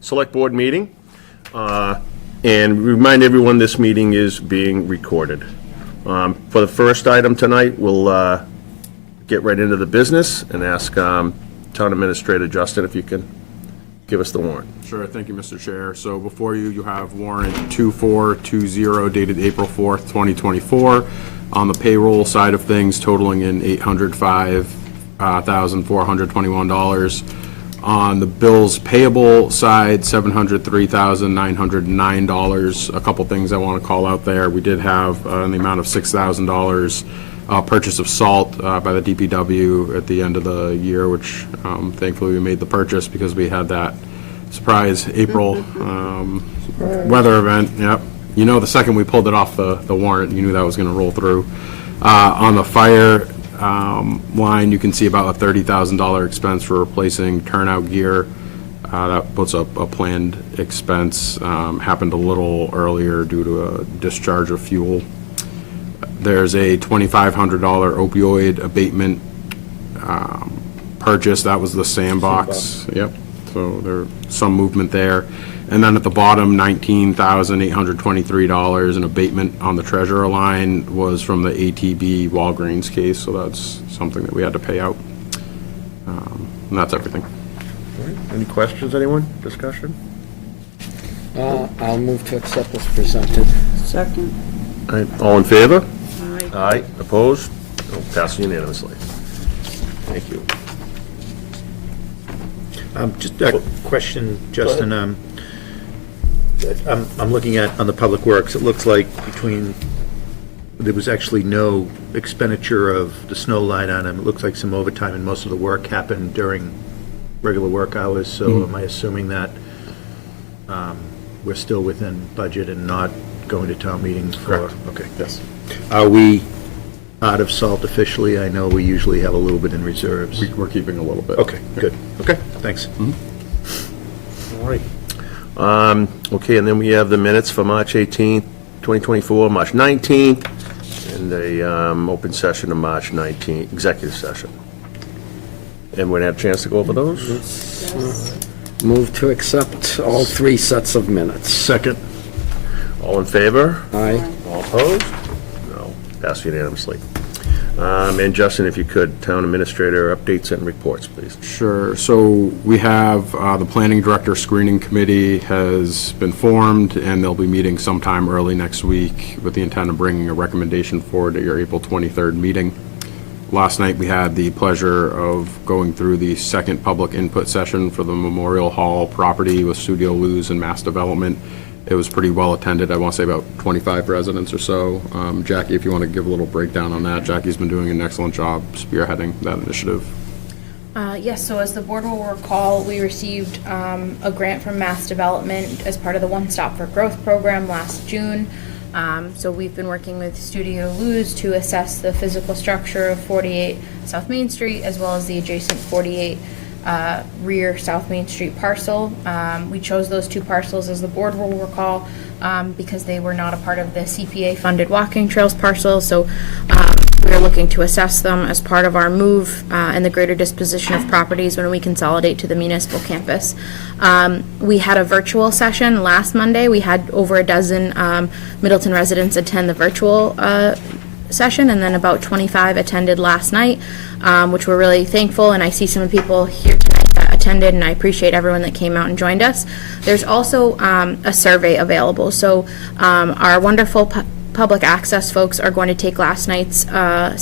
Select Board meeting. And remind everyone this meeting is being recorded. For the first item tonight, we'll get right into the business and ask Town Administrator Justin if you can give us the warrant. Sure, thank you, Mr. Chair. So before you, you have warrant 2420 dated April 4th, 2024. On the payroll side of things, totaling in $805,421. On the bills payable side, $703,909. A couple things I want to call out there. We did have in the amount of $6,000 purchase of salt by the DPW at the end of the year, which thankfully we made the purchase because we had that surprise April weather event. Yep. You know, the second we pulled it off the warrant, you knew that was going to roll through. On the fire line, you can see about a $30,000 expense for replacing turnout gear. That puts up a planned expense. Happened a little earlier due to a discharge of fuel. There's a $2,500 opioid abatement purchase. That was the sandbox. Yep. So there's some movement there. And then at the bottom, $19,823 in abatement on the treasurer line was from the ATB Walgreens case. So that's something that we had to pay out. And that's everything. All right. Any questions, anyone? Discussion? I'll move to accept as presented. Second. All right. All in favor? Aye. Aye. Opposed? No, passes unanimously. Thank you. Just a question, Justin. I'm looking at, on the Public Works, it looks like there was actually no expenditure of the snow line item. It looks like some overtime, and most of the work happened during regular work hours. So am I assuming that we're still within budget and not going to town meeting for? Correct. Okay. Yes. Are we out of salt officially? I know we usually have a little bit in reserves. We're keeping a little bit. Okay, good. Okay, thanks. All right. Okay, and then we have the minutes for March 18th, 2024, March 19th, and the open session of March 19th, executive session. And we're going to have a chance to go over those? Move to accept all three sets of minutes. Second. All in favor? Aye. All opposed? No. Passed unanimously. And Justin, if you could, Town Administrator updates and reports, please. Sure. So we have the Planning Director Screening Committee has been formed, and they'll be meeting sometime early next week with the intent of bringing a recommendation forward at your April 23rd meeting. Last night we had the pleasure of going through the second public input session for the Memorial Hall property with Studio Luz and Mass Development. It was pretty well attended. I want to say about 25 residents or so. Jackie, if you want to give a little breakdown on that. Jackie's been doing an excellent job spearheading that initiative. Yes, so as the board will recall, we received a grant from Mass Development as part of the One Stop for Growth program last June. So we've been working with Studio Luz to assess the physical structure of 48 South Main Street as well as the adjacent 48 rear South Main Street parcel. We chose those two parcels, as the board will recall, because they were not a part of the CPA funded walking trails parcel. So we are looking to assess them as part of our move and the greater disposition of properties when we consolidate to the municipal campus. We had a virtual session last Monday. We had over a dozen Middleton residents attend the virtual session, and then about 25 attended last night, which we're really thankful. And I see some people here tonight that attended, and I appreciate everyone that came out and joined us. There's also a survey available. So our wonderful public access folks are going to take last night's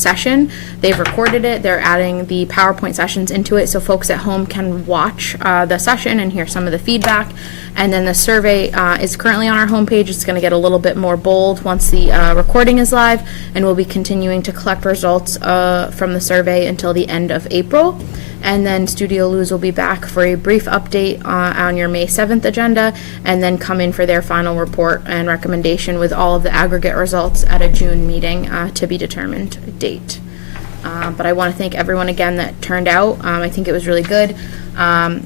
session. They've recorded it. They're adding the PowerPoint sessions into it so folks at home can watch the session and hear some of the feedback. And then the survey is currently on our homepage. It's going to get a little bit more bold once the recording is live, and we'll be continuing to collect results from the survey until the end of April. And then Studio Luz will be back for a brief update on your May 7th agenda, and then come in for their final report and recommendation with all of the aggregate results at a June meeting to be determined date. But I want to thank everyone again that turned out. I think it was really good.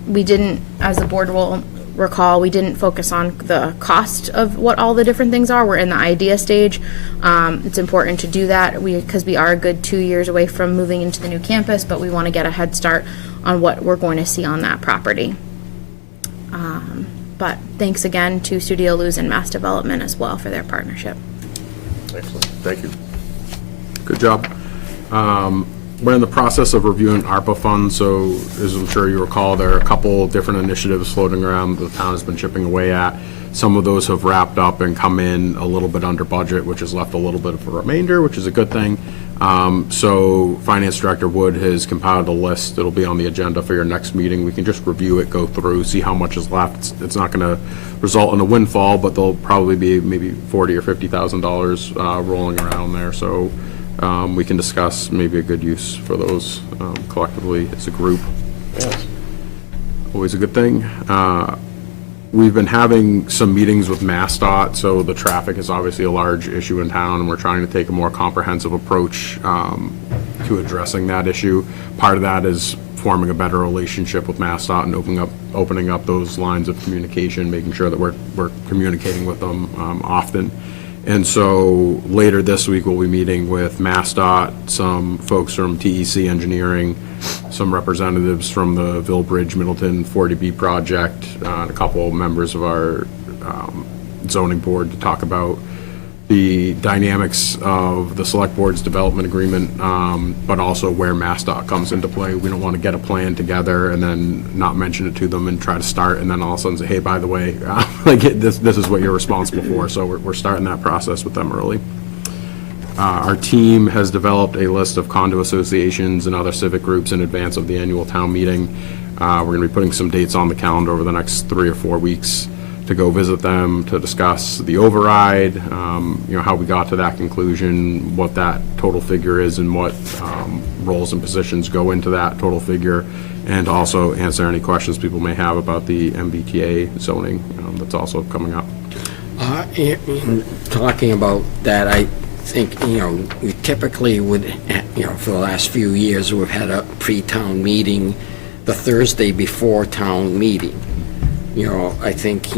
We didn't, as the board will recall, we didn't focus on the cost of what all the different things are. We're in the idea stage. It's important to do that because we are a good 2 years away from moving into the new campus, but we want to get a head start on what we're going to see on that property. But thanks again to Studio Luz and Mass Development as well for their partnership. Excellent, thank you. Good job. We're in the process of reviewing ARPA funds, so as I'm sure you recall, there are a couple different initiatives floating around the town has been chipping away at. Some of those have wrapped up and come in a little bit under budget, which has left a little bit of a remainder, which is a good thing. So Finance Director Wood has compiled a list that'll be on the agenda for your next meeting. We can just review it, go through, see how much is left. It's not going to result in a windfall, but there'll probably be maybe $40,000 or $50,000 rolling around there. So we can discuss maybe a good use for those collectively as a group. Yes. Always a good thing. We've been having some meetings with MassDOT, so the traffic is obviously a large issue in town, and we're trying to take a more comprehensive approach to addressing that issue. Part of that is forming a better relationship with MassDOT and opening up those lines of communication, making sure that we're communicating with them often. And so later this week, we'll be meeting with MassDOT, some folks from TEC Engineering, some representatives from the Bridge Middleton 40B project, and a couple members of our zoning board to talk about the dynamics of the select board's development agreement, but also where MassDOT comes into play. We don't want to get a plan together and then not mention it to them and try to start and then all of a sudden say, hey, by the way, like this is what you're responsible for. So we're starting that process with them early. Our team has developed a list of condo associations and other civic groups in advance of the annual town meeting. We're going to be putting some dates on the calendar over the next 3 or 4 weeks to go visit them, to discuss the override, how we got to that conclusion, what that total figure is, and what roles and positions go into that total figure, and also answer any questions people may have about the MBTA zoning that's also coming up. In talking about that, I think, we typically would, for the last few years, we've had a pre-town meeting the Thursday before town meeting. I think,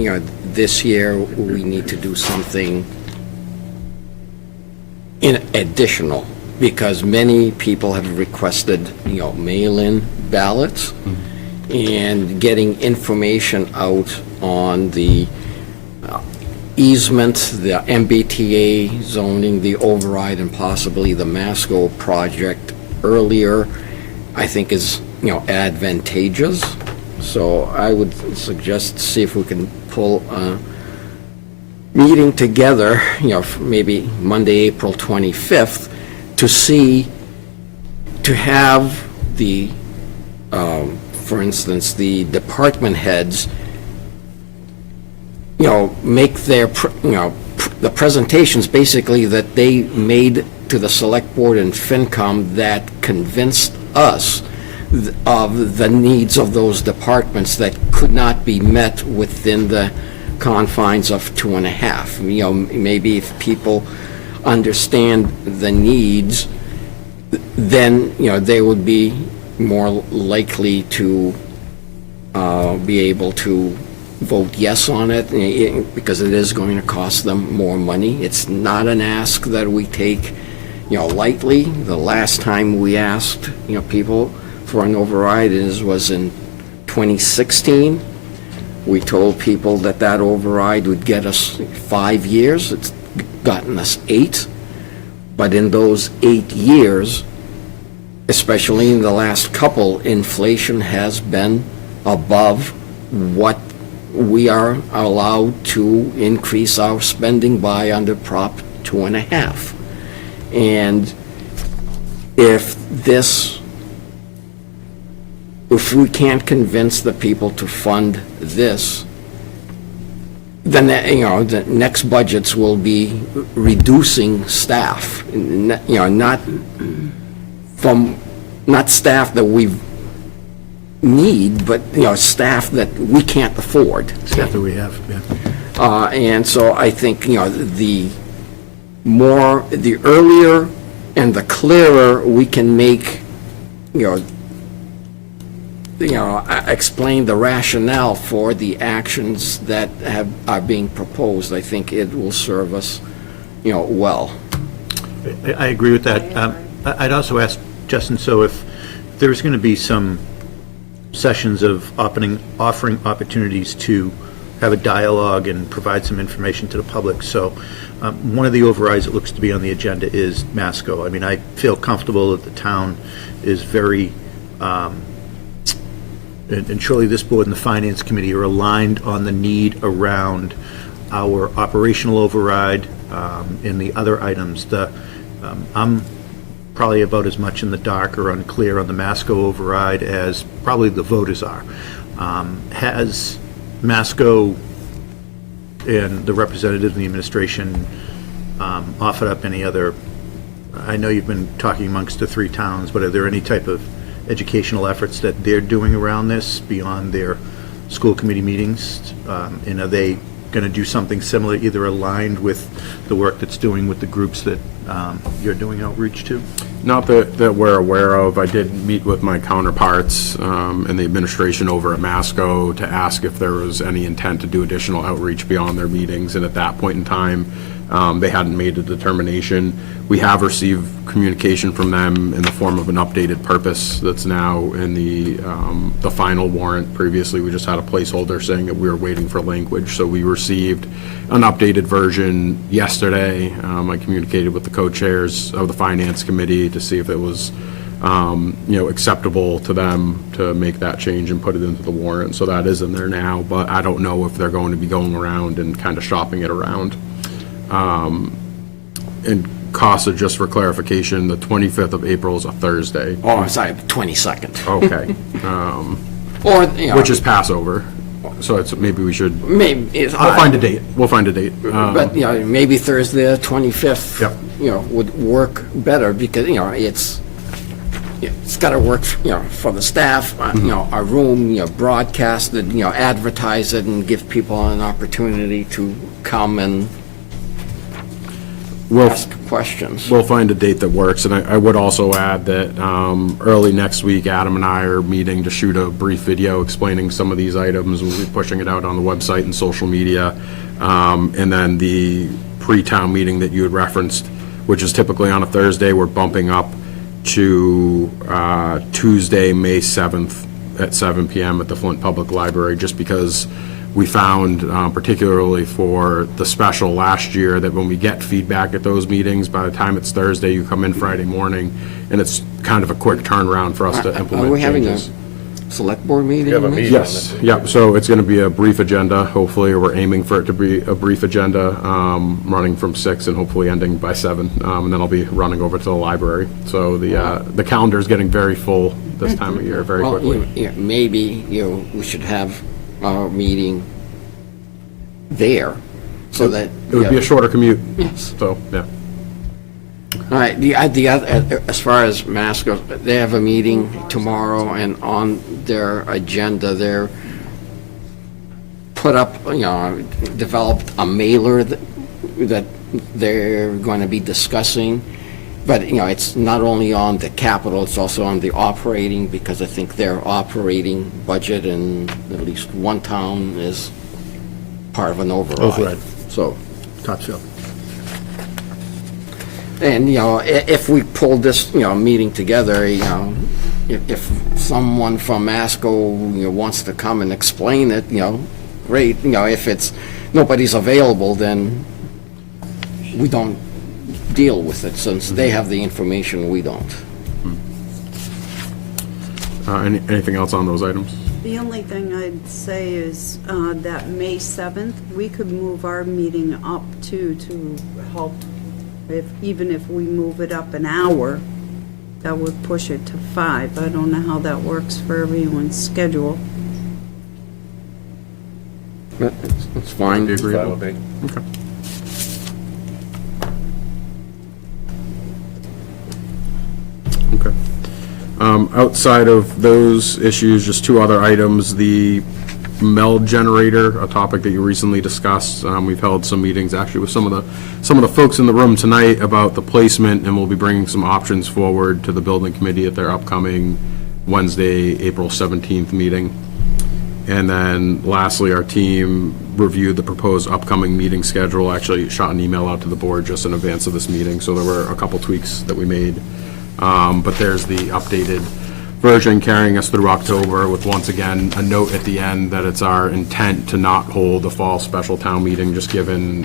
this year we need to do something in additional, because many people have requested, mail-in ballots and getting information out on the easement, the MBTA zoning, the override, and possibly the Masco project earlier, I think is, advantageous. So I would suggest see if we can pull a meeting together, maybe Monday, April 25th, to have the, for instance, the department heads, make their, the presentations basically that they made to the select board and FinCom that convinced us of the needs of those departments that could not be met within the confines of 2.5. Maybe if people understand the needs, then, they would be more likely to be able to vote yes on it, because it is going to cost them more money. It's not an ask that we take, lightly. The last time we asked, people for an override was in 2016. We told people that override would get us 5 years. It's gotten us 8. But in those 8 years, especially in the last couple, inflation has been above what we are allowed to increase our spending by under Prop 2.5. And if we can't convince the people to fund this, then the next budgets will be reducing staff, not staff that we need, but staff that we can't afford. Staff that we have, yeah. And so I think the earlier and the clearer we can make explain the rationale for the actions that are being proposed, I think it will serve us, well. I agree with that. I'd also ask Justin, so if there's going to be some sessions of offering opportunities to have a dialogue and provide some information to the public. So one of the overrides that looks to be on the agenda is Masco. I mean, I feel comfortable that the town is very, and surely this board and the Finance Committee are aligned on the need around our operational override and the other items. I'm probably about as much in the dark or unclear on the Masco override as probably the voters are. Has Masco and the representatives in the administration offered up any other, I know you've been talking amongst the three towns, but are there any type of educational efforts that they're doing around this beyond their school committee meetings? And are they going to do something similar, either aligned with the work that's doing with the groups that you're doing outreach to? Not that we're aware of. I did meet with my counterparts in the administration over at Masco to ask if there was any intent to do additional outreach beyond their meetings, and at that point in time, they hadn't made a determination. We have received communication from them in the form of an updated purpose that's now in the final warrant. Previously, we just had a placeholder saying that we were waiting for language, so we received an updated version yesterday. I communicated with the co-chairs of the Finance Committee to see if it was acceptable to them to make that change and put it into the warrant. So that is in there now, but I don't know if they're going to be going around and kind of shopping it around. And CASA, just for clarification, the 25th of April is a Thursday. Oh, sorry, 22nd. Okay. Or, Which is Passover. So it's, maybe we should, maybe, it's we'll find a date. We'll find a date. But, maybe Thursday, the 25th, Yep. Would work better because, it's got to work, for the staff, our room, broadcast it, advertise it and give people an opportunity to come and ask questions. We'll find a date that works, and I would also add that early next week, Adam and I are meeting to shoot a brief video explaining some of these items. We'll be pushing it out on the website and social media. And then the pre-town meeting that you had referenced, which is typically on a Thursday, we're bumping up to Tuesday, May 7th at 7 p.m. at the Flint Public Library, just because we found, particularly for the special last year, that when we get feedback at those meetings, by the time it's Thursday, you come in Friday morning, and it's kind of a quick turnaround for us to implement changes. Are we having a select board meeting? have a meeting. Yes, yep, so it's going to be a brief agenda, hopefully, or we're aiming for it to be a brief agenda, running from 6 and hopefully ending by 7, and then I'll be running over to the library. So the calendar is getting very full this time of year, very Well, quickly. maybe, we should have our meeting there, so that. It would be a shorter commute. Yes. So, yeah. All right, the other, as far as Mass goes, they have a meeting tomorrow, and on their agenda, they're put up, developed a mailer that they're going to be discussing. But, it's not only on the capital, it's also on the operating, because I think their operating budget in at least one town is part of an override. Override. So, Topsfield. and, if we pull this, meeting together, if someone from Masco, wants to come and explain it, great. If it's, nobody's available, then we don't deal with it, since they have the information we don't. Anything else on those items? The only thing I'd say is that May 7th, we could move our meeting up to help, even if we move it up an hour, that would push it to 5. I don't know how that works for everyone's schedule. But it's fine. Do you agree? Fine with me. Okay. Okay. Outside of those issues, just 2 other items. The meld generator, a topic that you recently discussed. We've held some meetings actually with some of the folks in the room tonight about the placement, and we'll be bringing some options forward to the building committee at their upcoming Wednesday, April 17th meeting. And then lastly, our team reviewed the proposed upcoming meeting schedule, actually shot an email out to the board just in advance of this meeting, so there were a couple tweaks that we made. But there's the updated version carrying us through October with, once again, a note at the end that it's our intent to not hold a fall special town meeting, just given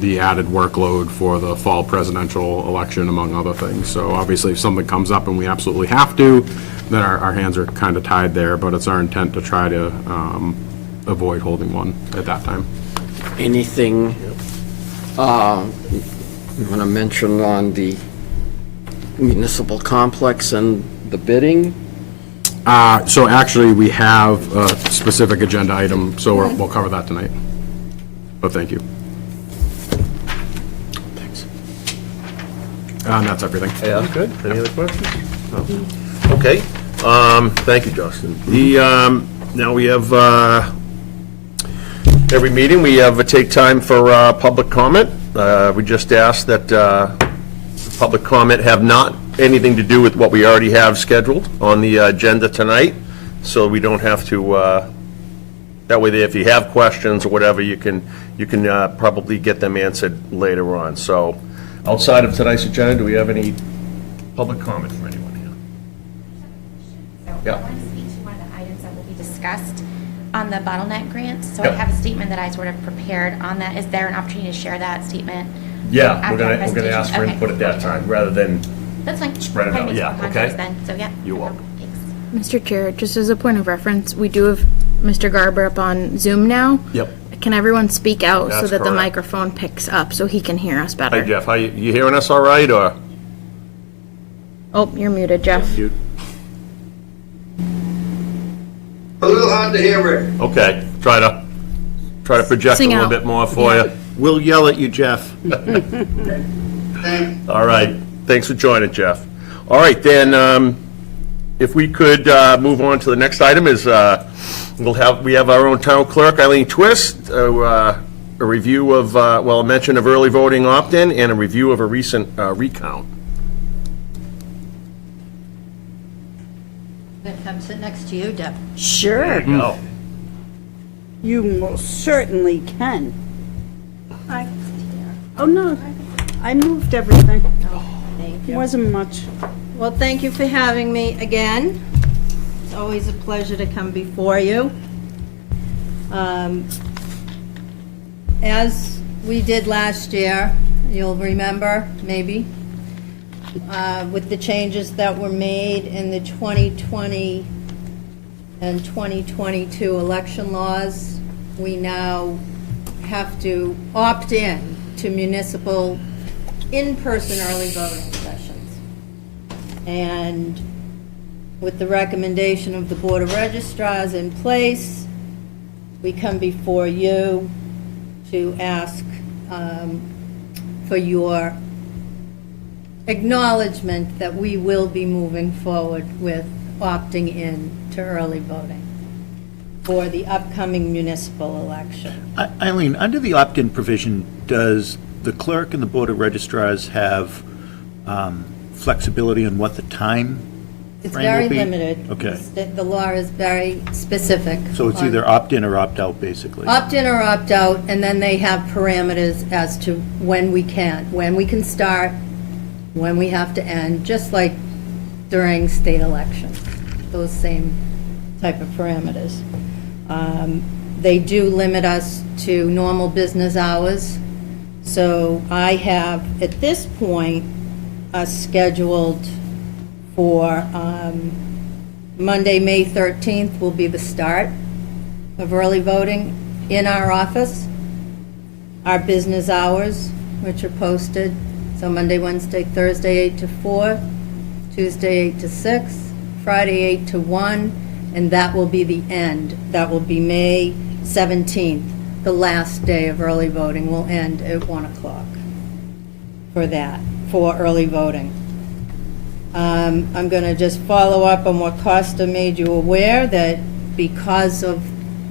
the added workload for the fall presidential election, among other things. So obviously, if something comes up and we absolutely have to, then our hands are kind of tied there, but it's our intent to try to avoid holding one at that time. Anything you want to mention on the municipal complex and the bidding? So actually, we have a specific agenda item, so we'll cover that tonight. But thank you. Thanks. And that's everything. Yeah, good. Any other questions? No. Okay, thank you, Justin. Now we have, every meeting, we have a take time for public comment. We just ask that public comment have not anything to do with what we already have scheduled on the agenda tonight, so we don't have to, that way if you have questions or whatever, you can probably get them answered later on. So outside of tonight's agenda, do we have any public comment from anyone here? So Yeah. I want to speak to one of the items that will be discussed on the bottleneck grant. So Yep. I have a statement that I sort of prepared on that. Is there an opportunity to share that statement? Yeah, after we're our gonna ask for presentation? Okay. input at that time, rather than, That's fine. Spread it Probably out, makes yeah, more context okay. then. So yeah. You're no welcome. problem. Thanks. Mr. Chair, just as a point of reference, we do have Mr. Garber up on Zoom now. Yep. Can everyone speak out so That's that the correct. microphone picks up so he can hear us better? hi Jeff, how you hearing us all right, or? Oh, you're muted, Jeff. A little hard to hear, Rick. Okay, try to project a Sing little out. bit more for you. We'll yell at you, Jeff. Thanks. All right, thanks for joining, Jeff. All right, then, if we could move on to the next item is, we have our own town clerk, Eileen Twist, a review of, a mention of early voting opt-in and a review of a recent recount. Gonna come sit next to you, Deb. Sure, No. you most certainly can. Oh, no, I moved everything. Thank you. Wasn't much. Well, thank you for having me again. It's always a pleasure to come before you. As we did last year, you'll remember, maybe, with the changes that were made in the 2020 and 2022 election laws, we now have to opt in to municipal in-person early voting sessions. And with the recommendation of the Board of Registrars in place, we come before you to ask for your acknowledgement that we will be moving forward with opting in to early voting for the upcoming municipal election. Eileen, under the opt-in provision, does the clerk and the Board of Registrars have flexibility on what the time It's frame very will be? limited. Okay. The law is very specific. So it's on either opt-in or opt-out, basically? Opt-in or opt-out, and then they have parameters as to when we can start, when we have to end, just like during state elections, those same type of parameters. They do limit us to normal business hours, so I have, at this point, us scheduled for Monday, May 13th will be the start of early voting in our office. Our business hours, which are posted, so Monday, Wednesday, Thursday, 8 to 4, Tuesday, 8 to 6, Friday, 8 to 1, and that will be the end. That will be May 17th. The last day of early voting will end at 1 o'clock for that, for early voting. I'm going to just follow up on what Costa made you aware, that because of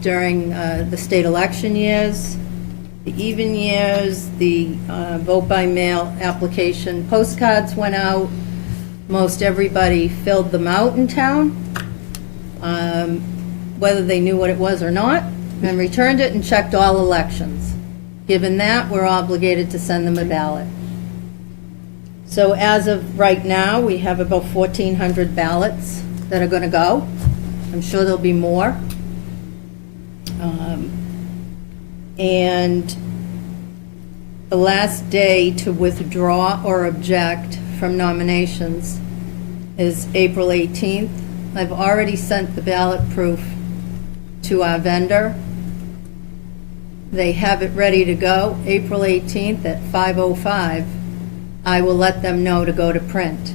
during the state election years, the even years, the vote by mail application postcards went out. Most everybody filled them out in town, whether they knew what it was or not, and returned it and checked all elections. Given that, we're obligated to send them a ballot. So as of right now, we have about 1,400 ballots that are going to go. I'm sure there'll be more. And the last day to withdraw or object from nominations is April 18th. I've already sent the ballot proof to our vendor. They have it ready to go. April 18th at 5:05, I will let them know to go to print.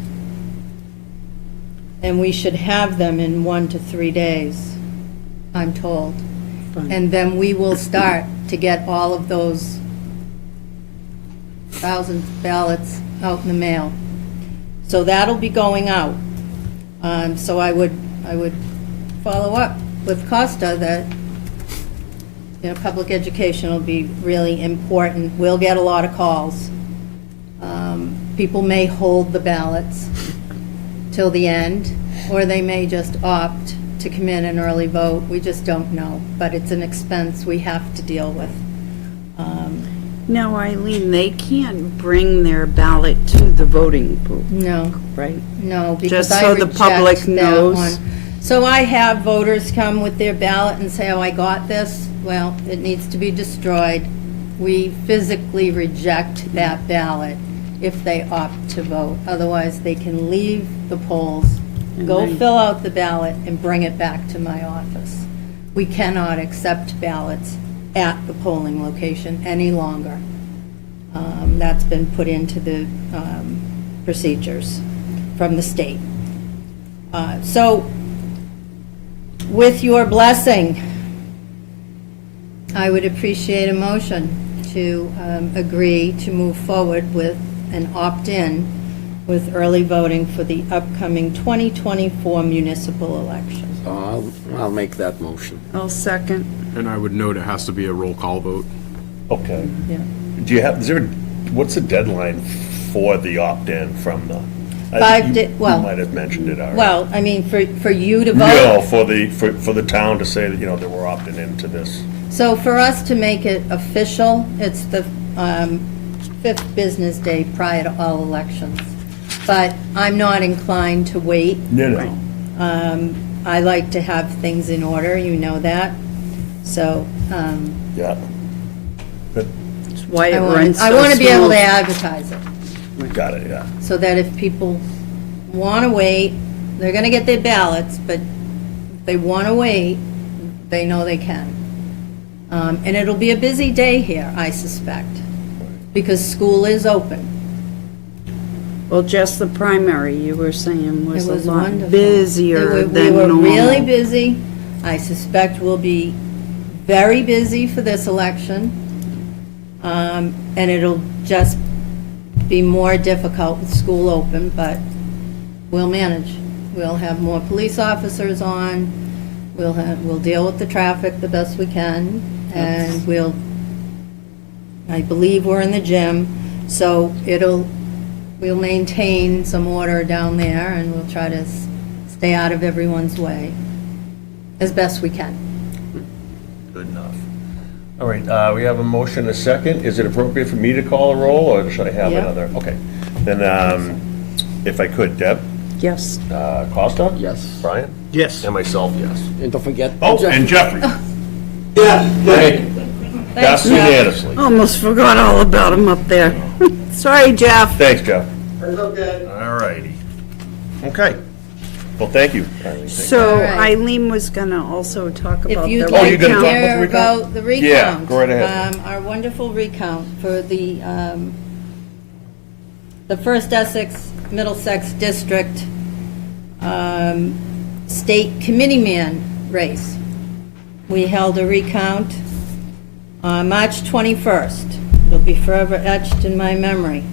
And we should have them in 1 to 3 days, I'm told. And then we will start to get all of those thousands of ballots out in the mail. So that'll be going out. So I would follow up with Costa that, you know, public education will be really important. We'll get a lot of calls. People may hold the ballots till the end, or they may just opt to come in and early vote. We just don't know, but it's an expense we have to deal with. Now, Eileen, they can't bring their ballot to the voting booth, No, right? no, because Just I so the reject public that knows. one. So I have voters come with their ballot and say, oh, I got this. Well, it needs to be destroyed. We physically reject that ballot if they opt to vote. Otherwise, they can leave the polls, go fill out the ballot, and bring it back to my office. We cannot accept ballots at the polling location any longer. That's been put into the procedures from the state. So, with your blessing, I would appreciate a motion to agree to move forward with an opt-in with early voting for the upcoming 2024 municipal election. I'll make that motion. I'll second. And I would note it has to be a roll call vote. Okay. Yeah. Do you have, what's the deadline for the opt-in from the? I 5 think da- well- You might have mentioned it already. Well, I mean, for you to vote. No, for the town to say that, you know, that we're opting into this. So for us to make it official, it's the 5th business day prior to all elections. But I'm not inclined to wait. No. I like to have things in order, you know that. So Yeah. But, That's why it I runs so want to be able to smooth. advertise it, got it, yeah. so that if people want to wait, they're going to get their ballots, but if they want to wait, they know they can. And it'll be a busy day here, I suspect, because school is open. Well, just the primary, you were saying, was It a was lot wonderful. busier We than were normal. really busy. I suspect we'll be very busy for this election. And it'll just be more difficult with school open, but we'll manage. We'll have more police officers on. We'll deal with the traffic the best we can. And I believe we're in the gym, so we'll maintain some order down there, and we'll try to stay out of everyone's way as best we can. Good enough. All right, we have a motion, a second. Is it appropriate for me to call a roll, or should I have Yeah. another? Okay. Then, if I could, Deb? Yes. Costa? Yes. Brian? Yes. And myself, yes. And don't forget. Oh, Jeff. and Jeffrey. Yeah, Hey, Passed unanimously. Almost forgot all about him up there. Sorry, Jeff. Thanks, Jeff. that's okay. All righty. Okay. Well, thank you, Eileen. Thank So All right. Eileen was gonna also talk If about the you'd Oh, like you're to gonna talk about the hear recount? about the recount. Yeah, go right ahead. Our wonderful recount for the First Essex Middlesex District State Committeeman race. We held a recount on March 21st. It'll be forever etched in my memory.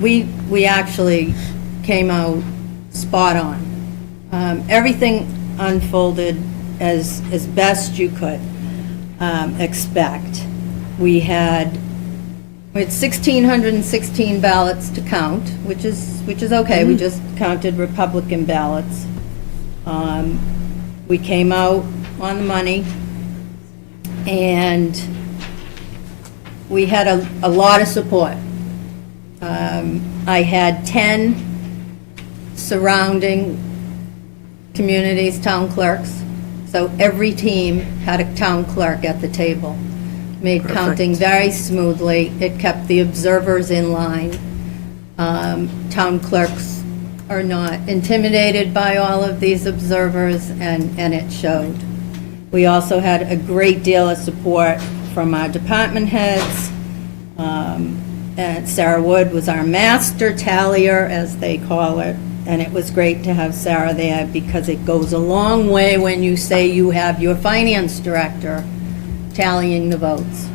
We actually came out spot on. Everything unfolded as best you could expect. We had 1,616 ballots to count, which is okay. We just counted Republican ballots. We came out on the money, and we had a lot of support. I had 10 surrounding communities, town clerks. So every team had a town clerk at the table. Made counting very smoothly. It kept the observers in line. Town clerks are not intimidated by all of these observers, and it showed. We also had a great deal of support from our department heads. And Sarah Wood was our master tallier, as they call it, and it was great to have Sarah there because it goes a long way when you say you have your finance director tallying the votes.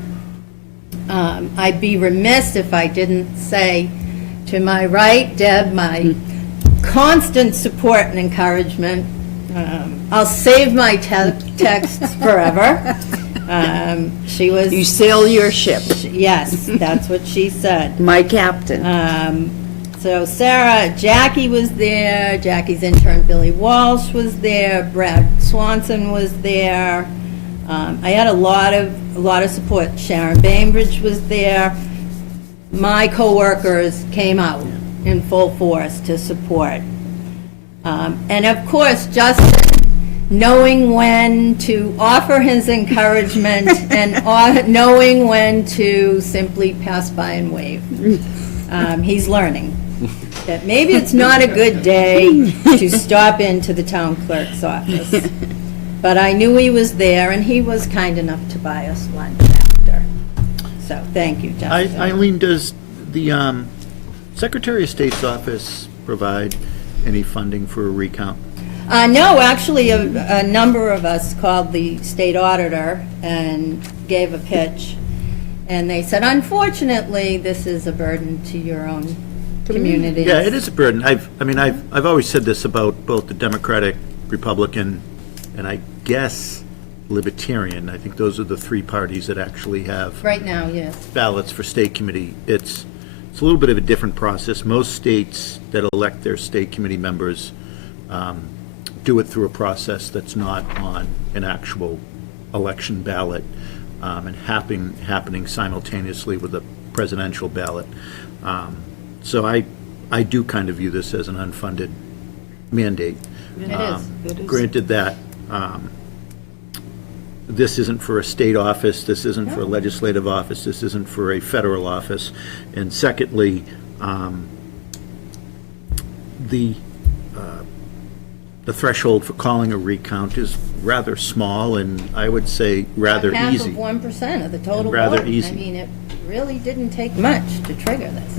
I'd be remiss if I didn't say to my right, Deb, my constant support and encouragement. I'll save my texts forever. She was. You sail your ship. Yes, that's what she said. My captain. So Sarah, Jackie was there, Jackie's intern Billy Walsh was there, Brad Swanson was there. I had a lot of support. Sharon Bainbridge was there. My coworkers came out in full force to support. And of course, Justin, knowing when to offer his encouragement and knowing when to simply pass by and wave. He's learning that maybe it's not a good day to stop into the town clerk's office. But I knew he was there, and he was kind enough to buy us lunch after. So, thank you, Justin. Eileen, does the Secretary of State's office provide any funding for a recount? No, actually, a number of us called the state auditor and gave a pitch, and they said, unfortunately, this is a burden to your own communities. Yeah, it is a burden. I've always said this about both the Democratic, Republican, and I guess Libertarian. I think those are the three parties that actually have Right now, yes. ballots for state committee. It's a little bit of a different process. Most states that elect their state committee members do it through a process that's not on an actual election ballot and happening simultaneously with a presidential ballot. So I do kind of view this as an unfunded mandate. It is. It is. Granted that this isn't for a state office, this isn't for a legislative office, this isn't for a federal office. And secondly, the threshold for calling a recount is rather small and I would say rather easy. Half of 1% of the total Rather vote. easy. I mean, it really didn't take much to trigger this.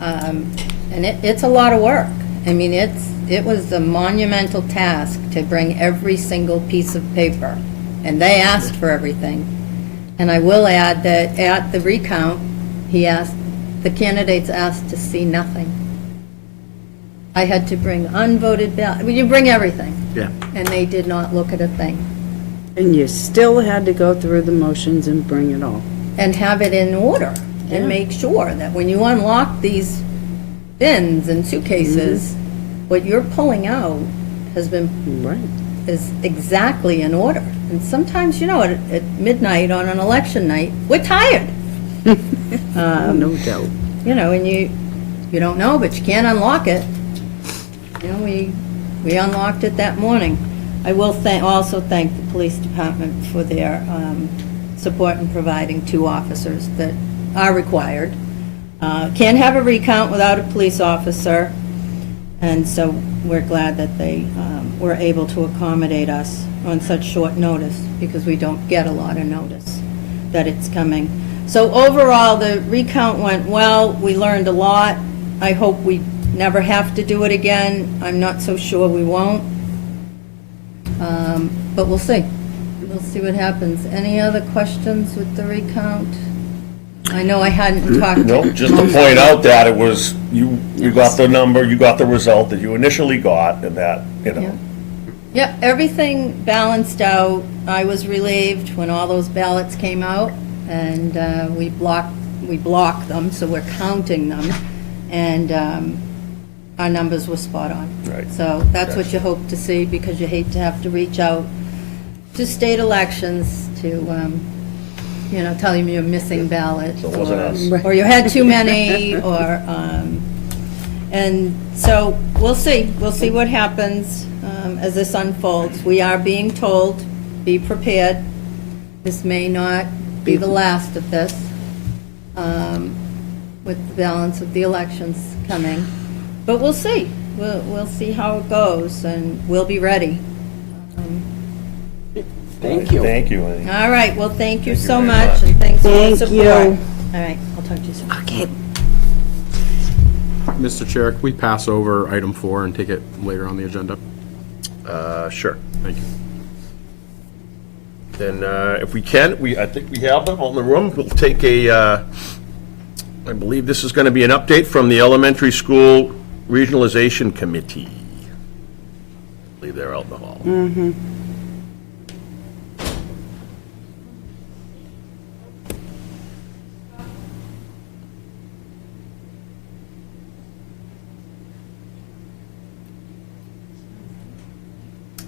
And it's a lot of work. I mean, it was a monumental task to bring every single piece of paper, and they asked for everything. And I will add that at the recount, the candidates asked to see nothing. I had to bring unvoted ballot, you bring everything. Yeah. And they did not look at a thing. And you still had to go through the motions and bring it all. And have it in order, Yeah. and make sure that when you unlock these bins and suitcases, what you're pulling out Right. is exactly in order. And sometimes, at midnight on an election night, we're tired. No doubt. And you don't know, but you can't unlock it. We unlocked it that morning. I will also thank the police department for their support in providing 2 officers that are required. Can't have a recount without a police officer, and so we're glad that they were able to accommodate us on such short notice, because we don't get a lot of notice that it's coming. So overall, the recount went well. We learned a lot. I hope we never have to do it again. I'm not so sure we won't. But we'll see. We'll see what happens. Any other questions with the recount? I know I hadn't talked. No, just to point out that it was, you got the number, you got the result that you initially got, and that, Yeah, everything balanced out. I was relieved when all those ballots came out, and we blocked them, so we're counting them, and our numbers were spot on. Right. So that's what you hope to see, because you hate to have to reach out to state elections to telling you you're missing ballots. So it wasn't us. Or you had too many, and so we'll see what happens as this unfolds. We are being told, be prepared. This may not be the last of this, with the balance of the elections coming. But we'll see. We'll see how it goes, and we'll be ready. Thank you. Thank you. All right, well, thank you so very much, much. and thanks for the Thank support. you. All right, I'll talk to you soon. Okay. Mr. Chair, can we pass over item 4 and take it later on the agenda? Sure. Thank you. Then, if we can, I think we have them all in the room. We'll take I believe this is going to be an update from the Elementary School Regionalization Committee. I believe they're out in the hall.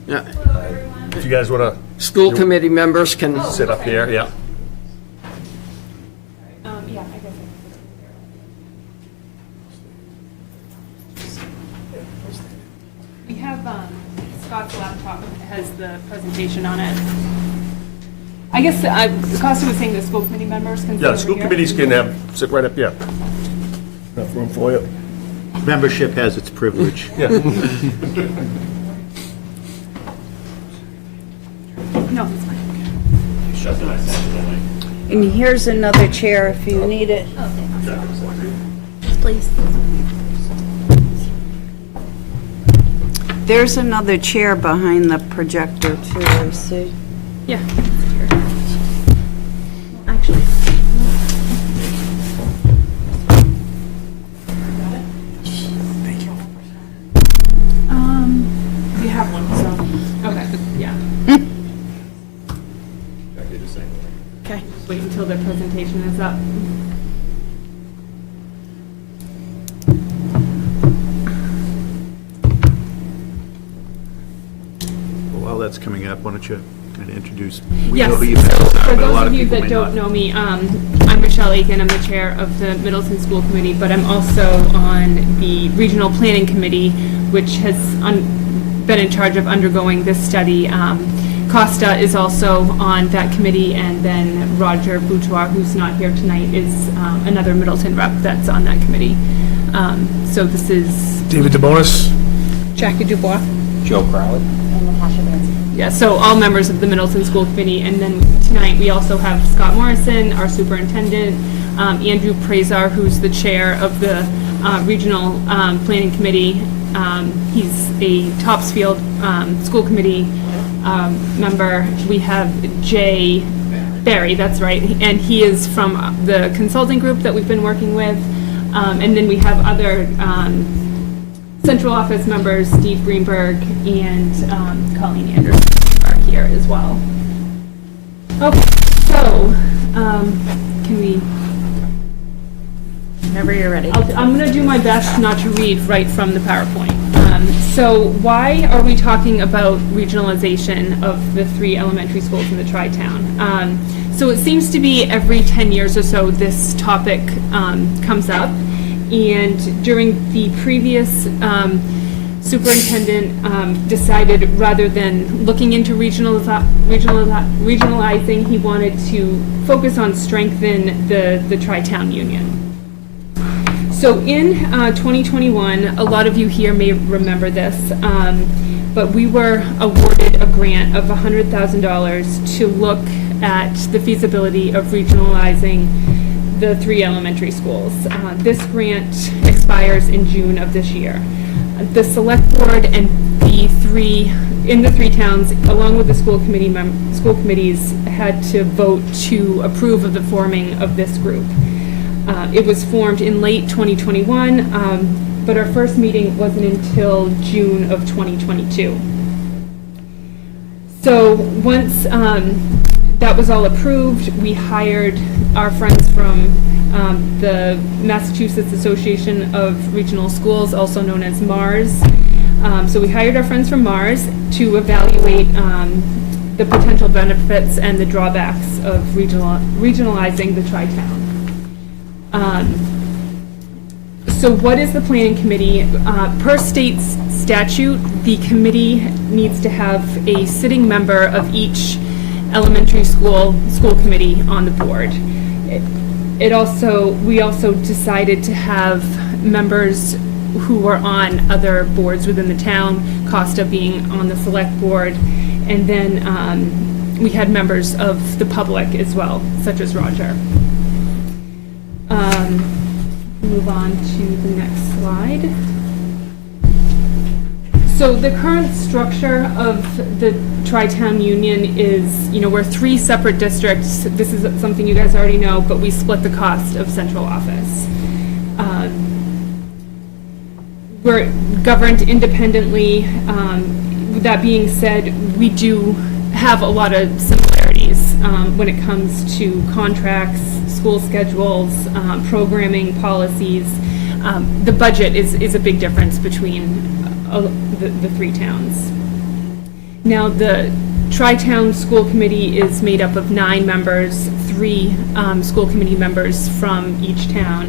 Yeah. If you guys want School committee members can, to sit up here, yeah. We have, Scott's laptop has the presentation on it. I guess, Costa was saying the school committee members can sit Yeah, over school here. committees can sit right up here. Enough room for you. Membership has its privilege. No, it's fine. And here's another chair if you need it. Please. There's another chair behind the projector too, I see. Yeah. Actually. We have one, so, okay, yeah. Okay, just wait until the presentation is up. While that's coming up, why don't you kind of introduce? Yes, know who you so are, for but a lot those of you people that may don't not. know me, I'm Michelle Aiken, I'm the chair of the Middleton School Committee, but I'm also on the Regional Planning Committee, which has been in charge of undergoing this study. Costa is also on that committee, and then Roger Boutoir, who's not here tonight, is another Middleton rep that's on that committee. So this is David DeBonis. Jackie Dubois. Joe Crowley. And Natasha Vance. Yeah, so all members of the Middleton School Committee, and then tonight we also have Scott Morrison, our superintendent, Andrew Prazar, who's the chair of the Regional Planning Committee. He's a Topsfield School Committee member. We have Jay Barry, that's right, and he is from the consulting group that we've been working with. And then we have other central office members, Steve Greenberg and Colleen Anderson are here as well. Okay, so can we? Whenever you're ready. I'm going to do my best not to read right from the PowerPoint. So why are we talking about regionalization of the 3 elementary schools in the Tri-Town? So it seems to be every 10 years or so this topic comes up. And during the previous superintendent decided rather than looking into regionalizing, he wanted to focus on strengthen the Tri-Town Union. So in 2021, a lot of you here may remember this, but we were awarded a grant of $100,000 to look at the feasibility of regionalizing the 3 elementary schools. This grant expires in June of this year. The select board and the 3 towns, along with the school committees, had to vote to approve of the forming of this group. It was formed in late 2021, but our first meeting wasn't until June of 2022. So once that was all approved, we hired our friends from the Massachusetts Association of Regional Schools, also known as MARS. So we hired our friends from MARS to evaluate the potential benefits and the drawbacks of regionalizing the tri-town. So what is the planning committee? Per state statute, the committee needs to have a sitting member of each elementary school committee on the board. We also decided to have members who were on other boards within the town, Costa being on the select board, and then we had members of the public as well, such as Roger. Move on to the next slide. So the current structure of the Tri-Town Union is, we're 3 separate districts. This is something you guys already know, but we split the cost of central office. We're governed independently. With that being said, we do have a lot of similarities when it comes to contracts, school schedules, programming policies. The budget is a big difference between the 3 towns. Now, the Tri-Town School Committee is made up of 9 members, 3 school committee members from each town.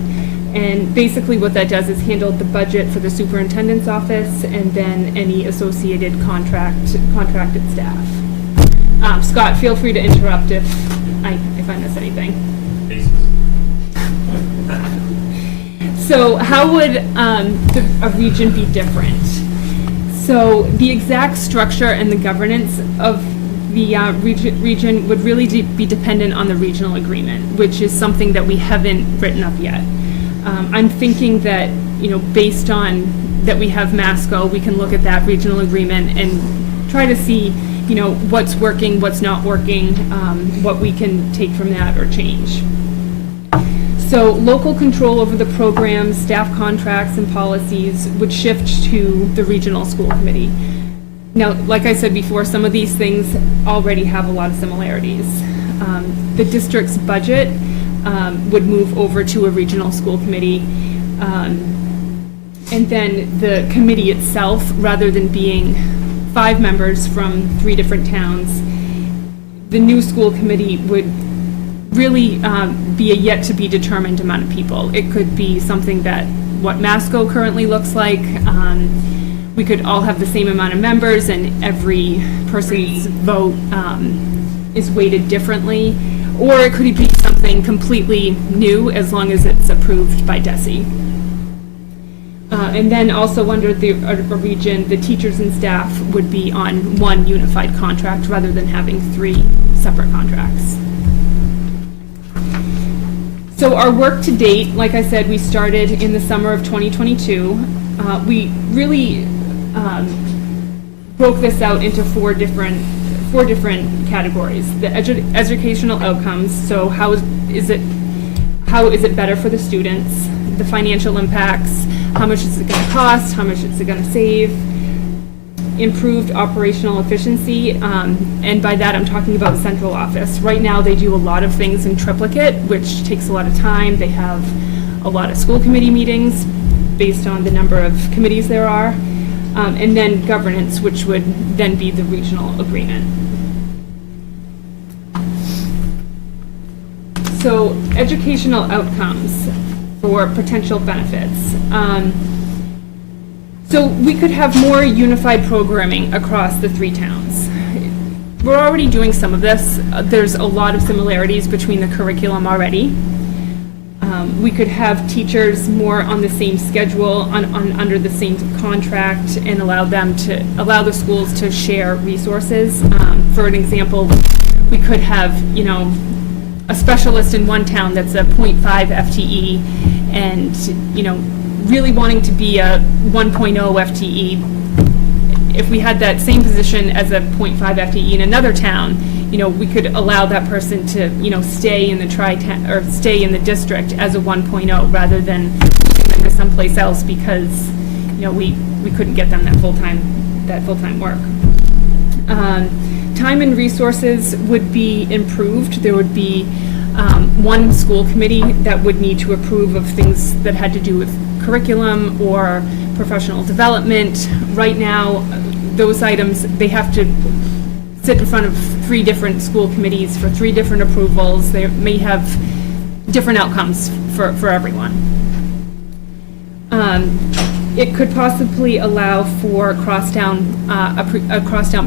And basically what that does is handle the budget for the superintendent's office and then any associated contracted staff. Scott, feel free to interrupt if I miss anything. So how would a region be different? So the exact structure and the governance of the region would really be dependent on the regional agreement, which is something that we haven't written up yet. I'm thinking that, based on that we have Masco, we can look at that regional agreement and try to see, what's working, what's not working, what we can take from that or change. So local control over the programs, staff contracts, and policies would shift to the regional school committee. Now, like I said before, some of these things already have a lot of similarities. The district's budget would move over to a regional school committee. And then the committee itself, rather than being 5 members from 3 different towns, the new school committee would really be a yet-to-be-determined amount of people. It could be something that what Masco currently looks like. We could all have the same amount of members, and every person's vote is weighted differently. Or it could be something completely new, as long as it's approved by DESE. And then also under the region, the teachers and staff would be on one unified contract rather than having 3 separate contracts. So our work to date, like I said, we started in the summer of 2022. We really broke this out into 4 different categories. The educational outcomes, so how is it better for the students? The financial impacts, how much is it going to cost, how much is it going to save? Improved operational efficiency, and by that I'm talking about central office. Right now they do a lot of things in triplicate, which takes a lot of time. They have a lot of school committee meetings based on the number of committees there are, and then governance, which would then be the regional agreement. So educational outcomes for potential benefits. So we could have more unified programming across the 3 towns. We're already doing some of this. There's a lot of similarities between the curriculum already. We could have teachers more on the same schedule, under the same contract, and allow the schools to share resources. For an example, we could have, a specialist in one town that's a 0.5 FTE, and, really wanting to be a 1.0 FTE. If we had that same position as a 0.5 FTE in another town, we could allow that person to, stay in the stay in the district as a 1.0 rather than moving them to someplace else because, we couldn't get them that full-time work. Time and resources would be improved. There would be one school committee that would need to approve of things that had to do with curriculum or professional development. Right now, those items, they have to sit in front of 3 different school committees for 3 different approvals. They may have different outcomes for everyone. It could possibly allow for a crosstown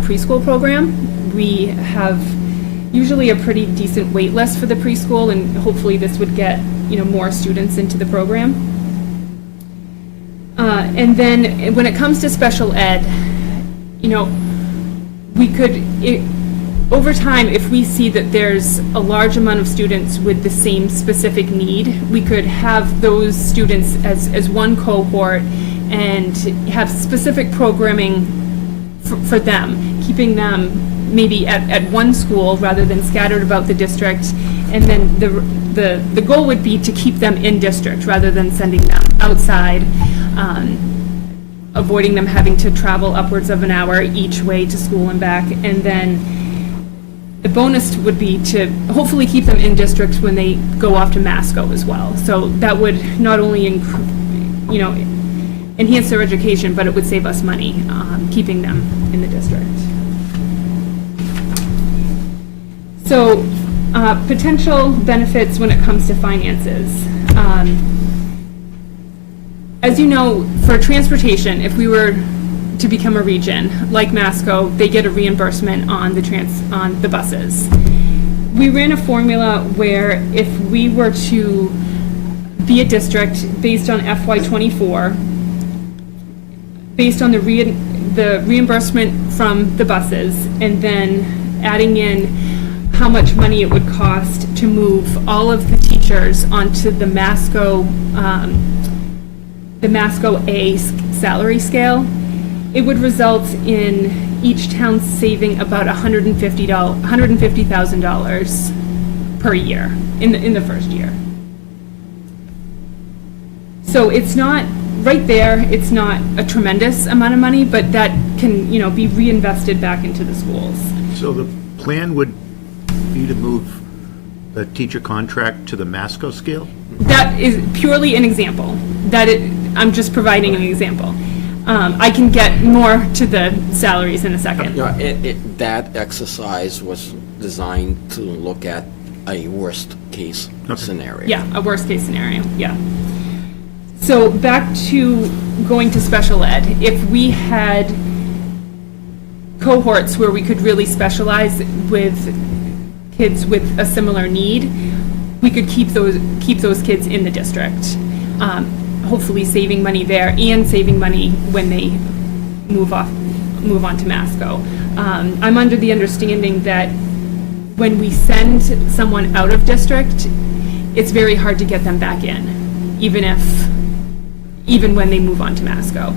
preschool program. We have usually a pretty decent wait list for the preschool, and hopefully this would get, more students into the program. And then when it comes to special ed, we could, over time, if we see that there's a large amount of students with the same specific need, we could have those students as one cohort and have specific programming for them, keeping them maybe at one school rather than scattered about the district. And then the goal would be to keep them in district rather than sending them outside, avoiding them having to travel upwards of an hour each way to school and back. And then the bonus would be to hopefully keep them in district when they go off to Masco as well. So that would not only enhance their education, but it would save us money keeping them in the district. So potential benefits when it comes to finances. As you know, for transportation, if we were to become a region, like Masco, they get a reimbursement on the buses. We ran a formula where if we were to be a district based on FY24, based on the reimbursement from the buses, and then adding in how much money it would cost to move all of the teachers onto the Masco A salary scale, it would result in each town saving about $150,000 per year in the first year. So it's not right there. It's not a tremendous amount of money, but that can be reinvested back into the schools. So the plan would be to move the teacher contract to the Masco scale? That is purely an example. I'm just providing an example. I can get more to the salaries in a second. That exercise was designed to look at a worst-case scenario. Yeah, a worst-case scenario, yeah. So back to going to special ed. If we had cohorts where we could really specialize with kids with a similar need, we could keep those kids in the district. Hopefully saving money there and saving money when they move on to Masco. I'm under the understanding that when we send someone out of district, it's very hard to get them back in, even when they move on to Masco.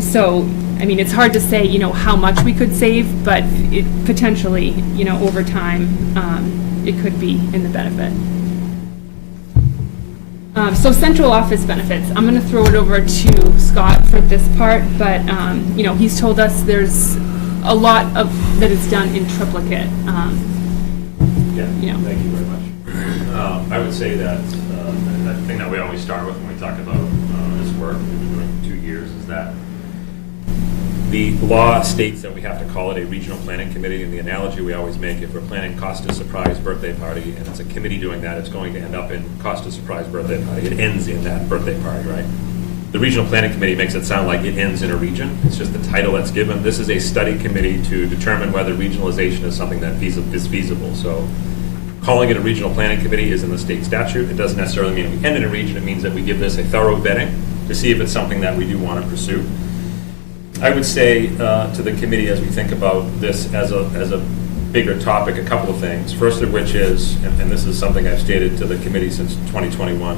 So, it's hard to say, how much we could save, but it potentially, over time, it could be in the benefit. So central office benefits, I'm going to throw it over to Scott for this part, but, he's told us there's a lot that is done in triplicate. Thank you very much. I would say that the thing that we always start with when we talk about this work we've been doing for 2 years is that the law states that we have to call it a regional planning committee, and the analogy we always make, if we're planning Costa's surprise birthday party and it's a committee doing that, it's going to end up in Costa's surprise birthday party. It ends in that birthday party, right? The regional planning committee makes it sound like it ends in a region. It's just the title that's given. This is a study committee to determine whether regionalization is something that is feasible. So calling it a regional planning committee is in the state statute. It doesn't necessarily mean we end in a region. It means that we give this a thorough vetting to see if it's something that we do want to pursue. I would say to the committee, as we think about this as a bigger topic, a couple of things. First of which is, and this is something I've stated to the committee since 2021,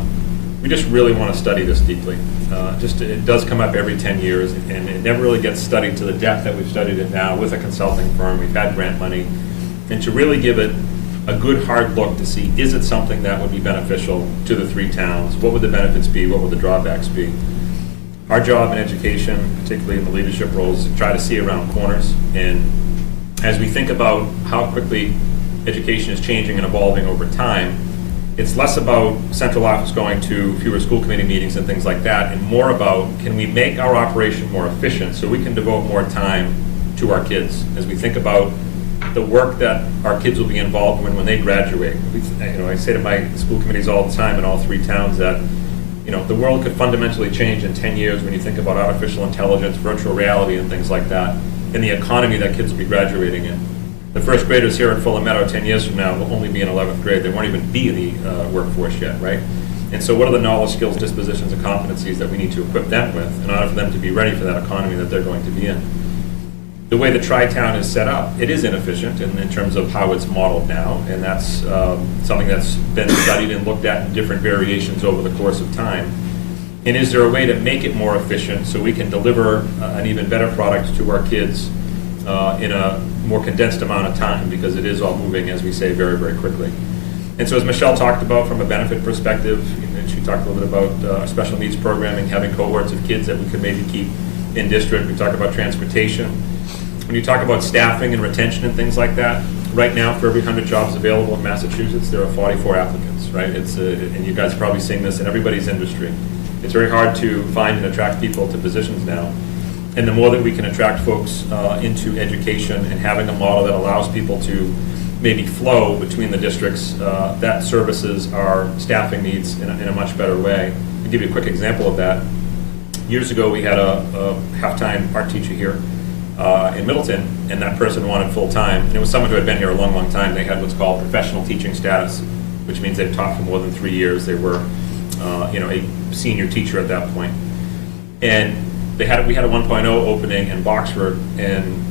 we just really want to study this deeply. It does come up every 10 years, and it never really gets studied to the depth that we've studied it now with a consulting firm. We've had grant money, and to really give it a good hard look to see, is it something that would be beneficial to the 3 towns? What would the benefits be? What would the drawbacks be? Our job in education, particularly in the leadership roles, is to try to see around corners. And as we think about how quickly education is changing and evolving over time, it's less about central office going to fewer school committee meetings and things like that, and more about, can we make our operation more efficient so we can devote more time to our kids, as we think about the work that our kids will be involved in when they graduate. I say to my school committees all the time in all 3 towns that, the world could fundamentally change in 10 years when you think about artificial intelligence, virtual reality, and things like that, and the economy that kids will be graduating in. The first graders here at Fuller Meadow 10 years from now will only be in 11th grade. They won't even be in the workforce yet, right? And so what are the knowledge, skills, dispositions, and competencies that we need to equip them with in order for them to be ready for that economy that they're going to be in? The way the Tri-Town is set up, it is inefficient in terms of how it's modeled now, and that's something that's been studied and looked at in different variations over the course of time. And is there a way to make it more efficient so we can deliver an even better product to our kids in a more condensed amount of time, because it is all moving, as we say, very, very quickly. And so as Michelle talked about from a benefit perspective, and she talked a little bit about special needs programming, having cohorts of kids that we could maybe keep in district. We talked about transportation. When you talk about staffing and retention and things like that, right now for every 100 jobs available in Massachusetts, there are 44 applicants, right? And you guys are probably seeing this in everybody's industry. It's very hard to find and attract people to positions now. And the more that we can attract folks into education and having a model that allows people to maybe flow between the districts, that services our staffing needs in a much better way. I'll give you a quick example of that. Years ago, we had a half-time art teacher here in Middleton, and that person wanted full-time. And it was someone who had been here a long, long time. They had what's called professional teaching status, which means they've taught for more than 3 years. They were, a senior teacher at that point. And we had a 1.0 opening in Boxford, and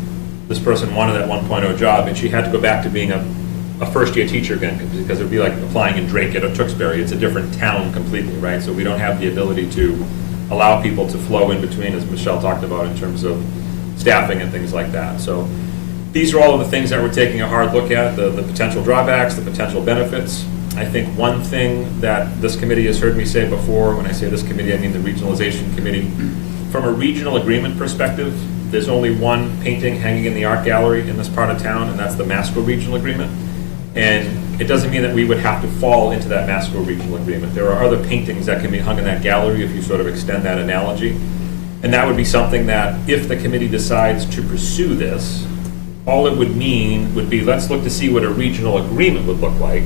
this person wanted that 1.0 job, and she had to go back to being a first-year teacher again, because it would be like applying in Drake or Tewksbury. It's a different town completely, right? So we don't have the ability to allow people to flow in between, as Michelle talked about, in terms of staffing and things like that. So these are all of the things that we're taking a hard look at, the potential drawbacks, the potential benefits. I think one thing that this committee has heard me say before, when I say this committee, I mean the regionalization committee, from a regional agreement perspective, there's only one painting hanging in the art gallery in this part of town, and that's the Masco Regional Agreement. And it doesn't mean that we would have to fall into that Masco Regional Agreement. There are other paintings that can be hung in that gallery if you sort of extend that analogy. And that would be something that, if the committee decides to pursue this, all it would mean would be, let's look to see what a regional agreement would look like,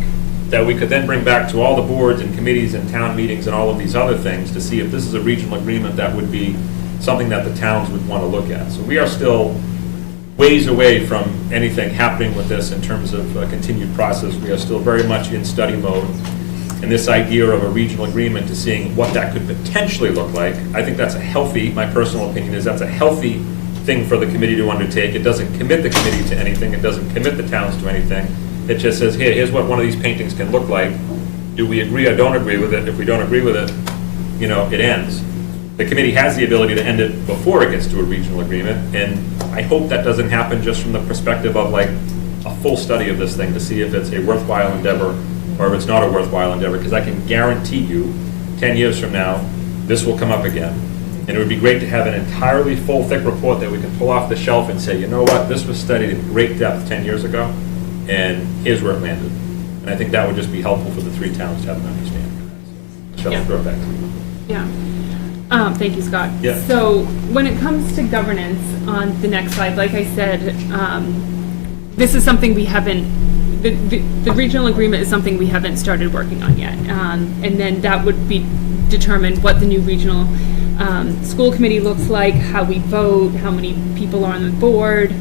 that we could then bring back to all the boards and committees and town meetings and all of these other things to see if this is a regional agreement that would be something that the towns would want to look at. So we are still ways away from anything happening with this in terms of a continued process. We are still very much in study mode. And this idea of a regional agreement to seeing what that could potentially look like, I think that's a healthy, my personal opinion is that's a healthy thing for the committee to undertake. It doesn't commit the committee to anything. It doesn't commit the towns to anything. It just says, here's what one of these paintings can look like. Do we agree or don't agree with it? If we don't agree with it, it ends. The committee has the ability to end it before it gets to a regional agreement, and I hope that doesn't happen just from the perspective of like a full study of this thing to see if it's a worthwhile endeavor or if it's not a worthwhile endeavor, because I can guarantee you 10 years from now, this will come up again. And it would be great to have an entirely full, thick report that we can pull off the shelf and say, you know what, this was studied in great depth 10 years ago, and here's where it landed. And I think that would just be helpful for the 3 towns to have an understanding of that. So, Michelle, throw it back to you. Yeah. Thank you, Scott. Yeah. So when it comes to governance on the next slide, like I said, this is something we haven't, the regional agreement is something we haven't started working on yet. And then that would be determined what the new regional school committee looks like, how we vote, how many people are on the board,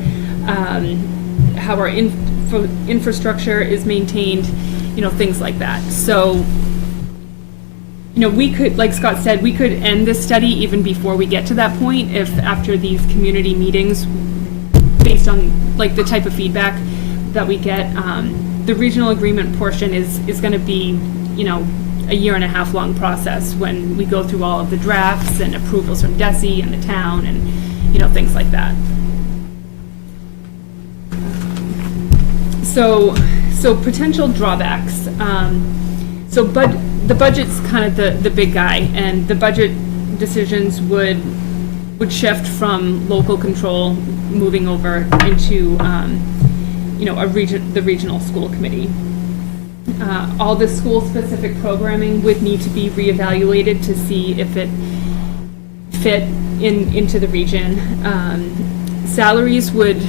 how our infrastructure is maintained, things like that. So we could, like Scott said, we could end this study even before we get to that point if after these community meetings, based on like the type of feedback that we get, the regional agreement portion is going to be, a 1.5 year long process when we go through all of the drafts and approvals from DESI and the town and, things like that. So potential drawbacks. But the budget's kind of the big guy, and the budget decisions would shift from local control moving over into the regional school committee. All the school-specific programming would need to be reevaluated to see if it fit into the region. salaries would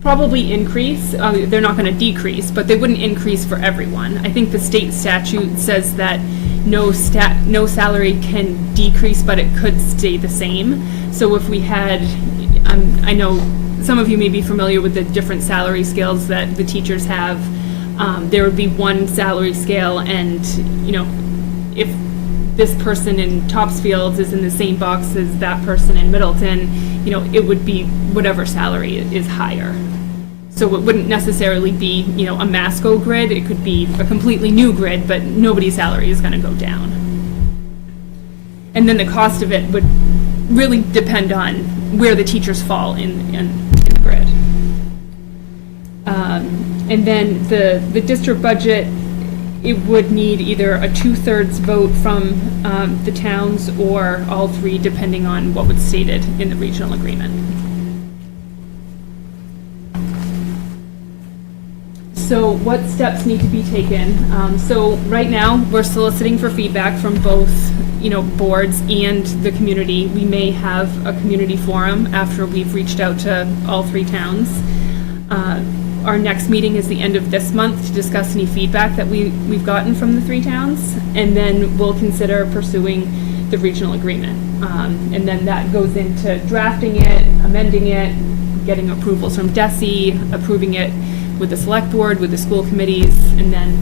probably increase. They're not going to decrease, but they wouldn't increase for everyone. I think the state statute says that no salary can decrease, but it could stay the same. So if we had, I know some of you may be familiar with the different salary scales that the teachers have. There would be one salary scale, and, you know, if this person in Topsfields is in the same box as that person in Middleton, you know, it would be whatever salary is higher. So it wouldn't necessarily be, you know, a Masco grid. It could be a completely new grid, but nobody's salary is going to go down. And then the cost of it would really depend on where the teachers fall in the grid. And then the district budget, it would need either a 2/3 vote from the towns or all three, depending on what was stated in the regional agreement. So what steps need to be taken? So right now, we're soliciting for feedback from both, you know, boards and the community. We may have a community forum after we've reached out to all three towns. Our next meeting is the end of this month to discuss any feedback that we've gotten from the three towns, and then we'll consider pursuing the regional agreement. And then that goes into drafting it, amending it, getting approvals from DESI, approving it with the select board, with the school committees, and then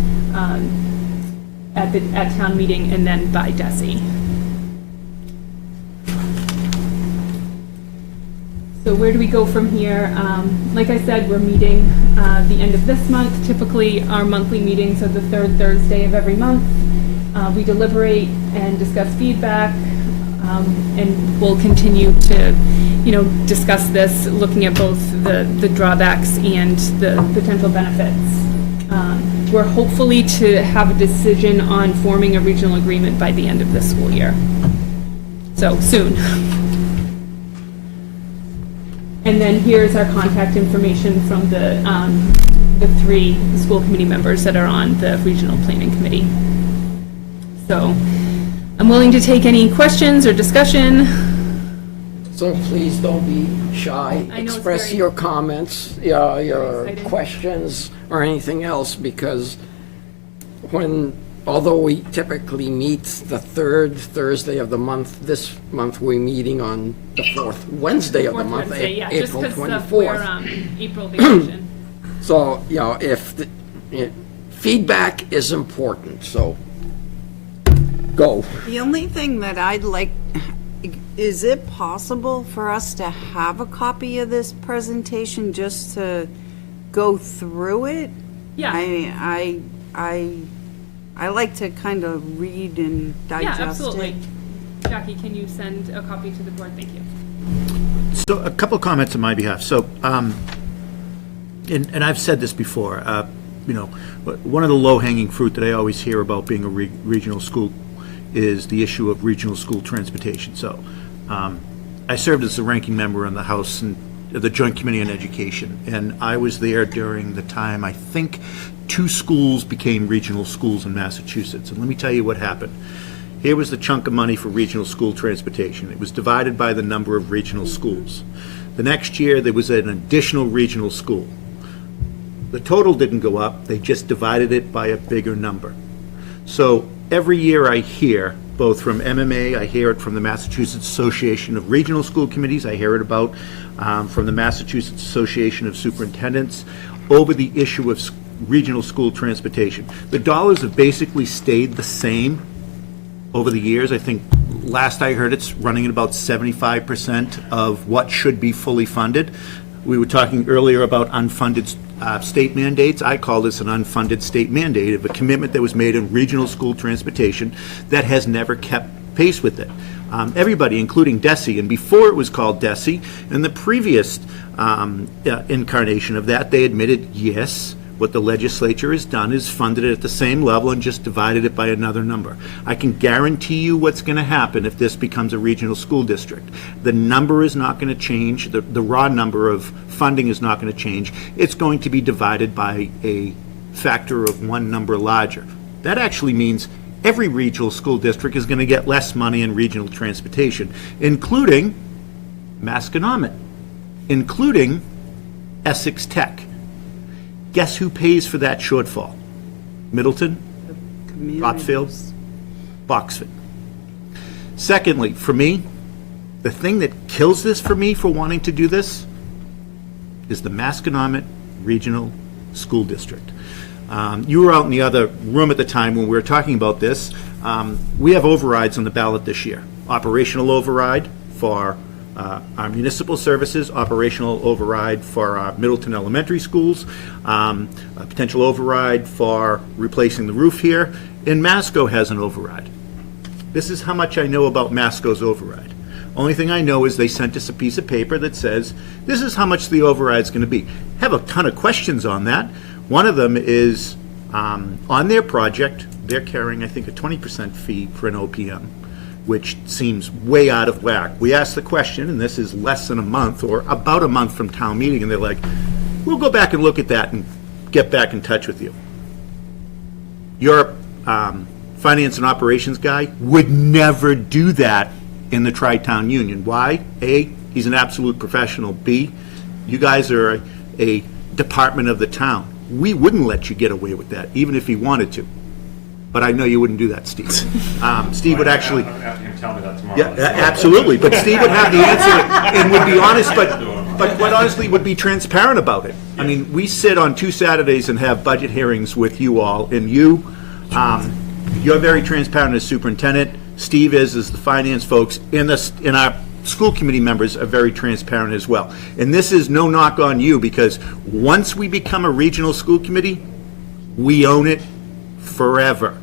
at town meeting, and then by DESI. So where do we go from here? Like I said, we're meeting the end of this month. Typically, our monthly meetings are the third Thursday of every month. We deliberate and discuss feedback, and we'll continue to, you know, discuss this, looking at both the drawbacks and the potential benefits. We're hopefully to have a decision on forming a regional agreement by the end of this school year. So soon. And then here's our contact information from the three school committee members that are on the regional planning committee. So I'm willing to take any questions or discussion. So please don't be shy. I know it's Express very- your comments, your exciting. questions, or anything else, because although we typically meet the third Thursday of the month, this month we're meeting on the fourth Wednesday of the Fourth month, Wednesday, yeah, just April 'cause we're 24th. April vacation. So, you know, feedback is important, so go. The only thing that I'd like, is it possible for us to have a copy of this presentation just to go through it? Yeah. I like to kind of read and digest Yeah, it. absolutely. Jackie, can you send a copy to the board? Thank you. So a couple of comments on my behalf. So, and I've said this before, you know, one of the low-hanging fruit that I always hear about being a regional school is the issue of regional school transportation. So I served as the ranking member in the House and the Joint Committee on Education, and I was there during the time, I think, 2 schools became regional schools in Massachusetts. And let me tell you what happened. Here was the chunk of money for regional school transportation. It was divided by the number of regional schools. The next year, there was an additional regional school. The total didn't go up, they just divided it by a bigger number. So every year I hear, both from MMA, I hear it from the Massachusetts Association of Regional School Committees, I hear it about from the Massachusetts Association of Superintendents, over the issue of regional school transportation. The dollars have basically stayed the same over the years. I think last I heard it's running at about 75% of what should be fully funded. We were talking earlier about unfunded state mandates. I call this an unfunded state mandate of a commitment that was made in regional school transportation that has never kept pace with it. Everybody, including DESI, and before it was called DESI, in the previous incarnation of that, they admitted, yes, what the legislature has done is funded it at the same level and just divided it by another number. I can guarantee you what's going to happen if this becomes a regional school district. The number is not going to change. The raw number of funding is not going to change. It's going to be divided by a factor of one number larger. That actually means every regional school district is going to get less money in regional transportation, including Masconomet. including Essex Tech. Guess who pays for that shortfall? Middleton, Topsfield, Communities. Boxford. Secondly, for me, the thing that kills this for me for wanting to do this is the Masconomet Regional School District. You were out in the other room at the time when we were talking about this. We have overrides on the ballot this year. Operational override for our municipal services, operational override for our Middleton elementary schools, a potential override for replacing the roof here, and Masco has an override. This is how much I know about Masco's override. Only thing I know is they sent us a piece of paper that says, this is how much the override's gonna be. Have a ton of questions on that. One of them is, on their project, they're carrying, I think, a 20% fee for an OPM, which seems way out of whack. We asked the question, and this is less than a month, or about a month from town meeting, and they're like, we'll go back and look at that and get back in touch with you. Your finance and operations guy would never do that in the Tri-Town Union. Why? A, he's an absolute professional. B, you guys are a department of the town. We wouldn't let you get away with that, even if he wanted to. But I know you wouldn't do that, Steve. Steve would actually... I'm asking him to tell me that tomorrow. Yeah, absolutely, but Steve would have the answer and would be honest, but quite honestly, would be transparent about it. I mean, we sit on 2 Saturdays and have budget hearings with you all, and you're very transparent as superintendent. Steve is the finance folks, and our school committee members are very transparent as well. And this is no knock on you, because once we become a regional school committee, we own it forever.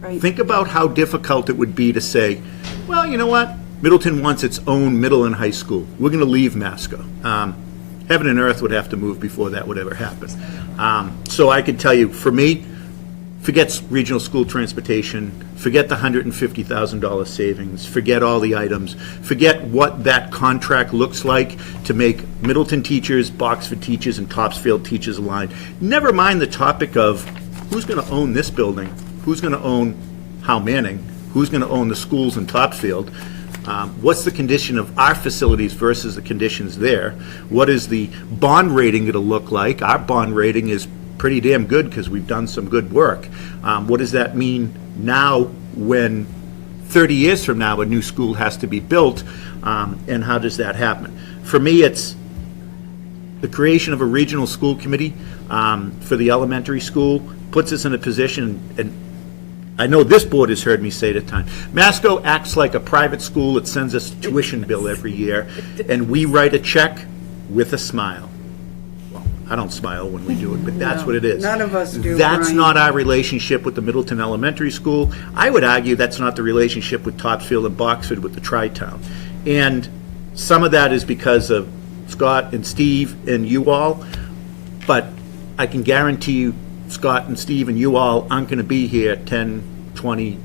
Right. Think about how difficult it would be to say, well, you know what? Middleton wants its own middle and high school. We're going to leave Masco. Heaven and earth would have to move before that would ever happen. So I could tell you, for me, forget regional school transportation, forget the $150,000 savings, forget all the items, forget what that contract looks like to make Middleton teachers, Boxford teachers, and Topsfield teachers aligned. Never mind the topic of who's going to own this building, who's going to own Howe Manning, who's going to own the schools in Topsfield, what's the condition of our facilities versus the conditions there, what is the bond rating going to look like? Our bond rating is pretty damn good because we've done some good work. What does that mean now when 30 years from now a new school has to be built, and how does that happen? For me, it's the creation of a regional school committee for the elementary school puts us in a position, and I know this board has heard me say it at times, Masco acts like a private school that sends us a tuition bill every year, and we write a check with a smile. I don't smile when we do it, but that's what it is. None of us do, That's Brian. not our relationship with the Middleton Elementary School. I would argue that's not the relationship with Topsfield and Boxford with the Tri-Town. And some of that is because of Scott and Steve and you all, but I can guarantee you Scott and Steve and you all aren't going to be here 10, 20,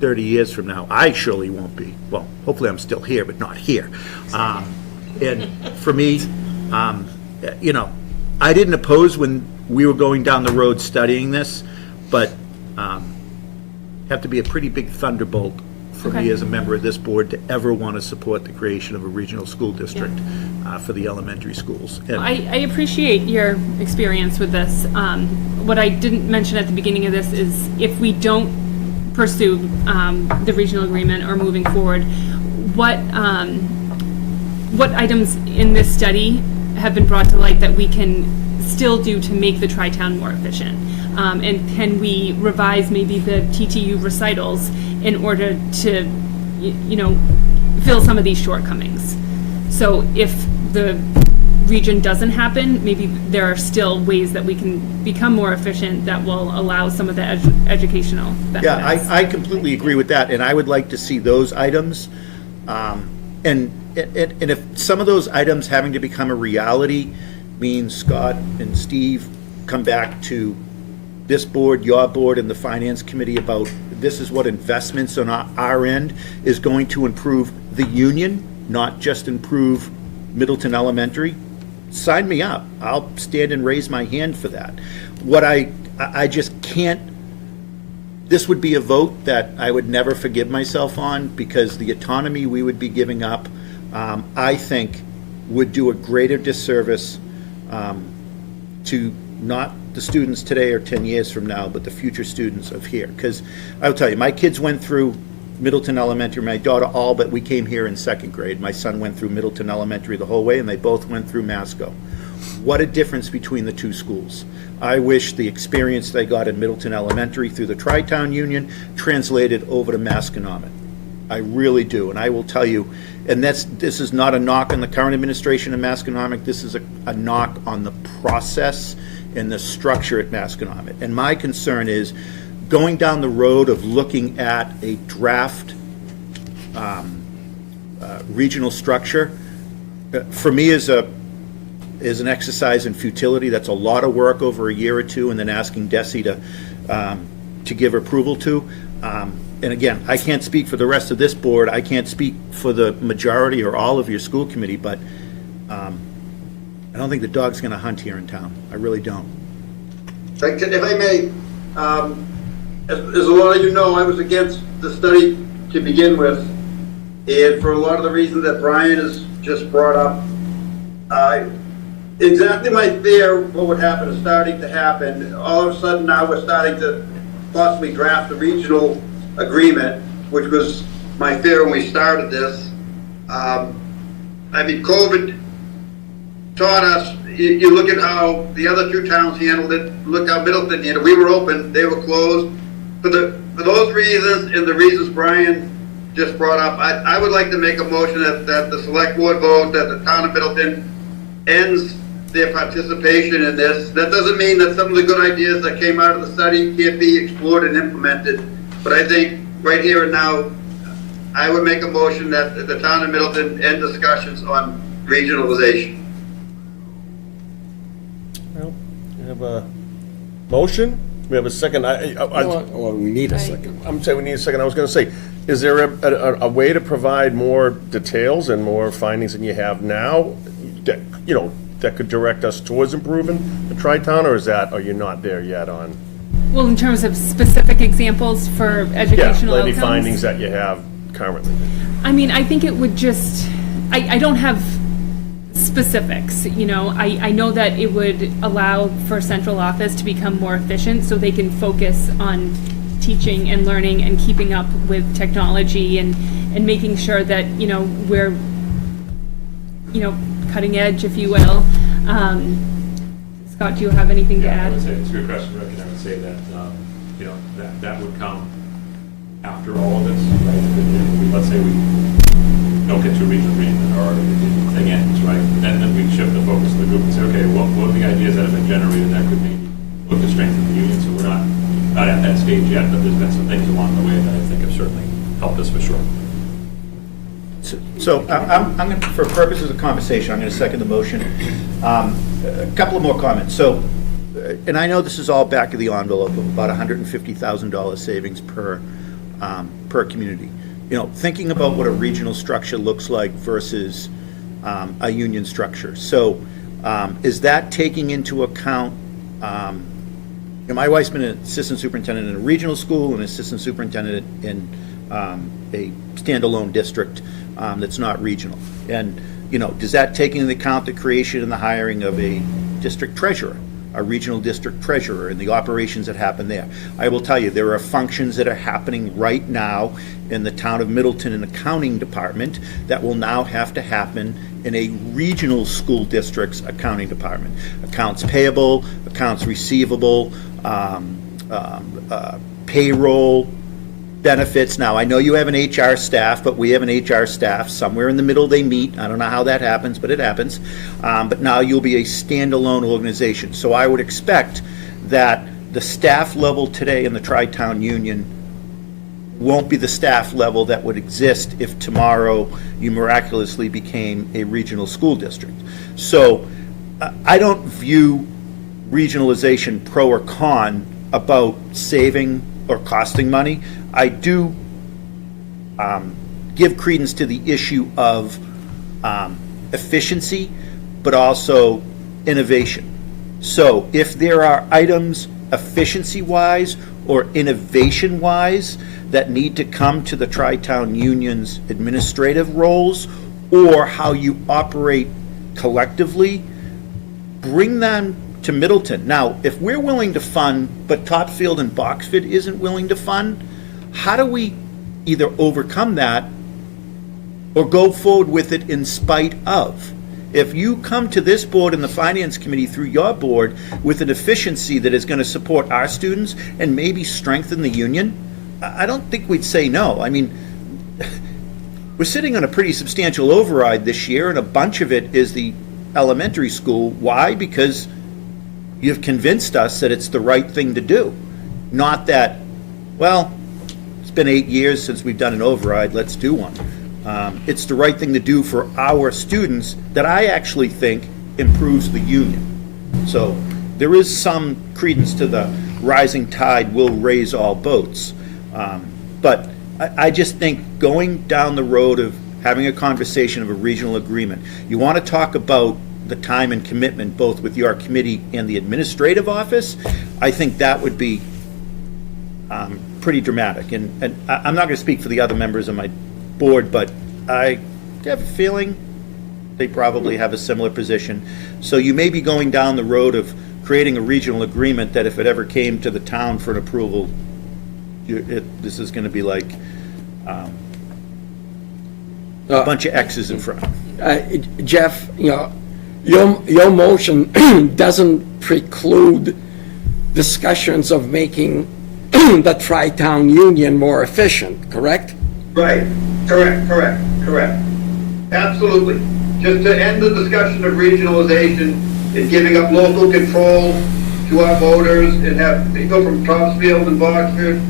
30 years from now. I surely won't be. Well, hopefully I'm still here, but not here. And for me, I didn't oppose when we were going down the road studying this, but have to be a pretty big thunderbolt for me Okay. as a member of this board to ever want to support the creation of a regional school district for the elementary schools. And I appreciate your experience with this. What I didn't mention at the beginning of this is if we don't pursue the regional agreement or moving forward, what items in this study have been brought to light that we can still do to make the Tri-Town more efficient? And can we revise maybe the TTU recitals in order to, fill some of these shortcomings? So if the region doesn't happen, maybe there are still ways that we can become more efficient that will allow some of the educational benefits. yeah, I completely agree with that, and I would like to see those items. And if some of those items having to become a reality means Scott and Steve come back to this board, your board, and the finance committee about this is what investments on our end is going to improve the union, not just improve Middleton Elementary, sign me up. I'll stand and raise my hand for that. What I just can't, this would be a vote that I would never forgive myself on, because the autonomy we would be giving up, I think, would do a greater disservice to not the students today or 10 years from now, but the future students of here. Because I'll tell you, my kids went through Middleton Elementary, my daughter all, but we came here in second grade. My son went through Middleton Elementary the whole way, and they both went through Masco. What a difference between the two schools. I wish the experience they got in Middleton Elementary through the Tri-Town Union translated over to Masconomet. I really do, and I will tell you, and this is not a knock on the current administration of Masconomet, this is a knock on the process and the structure at Masconomet. And my concern is going down the road of looking at a draft regional structure, for me is an exercise in futility. That's a lot of work over a year or two, and then asking DESI to give approval to. And again, I can't speak for the rest of this board, I can't speak for the majority or all of your school committee, but I don't think the dog's gonna hunt here in town. I really don't. If I may, as a lot of you know, I was against the study to begin with, and for a lot of the reasons that Brian has just brought up, exactly my fear, what would happen is starting to happen. All of a sudden now we're starting to possibly draft a regional agreement, which was my fear when we started this. I mean, COVID taught us, you look at how the other two towns handled it, look how Middleton handled it. We were open, they were closed. For those reasons and the reasons Brian just brought up, I would like to make a motion that the select board vote that the town of Middleton ends their participation in this. That doesn't mean that some of the good ideas that came out of the study can't be explored and implemented. But I think right here and now, I would make a motion that the town of Middleton end discussions on regionalization. Well, we have a motion, we have a second. Well, we need a second. I'm saying we need a second. I was going to say, is there a way to provide more details and more findings than you have now, that, you know, that could direct us towards improving the Tri-Town, or are you not there yet on? Well, in terms of specific examples for educational any outcomes? findings that you have currently? I mean, I think it would just, I don't have specifics, you know. I know that it would allow for central office to become more efficient so they can focus on teaching and learning and keeping up with technology and making sure that, you know, we're, you know, cutting edge, if you will. Scott, do you have anything to I add? would say, it's a good question, Rick, and I would say that, you know, that would come after all of this, right? Let's say we don't get to a regional agreement or the thing ends, right? Then we shift the focus of the group and say, okay, what are the ideas that have been generated that could maybe look to strengthen the union? So we're not at that stage yet, but there's been some things along the way that I think have certainly helped us for sure. So I'm going to, for purposes of conversation, I'm going to second the motion. A couple of more comments. So, and I know this is all back of the envelope of about $150,000 savings per community. You know, thinking about what a regional structure looks like versus a union structure. So, is that taking into account? My wife's been an assistant superintendent in a regional school and an assistant superintendent in a standalone district that's not regional. And, you know, does that take into account the creation and the hiring of a district treasurer, a regional district treasurer, and the operations that happen there? I will tell you, there are functions that are happening right now in the town of Middleton in the accounting department that will now have to happen in a regional school district's accounting department. Accounts payable, accounts receivable, payroll, benefits. Now, I know you have an HR staff, but we have an HR staff. Somewhere in the middle they meet. I don't know how that happens, but it happens. But now you'll be a standalone organization. So I would expect that the staff level today in the Tri-Town Union won't be the staff level that would exist if tomorrow you miraculously became a regional school district. So I don't view regionalization pro or con about saving or costing money. I do give credence to the issue of efficiency, but also innovation. So if there are items efficiency-wise or innovation-wise that need to come to the Tri-Town Union's administrative roles, or how you operate collectively, bring them to Middleton. Now, if we're willing to fund, but Topsfield and Boxford isn't willing to fund, how do we either overcome that or go forward with it in spite of? If you come to this board and the finance committee through your board with an efficiency that is going to support our students and maybe strengthen the union, I don't think we'd say no. I mean, we're sitting on a pretty substantial override this year, and a bunch of it is the elementary school. Why? Because you've convinced us that it's the right thing to do. Not that, well, it's been 8 years since we've done an override, let's do one. It's the right thing to do for our students that I actually think improves the union. So there is some credence to the rising tide will raise all boats. But I just think going down the road of having a conversation of a regional agreement, you want to talk about the time and commitment both with your committee and the administrative office, I think that would be pretty dramatic. And I'm not going to speak for the other members of my board, but I have a feeling they probably have a similar position. So you may be going down the road of creating a regional agreement that if it ever came to the town for an approval, this is going to be like a bunch of X's in front. Jeff, your motion doesn't preclude discussions of making the tri-town union more efficient, correct? Right, correct. Absolutely. Just to end the discussion of regionalization and giving up local control to our voters and have people from Topsfield and Boxford,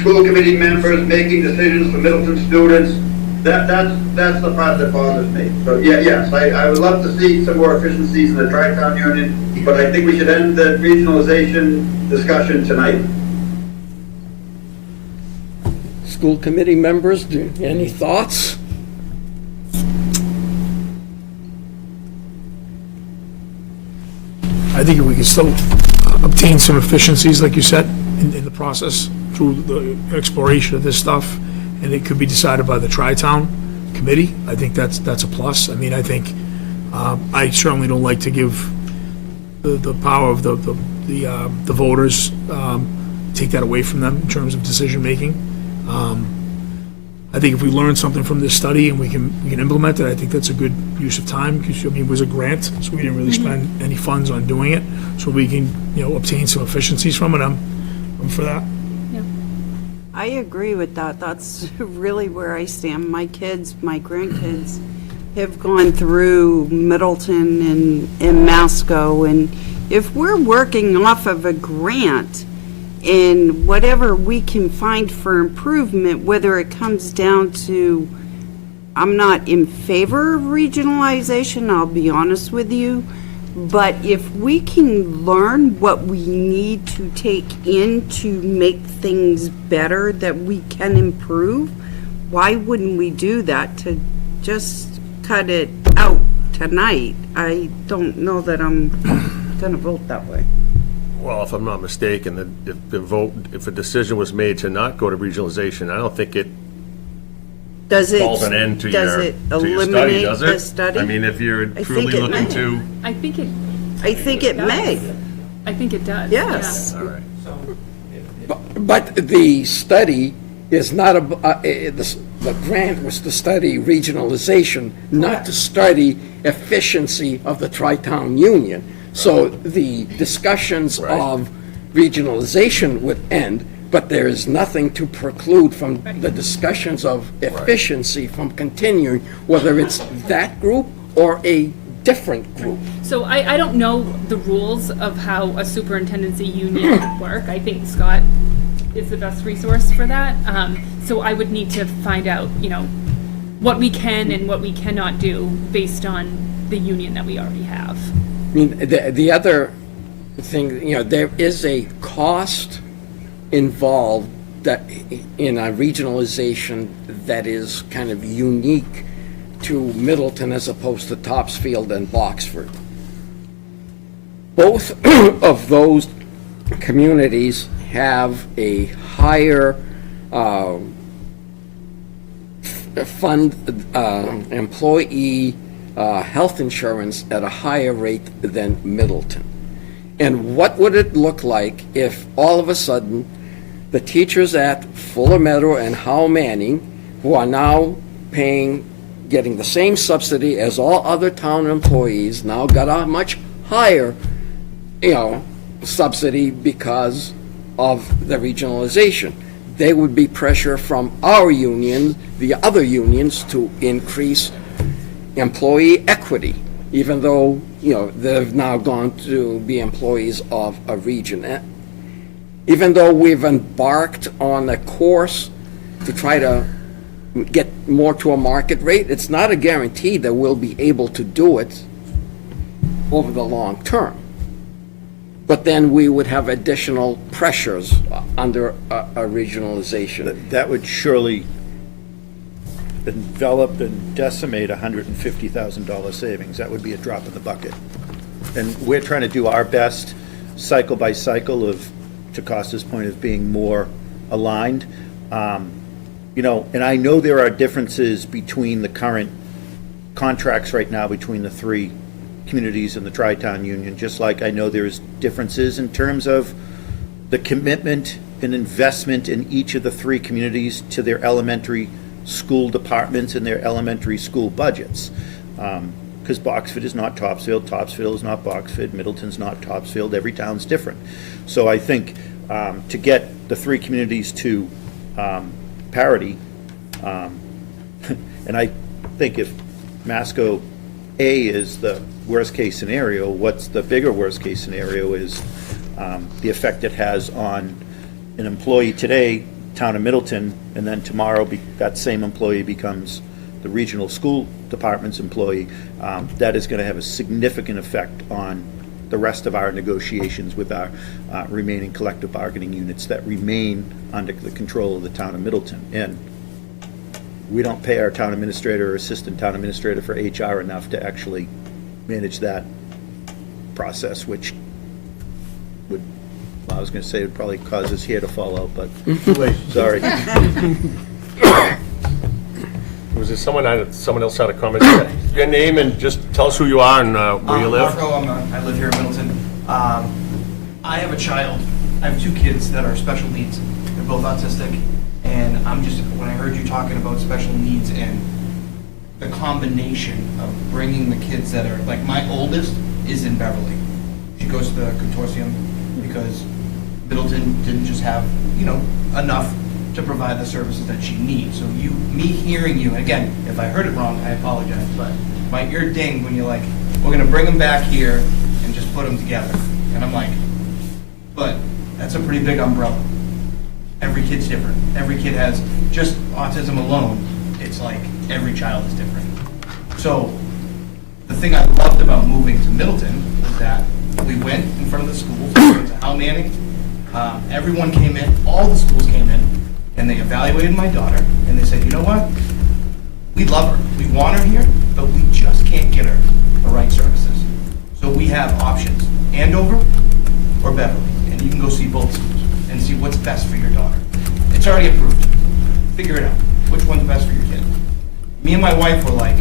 school committee members making decisions for Middleton students, that's the part that bothers me. So, yes, I would love to see some more efficiencies in the tri-town union, but I think we should end the regionalization discussion tonight. School committee members, any thoughts? I think we can still obtain some efficiencies, like you said, in the process through the exploration of this stuff, and it could be decided by the Tri-Town Committee. I think that's a plus. I mean, I think, I certainly don't like to give the power of the voters, take that away from them in terms of decision-making. I think if we learn something from this study and we can implement it, I think that's a good use of time, because, I mean, it was a grant, so we didn't really spend any funds on doing it, so we can, obtain some efficiencies from it. I'm for that. I agree with that. That's really where I stand. My kids, my grandkids have gone through Middleton and Masco, and if we're working off of a grant and whatever we can find for improvement, whether it comes down to, I'm not in favor of regionalization, I'll be honest with you, but if we can learn what we need to take in to make things better that we can improve, why wouldn't we do that? To just cut it out tonight, I don't know that I'm going to vote that way. Well, if I'm not mistaken, if a decision was made to not go to regionalization, I don't think it Does it, falls an end to does your it study, eliminate does the it? study? I mean, if you're think truly it looking may. to, I think it may. I think it does. Yes. all right. But the study is not, the grant was to study regionalization, not to study efficiency of the tri-town union. So the discussions Right. of regionalization would end, but there is nothing to preclude from the discussions of efficiency from continuing, whether it's that group or a different group. So I don't know the rules of how a superintendency union would work. I think Scott is the best resource for that. So I would need to find out, what we can and what we cannot do based on the union that we already have. I mean, the other thing, there is a cost involved that in a regionalization that is kind of unique to Middleton as opposed to Topsfield and Boxford. Both of those communities have a higher employee health insurance at a higher rate than Middleton. And what would it look like if all of a sudden the teachers at Fuller Meadow and Howe Manning, who are now getting the same subsidy as all other town employees, now got a much higher, subsidy because of the regionalization? There would be pressure from our union, the other unions, to increase employee equity, even though, they've now gone to be employees of a region. Even though we've embarked on a course to try to get more to a market rate, it's not a guarantee that we'll be able to do it over the long term. But then we would have additional pressures under a regionalization. That would surely envelop and decimate $150,000 savings. That would be a drop in the bucket. And we're trying to do our best, cycle by cycle, to Costa's point, of being more aligned. And I know there are differences between the current contracts right now between the three communities and the Tri-Town Union, just like I know there's differences in terms of the commitment and investment in each of the three communities to their elementary school departments and their elementary school budgets. Because Boxford is not Topsfield, Topsfield is not Boxford, Middleton's not Topsfield, every town's different. So I think to get the three communities to parity, and I think if Masco A is the worst-case scenario, what's the bigger worst-case scenario is the effect it has on an employee today, town of Middleton, and then tomorrow that same employee becomes the regional school department's employee. That is going to have a significant effect on the rest of our negotiations with our remaining collective bargaining units that remain under the control of the town of Middleton. And we don't pay our town administrator or assistant town administrator for HR enough to actually manage that process, which would, well, I was going to say, would probably cause his hair to fall out, but sorry. Was there someone else had a comment? Your name and just tell us who you are and where you live. Marco, I live here in Middleton. I have a child. I have two kids that are special needs. They're both autistic. And when I heard you talking about special needs and the combination of bringing the kids that are, like my oldest is in Beverly. She goes to the consortium because Middleton didn't just have, enough to provide the services that she needs. So me hearing you, and again, if I heard it wrong, I apologize, but my ear dinged when you're like, we're gonna bring them back here and just put them together. And I'm like, but that's a pretty big umbrella. Every kid's different. Every kid has, just autism alone, it's like every child is different. So the thing I loved about moving to Middleton was that we went in front of the schools, we went to Howe Manning, everyone came in, all the schools came in, and they evaluated my daughter, and they said, you know what? We love her, we want her here, but we just can't get her the right services. So we have options, Andover or Beverly, and you can go see both schools and see what's best for your daughter. It's already approved. Figure it out. Which one's best for your kid? Me and my wife were like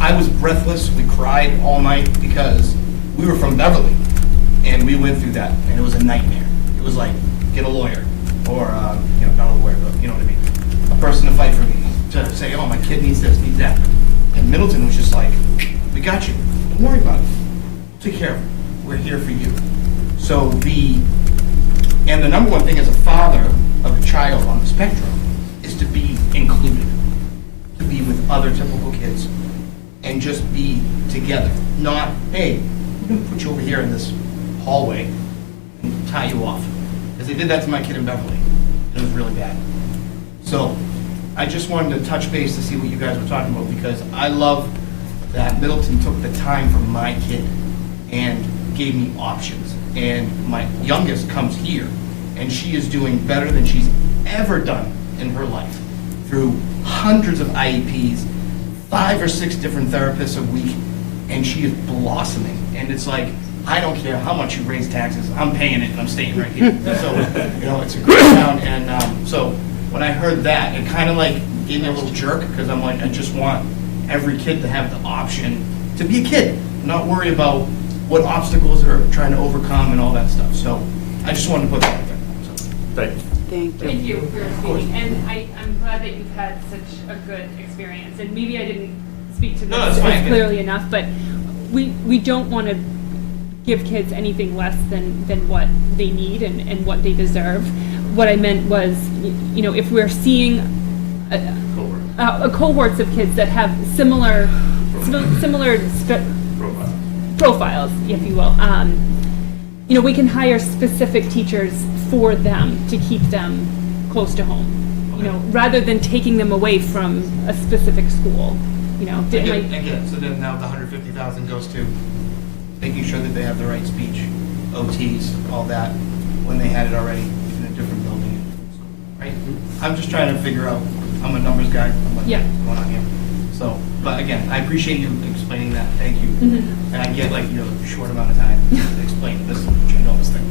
I was breathless. We cried all night because we were from Beverly, and we went through that, and it was a nightmare. It was like, get a lawyer, or, not a lawyer, but you know what I mean, a person to fight for me, to say, oh, my kid needs this, needs that. And Middleton was just like, we got you. Don't worry about it. Take care of it. We're here for you. So and the number one thing as a father of a child on the spectrum is to be included, to be with other typical kids, and just be together. Not, hey, we're going to put you over here in this hallway and tie you off. Because they did that to my kid in Beverly. It was really bad. So I just wanted to touch base to see what you guys were talking about, because I love that Middleton took the time for my kid and gave me options. And my youngest comes here, and she is doing better than she's ever done in her life through hundreds of IEPs, 5 or 6 different therapists a week, and she is blossoming. And it's like, I don't care how much you raise taxes, I'm paying it and I'm staying right here. So, it's a great town. And so when I heard that, it kind of like gave me a little jerk, because I'm like, I just want every kid to have the option to be a kid, not worry about what obstacles they're trying to overcome and all that stuff. So I just wanted to put that out there. So, Thank you. Thank you. Thank you for course. speaking, and I'm glad that you've had such a good experience, and maybe I didn't speak to No, this that's fine. as clearly enough, but we don't want to give kids anything less than what they need and what they deserve. What I meant was, you know, if we're seeing cohorts of kids that have similar profiles, if you will, you know, we can hire specific teachers for them to keep them close to home, you know, rather than taking them away from a specific school, you know. Again, so then now the 150,000 goes to making sure that they have the right speech, OTs, all that, when they had it already in a different building, right? I'm just trying to figure out, I'm a numbers guy, I'm like, Yeah. what's going on here? So, but again, I appreciate you explaining that, thank you. Mm-hmm. And I get like, you know, a short amount of time to explain this ginormous thing.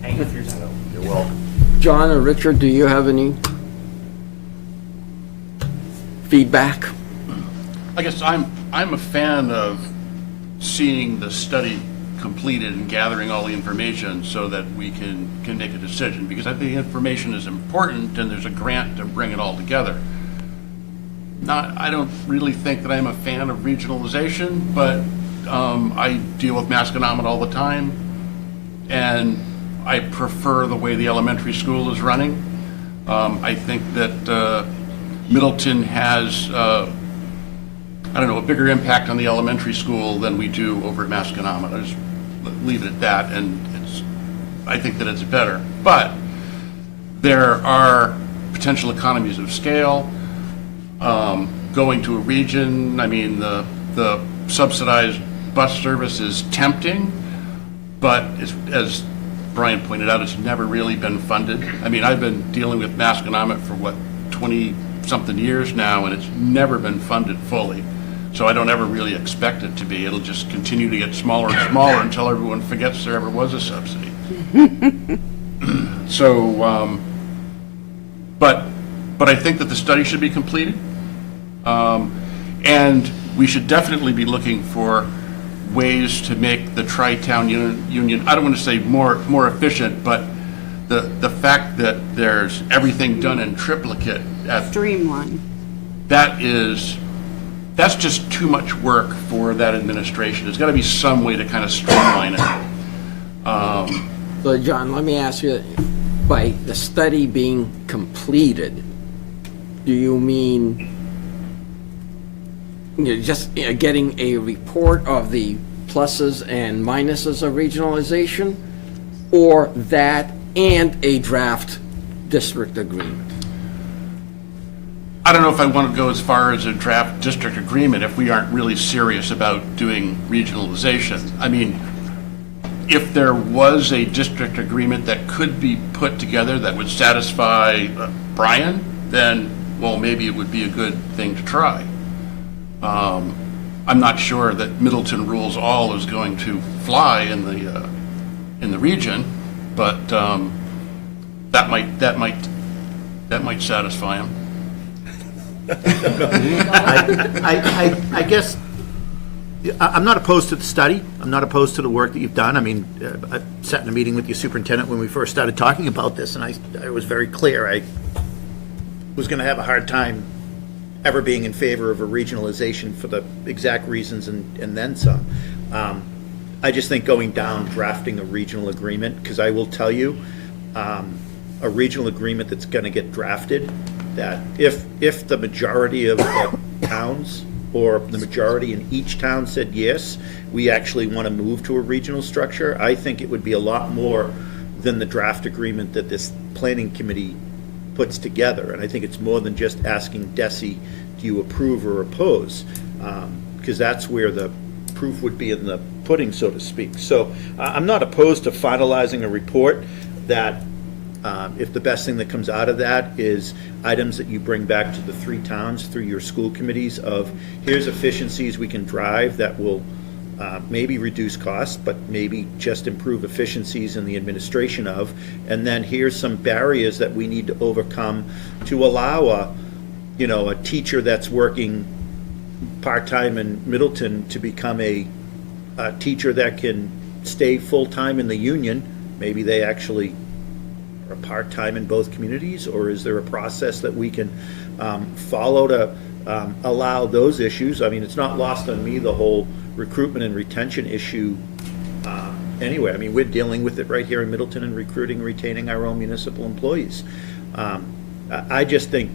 Thank you for your time. You're welcome. John or Richard, do you have any feedback? I guess I'm a fan of seeing the study completed and gathering all the information so that we can make a decision, because I think information is important and there's a grant to bring it all together. I don't really think that I'm a fan of regionalization, but I deal with Masconomet all the time, and I prefer the way the elementary school is running. I think that Middleton has a bigger impact on the elementary school than we do over at Masconomet. I just leave it at that, and I think that it's better. But there are potential economies of scale. Going to a region, I mean, the subsidized bus service is tempting, but as Brian pointed out, it's never really been funded. I mean, I've been dealing with Masconomet for 20-something years now, and it's never been funded fully. So I don't ever really expect it to be. It'll just continue to get smaller and smaller until everyone forgets there ever was a subsidy. So, but I think that the study should be completed. And we should definitely be looking for ways to make the Tri-Town Union, I don't want to say more efficient, but the fact that there's everything done in triplicate, Streamline. that's just too much work for that administration. There's got to be some way to kind of streamline it. So, John, let me ask you, by the study being completed, do you mean just getting a report of the pluses and minuses of regionalization, or that and a draft district agreement? I don't know if I want to go as far as a draft district agreement if we aren't really serious about doing regionalization. I mean, if there was a district agreement that could be put together that would satisfy Brian, then, well, maybe it would be a good thing to try. I'm not sure that Middleton rules all is going to fly in the region, but that might satisfy him. I guess, I'm not opposed to the study. I'm not opposed to the work that you've done. I mean, I sat in a meeting with your superintendent when we first started talking about this, and I was very clear. I was going to have a hard time ever being in favor of a regionalization for the exact reasons and then some. I just think going down, drafting a regional agreement, because I will tell you, a regional agreement that's going to get drafted, that if the majority of the towns or the majority in each town said, yes, we actually want to move to a regional structure, I think it would be a lot more than the draft agreement that this planning committee puts together. And I think it's more than just asking DESI, do you approve or oppose? Because that's where the proof would be in the pudding, so to speak. So I'm not opposed to finalizing a report that, if the best thing that comes out of that is items that you bring back to the three towns through your school committees of, here's efficiencies we can drive that will maybe reduce costs, but maybe just improve efficiencies in the administration of, and then here's some barriers that we need to overcome to allow a teacher that's working part-time in Middleton to become a teacher that can stay full-time in the union, maybe they actually are part-time in both communities, or is there a process that we can follow to allow those issues? I mean, it's not lost on me, the whole recruitment and retention issue anyway. I mean, we're dealing with it right here in Middleton and recruiting and retaining our own municipal employees. I just think,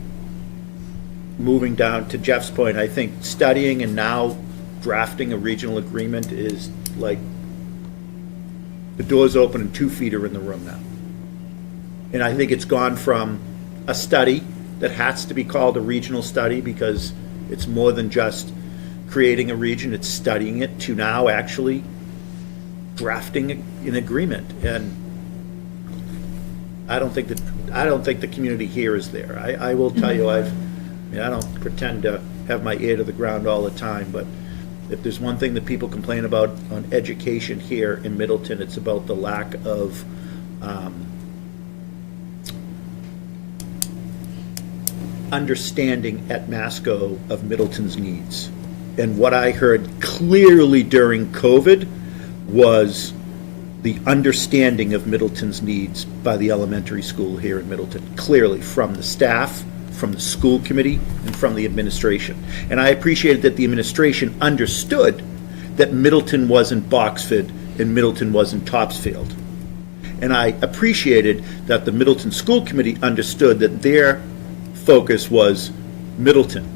moving down to Jeff's point, I think studying and now drafting a regional agreement is like, the door's open and 2 feet are in the room now. And I think it's gone from a study that has to be called a regional study because it's more than just creating a region, it's studying it, to now actually drafting an agreement. And I don't think the community here is there. I will tell you, I don't pretend to have my ear to the ground all the time, but if there's one thing that people complain about on education here in Middleton, it's about the lack of understanding at Masco of Middleton's needs. And what I heard clearly during COVID was the understanding of Middleton's needs by the elementary school here in Middleton, clearly from the staff, from the school committee, and from the administration. And I appreciated that the administration understood that Middleton wasn't Boxford and Middleton wasn't Topsfield. And I appreciated that the Middleton School Committee understood that their focus was Middleton.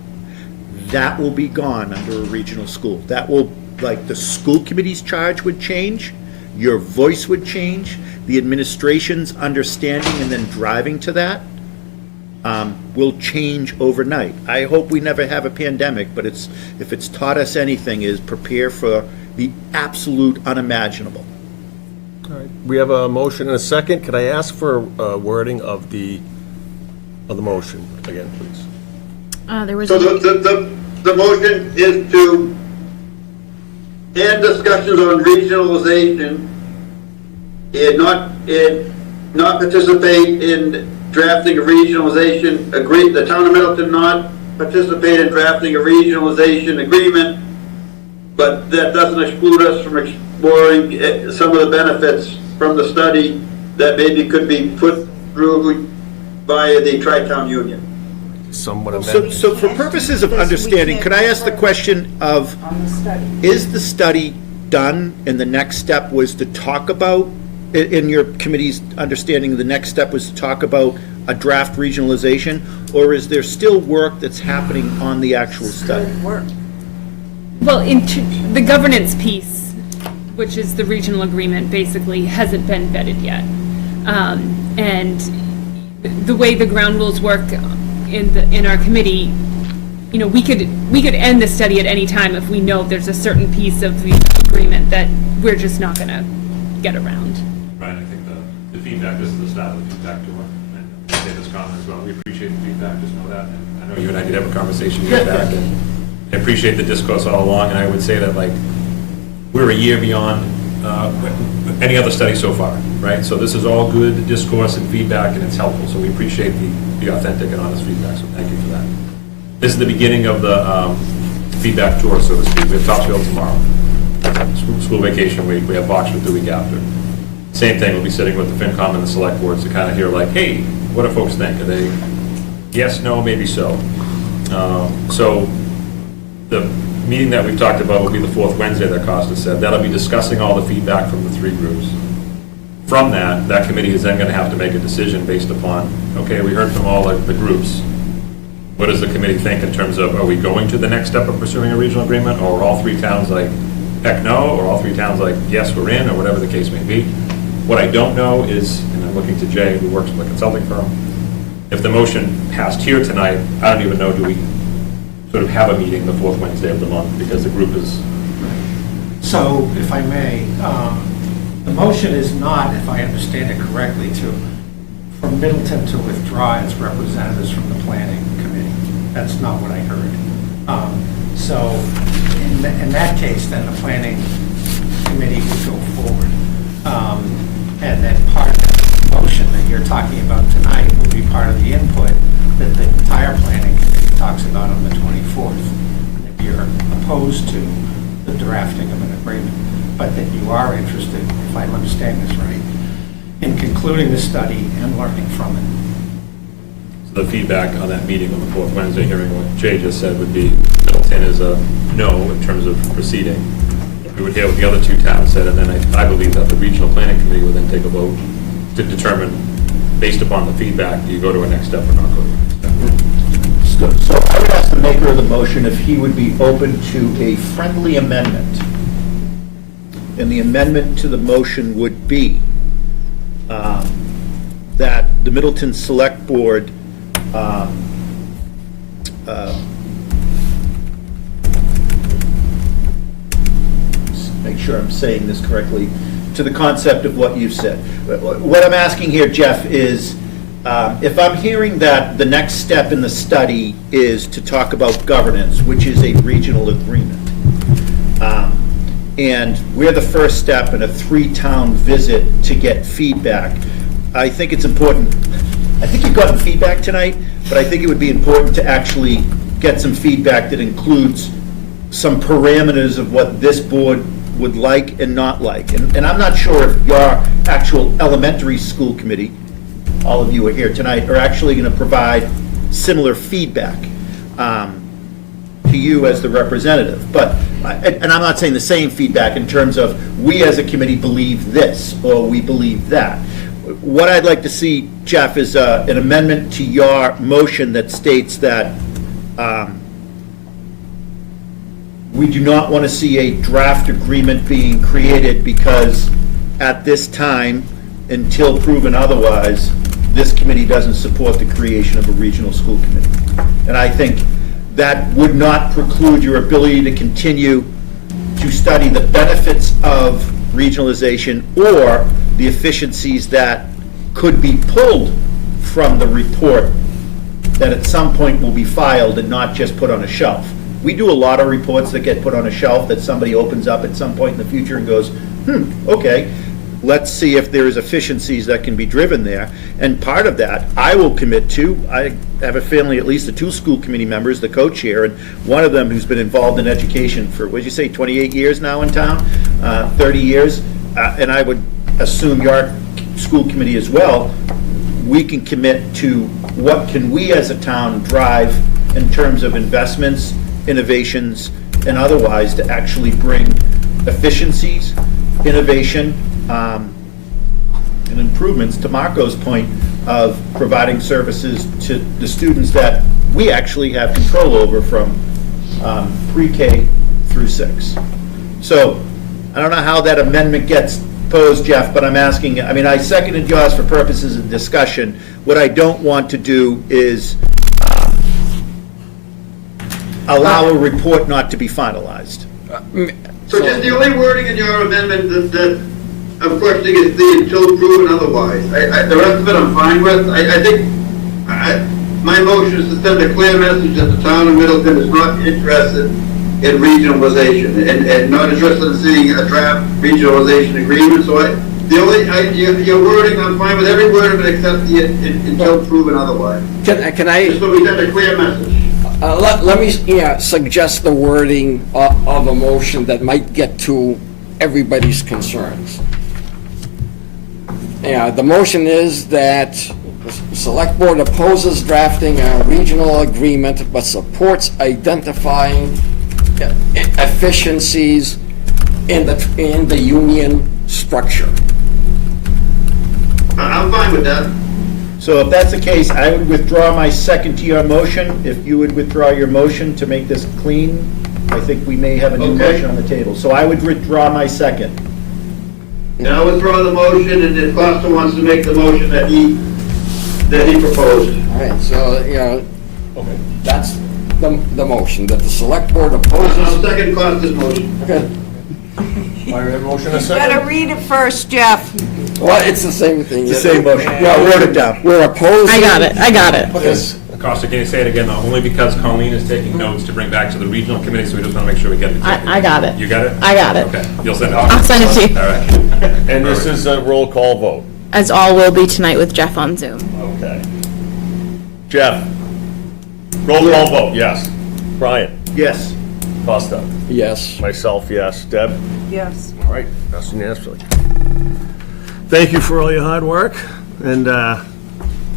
That will be gone under a regional school. That will, like, the school committee's charge would change, your voice would change, the administration's understanding and then driving to that will change overnight. I hope we never have a pandemic, but if it's taught us anything, is prepare for the absolute unimaginable. All right, we have a motion and a second. Could I ask for wording of the motion again, please? There was. So the motion is to end discussions on regionalization and not participate in drafting a regionalization the town of Middleton not participate in drafting a regionalization agreement, but that doesn't exclude us from exploring some of the benefits from the study that maybe could be put through via the Tri-Town Union. Somewhat amended. So for purposes of understanding, could I ask the question of, is the study done and the next step was to talk about, in your committee's understanding, the next step was to talk about a draft regionalization, or is there still work that's happening on the actual study? Well, the governance piece, which is the regional agreement, basically hasn't been vetted yet. And the way the ground rules work in our committee, we could end the study at any time if we know there's a certain piece of the agreement that we're just not going to get around. Right, I think the feedback, this is the start of the feedback tour. And I say this comment as well, we appreciate the feedback, just know that. And I know you and I did have a conversation years back, and I appreciate the discourse all along, and I would say that, like, we're a year beyond any other study so far, right? So this is all good discourse and feedback, and it's helpful, so we appreciate the authentic and honest feedback, so thank you for that. This is the beginning of the feedback tour, so to speak. We have Topsfield tomorrow, school vacation week, we have Boxford the week after. Same thing, we'll be sitting with the FinCom and the select boards to kind of hear, like, hey, what do folks think? Are they yes, no, maybe so? So the meeting that we've talked about will be the fourth Wednesday that Costa said. That'll be discussing all the feedback from the three groups. From that committee is then going to have to make a decision based upon, okay, we heard from all the groups. What does the committee think in terms of, are we going to the next step of pursuing a regional agreement, or are all three towns like, heck no, or all three towns like, yes, we're in, or whatever the case may be? What I don't know is, and I'm looking to Jay, who works with a consulting firm, if the motion passed here tonight, I don't even know, do we sort of have a meeting the fourth Wednesday of the month, because the group is... So, if I may, the motion is not, if I understand it correctly, for Middleton to withdraw its representatives from the planning committee. That's not what I heard. So, in that case, then the planning committee would go forward. And then part of the motion that you're talking about tonight will be part of the input that the entire planning committee talks about on the 24th. And there'd be you're opposed to the drafting of an agreement, but that you are interested, if I'm understanding this right, in concluding the study and learning from it. So the feedback on that meeting on the fourth Wednesday hearing, what Jay just said, would be Middleton is a no in terms of proceeding. We would hear what the other two towns said, and then I believe that the regional planning committee would then take a vote to determine, based upon the feedback, do you go to a next step or not go to a next step. So I would ask the maker of the motion if he would be open to a friendly amendment. And the amendment to the motion would be that the Middleton Select Board make sure I'm saying this correctly, to the concept of what you've said. What I'm asking here, Jeff, is if I'm hearing that the next step in the study is to talk about governance, which is a regional agreement, and we're the first step in a 3-town visit to get feedback, I think it's important. I think you've gotten feedback tonight, but I think it would be important to actually get some feedback that includes some parameters of what this board would like and not like. And I'm not sure if your actual elementary school committee, all of you are here tonight, are actually going to provide similar feedback to you as the representative. But, and I'm not saying the same feedback in terms of we as a committee believe this or we believe that. What I'd like to see, Jeff, is an amendment to your motion that states that we do not want to see a draft agreement being created because at this time, until proven otherwise, this committee doesn't support the creation of a regional school committee. And I think that would not preclude your ability to continue to study the benefits of regionalization or the efficiencies that could be pulled from the report that at some point will be filed and not just put on a shelf. We do a lot of reports that get put on a shelf that somebody opens up at some point in the future and goes, okay, let's see if there is efficiencies that can be driven there. And part of that, I will commit to. I have a family, at least the 2 school committee members, the co-chair, and one of them who's been involved in education for, what did you say, 28 years now in town? 30 years? And I would assume your school committee as well. We can commit to what can we as a town drive in terms of investments, innovations, and otherwise to actually bring efficiencies, innovation, and improvements, to Marco's point, of providing services to the students that we actually have control over from pre-K through 6. So I don't know how that amendment gets posed, Jeff, but I'm asking, I mean, I seconded yours for purposes of discussion. What I don't want to do is allow a report not to be finalized. So just the only wording in your amendment that I'm questioning is the until proven otherwise. The rest of it I'm fine with. I think my motion is to send a clear message that the town of Middleton is not interested in regionalization and not interested in seeing a draft regionalization agreement. So your wording, I'm fine with every word of it except the until proven otherwise. Can I? Just so we send a clear message. Let me suggest the wording of a motion that might get to everybody's concerns. The motion is that the Select Board opposes drafting a regional agreement but supports identifying efficiencies in the union structure. I'm fine with that. So if that's the case, I would withdraw my second to your motion. If you would withdraw your motion to make this clean, I think we may have a new motion on the table. So I would withdraw my second. And I withdraw the motion, and if Costa wants to make the motion that he proposed. All right, so, that's the motion, that the Select Board opposes. I'll second Costa's motion. Okay. Motion a You gotta read it first, Jeff. Well, it's the same thing. It's the same motion. Yeah, wrote it down. We're opposing. I got it. Costa, can you say it again, though? Only because Colleen is taking notes to bring back to the regional committee, so we just want to make sure we get it. I got it. You got it? I got it. Okay, you'll send it? I'll send it to you. All right. And this is a roll call vote. As all will be tonight with Jeff on Zoom. Okay. Jeff? Roll call vote, yes. Brian? Yes. Costa? Yes. Myself, yes. Deb? Yes. All right, that's unanimously. Thank you for all your hard work, and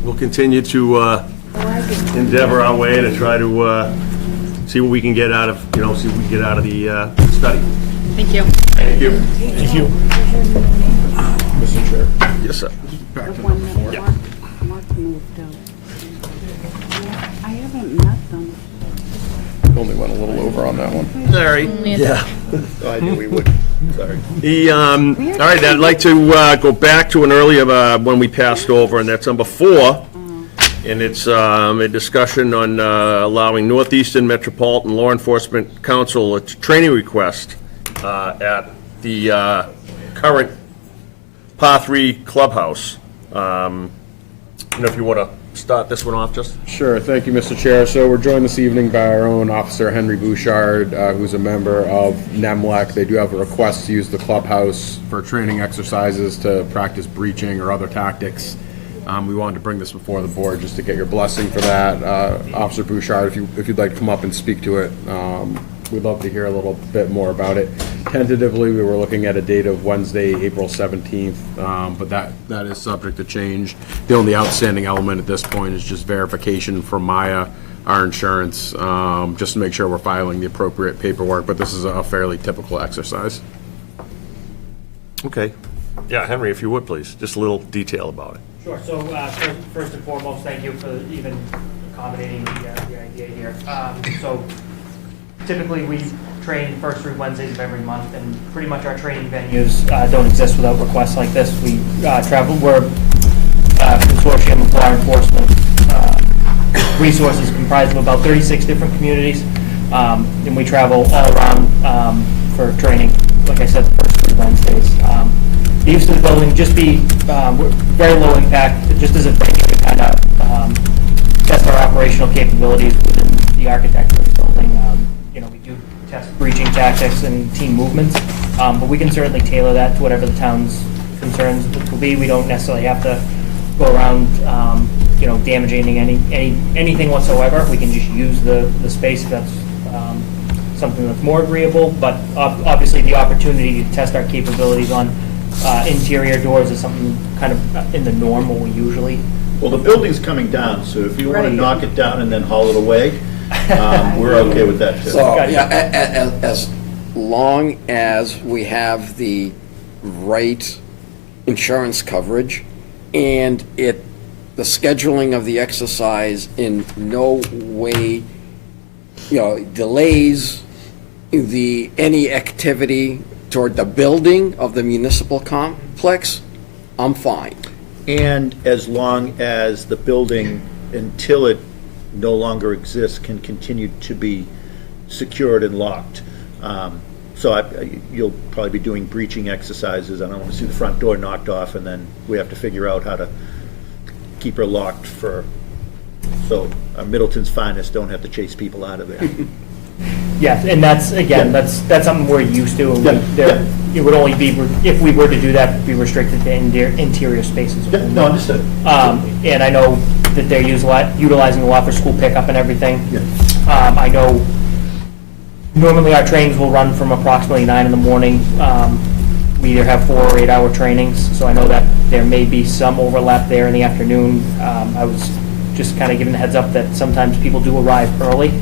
we'll continue to endeavor our way to try to see what we can get out of, see what we can get out of the study. Thank you. Thank you. Thank you. Mr. Chair. Yes, sir. The one that Mark moved out. I haven't met them. Only went a little over on that one. Sorry. Oh, I knew we would. Sorry. All right, I'd like to go back to an earlier one we passed over, and that's number 4. And it's a discussion on allowing Northeastern Metropolitan Law Enforcement Council a training request at the current Par 3 clubhouse. If you want to start this one off, just. Sure, thank you, Mr. Chair. So we're joined this evening by our own Officer Henry Bouchard, who's a member of NEMLEC. They do have a request to use the clubhouse for training exercises to practice breaching or other tactics. We wanted to bring this before the board just to get your blessing for that. Officer Bouchard, if you'd like to come up and speak to it, we'd love to hear a little bit more about it. Tentatively, we were looking at a date of Wednesday, April 17th, but that is subject to change. The only outstanding element at this point is just verification from Maya, our insurance, just to make sure we're filing the appropriate paperwork, but this is a fairly typical exercise. Okay. Yeah, Henry, if you would, please, just a little detail about it. Sure, so first and foremost, thank you for even accommodating the idea here. So typically, we train first 3 Wednesdays of every month, and pretty much our training venues don't exist without requests like this. We travel, we're a consortium of law enforcement resources comprised of about 36 different communities, and we travel all around for training, like I said, the first 3 Wednesdays. The use of the building just be very low impact, just as a venue to kind of test our operational capabilities within the architecture of the building. We do test breaching tactics and team movements, but we can certainly tailor that to whatever the town's concerns will be. We don't necessarily have to go around, damaging anything whatsoever. We can just use the space if that's something that's more agreeable, but obviously the opportunity to test our capabilities on interior doors is something kind of in the norm what we usually. Well, the building's coming down, so if you want to Right. knock it down and then haul it away, we're okay with that, too. So, yeah, as long as we have the right insurance coverage and the scheduling of the exercise in no way, delays any activity toward the building of the municipal complex, I'm fine. And as long as the building, until it no longer exists, can continue to be secured and locked. So you'll probably be doing breaching exercises. I don't want to see the front door knocked off, and then we have to figure out how to keep her locked so our Middleton's finest don't have to chase people out of there. Yes, and that's something we're used to. Yeah. It would only be, if we were to do that, be restricted to interior spaces. Yeah, no, understood. And I know that they're utilizing a lot for school pickup and everything. Yeah. I know normally our trainings will run from approximately 9 in the morning. We either have 4 or 8 hour trainings, so I know that there may be some overlap there in the afternoon. I was just kind of giving the heads up that sometimes people do arrive early.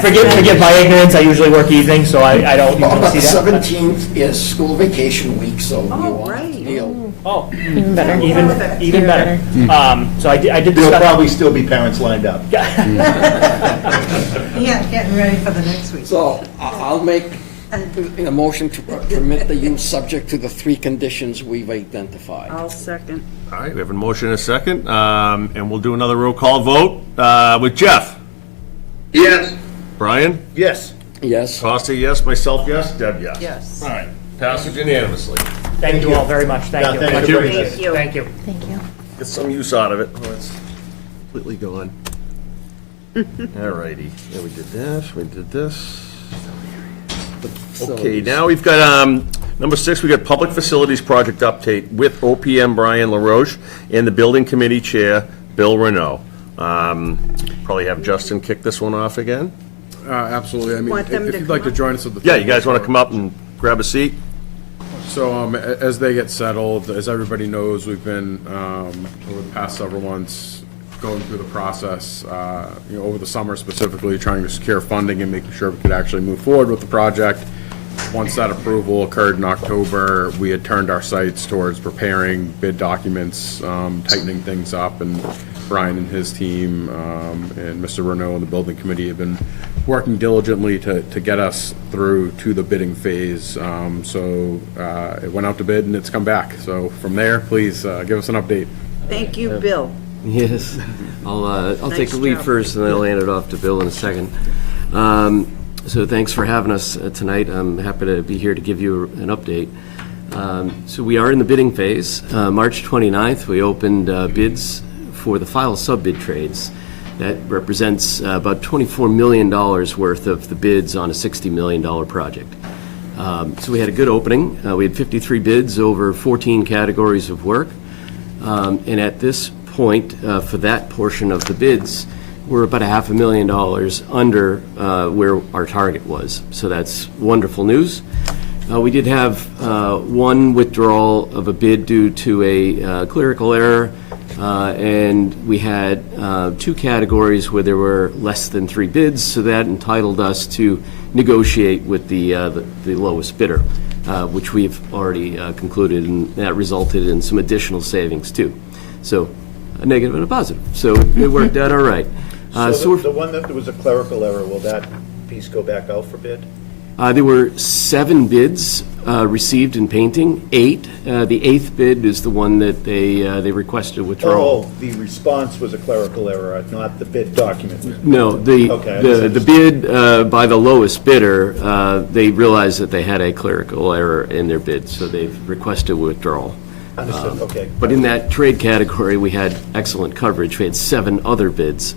Forgive my ignorance, I usually work evenings, so I don't usually see that. The 17th is school vacation week, so you Oh, want right. to deal. Oh, Even better. even better. So I did There'll discuss. probably still be parents lined up. Yeah, getting ready for the next week. So I'll make a motion to permit the use subject to the 3 conditions we've identified. I'll second. All right, we have a motion and a second, and we'll do another roll call vote with Jeff. Yes. Brian? Yes. Yes? Costa, yes. Myself, yes. Deb, yes. Yes. All right, passes unanimously. Thank you all very much, thank you. Yeah, thank you. Thank you. Thank you. Thank you. Get some use out of it. Oh, it's completely gone. All righty, yeah, we did that, we did this. Okay, now we've got, number 6, we got Public Facilities Project Update with OPM Brian LaRoche and the Building Committee Chair, Bill Renault. Probably have Justin kick this one off again. Absolutely. I mean, Want them if to you'd like to come up? join us at the. Yeah, you guys want to come up and grab a seat? So, as they get settled, as everybody knows, we've been, over the past several months, going through the process, over the summer specifically, trying to secure funding and making sure we could actually move forward with the project. Once that approval occurred in October, we had turned our sights towards preparing bid documents, tightening things up, and Brian and his team, and Mr. Renault and the building committee have been working diligently to get us through to the bidding phase. It went out to bid and it's come back. So from there, please give us an update. Thank you, Bill. Yes, I'll take Nice the lead job. first, and then I'll hand it off to Bill in a second. So thanks for having us tonight. I'm happy to be here to give you an update. So we are in the bidding phase. March 29th, we opened bids for the final sub-bid trades. That represents about $24 million worth of the bids on a $60 million project. So we had a good opening. We had 53 bids over 14 categories of work. And at this point, for that portion of the bids, we're about $500,000 under where our target was. So that's wonderful news. We did have one withdrawal of a bid due to a clerical error, and we had two categories where there were less than 3 bids, so that entitled us to negotiate with the lowest bidder, which we've already concluded, and that resulted in some additional savings too. So a negative and a positive. So it worked out all right. So the one that there was a clerical error, will that piece go back out for bid? There were 7 bids received in painting, 8. The 8th bid is the one that they requested withdrawal. Oh, the response was a clerical error, not the bid document. No, Okay, the bid by the lowest bidder, they realized that they had a clerical error in their bid, so they've requested withdrawal. Understood, okay. But in that trade category, we had excellent coverage. We had 7 other bids.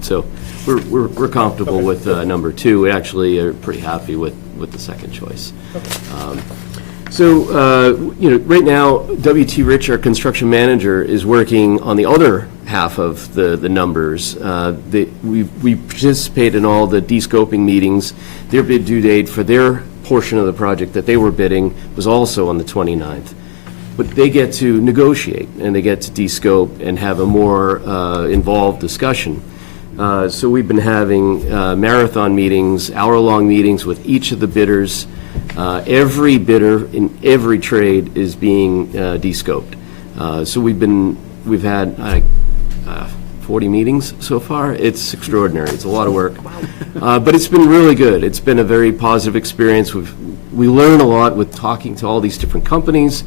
So we're comfortable with number 2. We actually are pretty happy with the second choice. Right now, W.T. Rich, our construction manager, is working on the other half of the numbers. We participate in all the de-scoping meetings. Their bid due date for their portion of the project that they were bidding was also on the 29th. But they get to negotiate, and they get to de-scope and have a more involved discussion. So we've been having marathon meetings, hour-long meetings with each of the bidders. Every bidder in every trade is being de-scoped. So we've had 40 meetings so far. It's extraordinary. It's a lot of work. But it's been really good. It's been a very positive experience. We learn a lot with talking to all these different companies.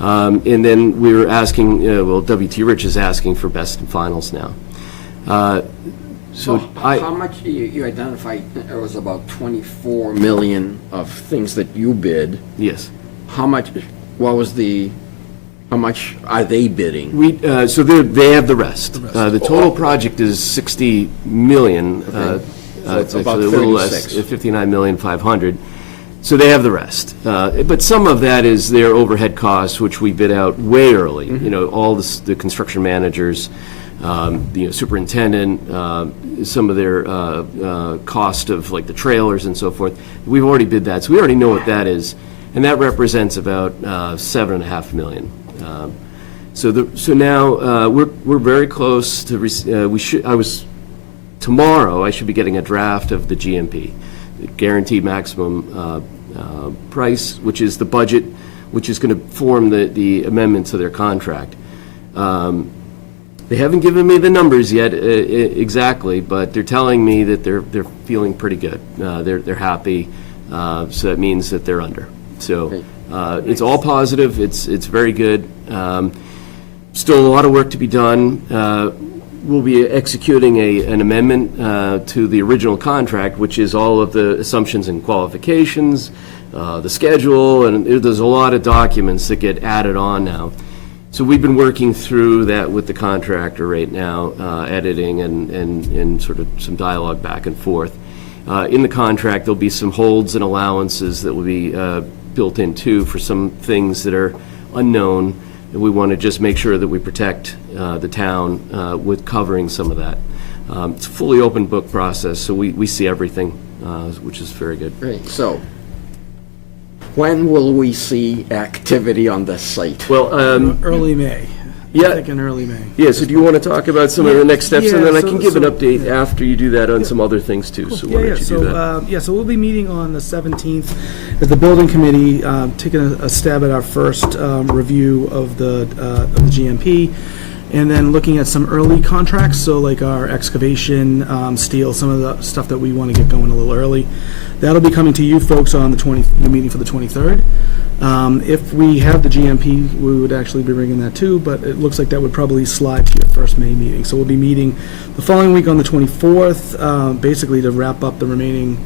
And then we were asking, W.T. Rich is asking for best and finals now. How much, you identified, there was about 24 million of things that you bid. Yes. How much are they bidding? So they have the rest. The total project is 60 million. So it's a about little less, 59,500,000. So they have the rest. But some of that is their overhead costs, which we bid out way early. All the construction managers, superintendent, some of their cost of like the trailers and so forth. We've already bid that, so we already know what that is, and that represents about $7.5 million. So now we're very close to. Tomorrow I should be getting a draft of the GMP, the guaranteed maximum price, which is the budget, which is going to form the amendment to their contract. They haven't given me the numbers yet exactly, but they're telling me that they're feeling pretty good. They're happy, so that means that they're under. So it's all positive. It's very good. Still a lot of work to be done. We'll be executing an amendment to the original contract, which is all of the assumptions and qualifications, the schedule, and there's a lot of documents that get added on now. So we've been working through that with the contractor right now, editing and sort of some dialogue back and forth. In the contract, there'll be some holds and allowances that will be built in too for some things that are unknown. and we want to just make sure that we protect the town with covering some of that. It's a fully open book process, so we see everything, which is very good. Great, so when will we see activity on the site? Well, Early May. Yeah. I'm thinking early May. yeah, so do you want to talk about some of the next steps, and Yeah, then I so- can give an so- update after you do that on some other things too, so why don't you do that? So we'll be meeting on the 17th at the building committee, taking a stab at our first review of the GMP, and then looking at some early contracts, so like our excavation, steel, some of the stuff that we want to get going a little early. That'll be coming to you folks on the meeting for the 23rd. If we have the GMP, we would actually be bringing that too, but it looks like that would probably slide to your first May meeting. So we'll be meeting the following week on the 24th, basically to wrap up the remaining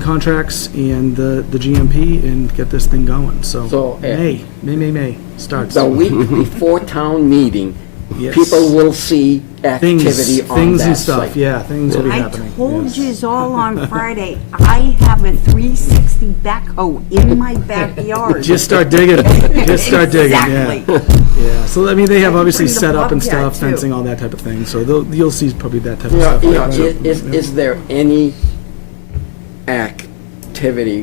contracts and the GMP and get this thing going. So May starts. The week before town meeting, Yes. people will see activity on Things that and stuff, site. yeah, things will be I happening. told yes. yous all on Friday, I have a 360 backhoe in my backyard. Just start digging, just start digging, yeah. Exactly. Yeah, so I mean, they have obviously bring the set up and bobcat, stuff, too. fencing, all that type of thing, so you'll see probably that type of You know, stuff. you know, is there any activity,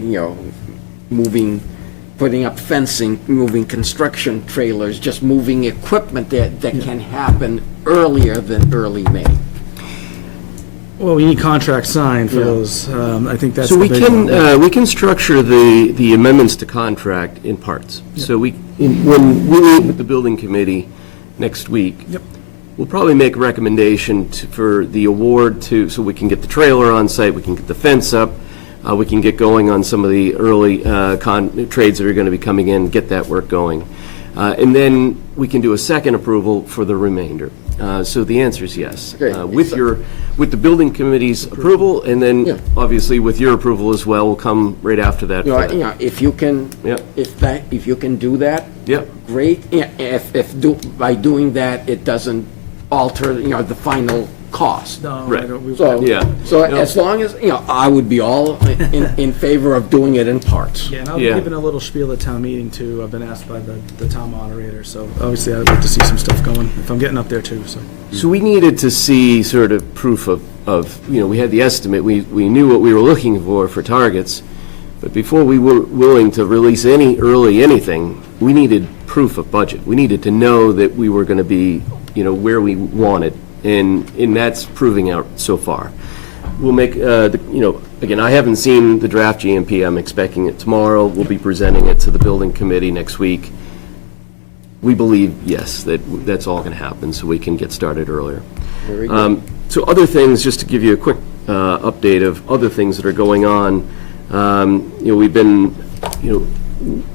moving, putting up fencing, moving construction trailers, just moving equipment that can happen earlier than early May? Well, we need contracts signed for Yeah. those, I think that's So the we big one. can structure the amendments to contract in parts. So when we meet with the building committee next week, Yep. we'll probably make a recommendation for the award so we can get the trailer on site, we can get the fence up, we can get going on some of the early trades that are going to be coming in, get that work going. And then we can do a second approval for the remainder. So the answer is yes. Okay. With the building committee's approval, and Yeah. then obviously with your approval as well, will come right after that. If you can, Yep. if you can do that, Yep. great. Yeah, by doing that, it doesn't alter, the final cost. No, Right. I don't, we- So, Yeah. so No. as long as, I would be all in favor of doing it in parts. Yeah, and I'll be Yeah. giving a little spiel at town meeting too. I've been asked by the town moderator, so obviously I'd like to see some stuff going, if I'm getting up there too, so. So we needed to see sort of proof of, we had the estimate, we knew what we were looking for targets, but before we were willing to release anything, we needed proof of budget. We needed to know that we were going to be, where we wanted, and that's proving out so far. We'll make, again, I haven't seen the draft GMP, I'm expecting it tomorrow, we'll be presenting it to the building committee next week. We believe, yes, that's all going to happen, so we can get started earlier. Very good. So other things, just to give you a quick update of other things that are going on, we've been,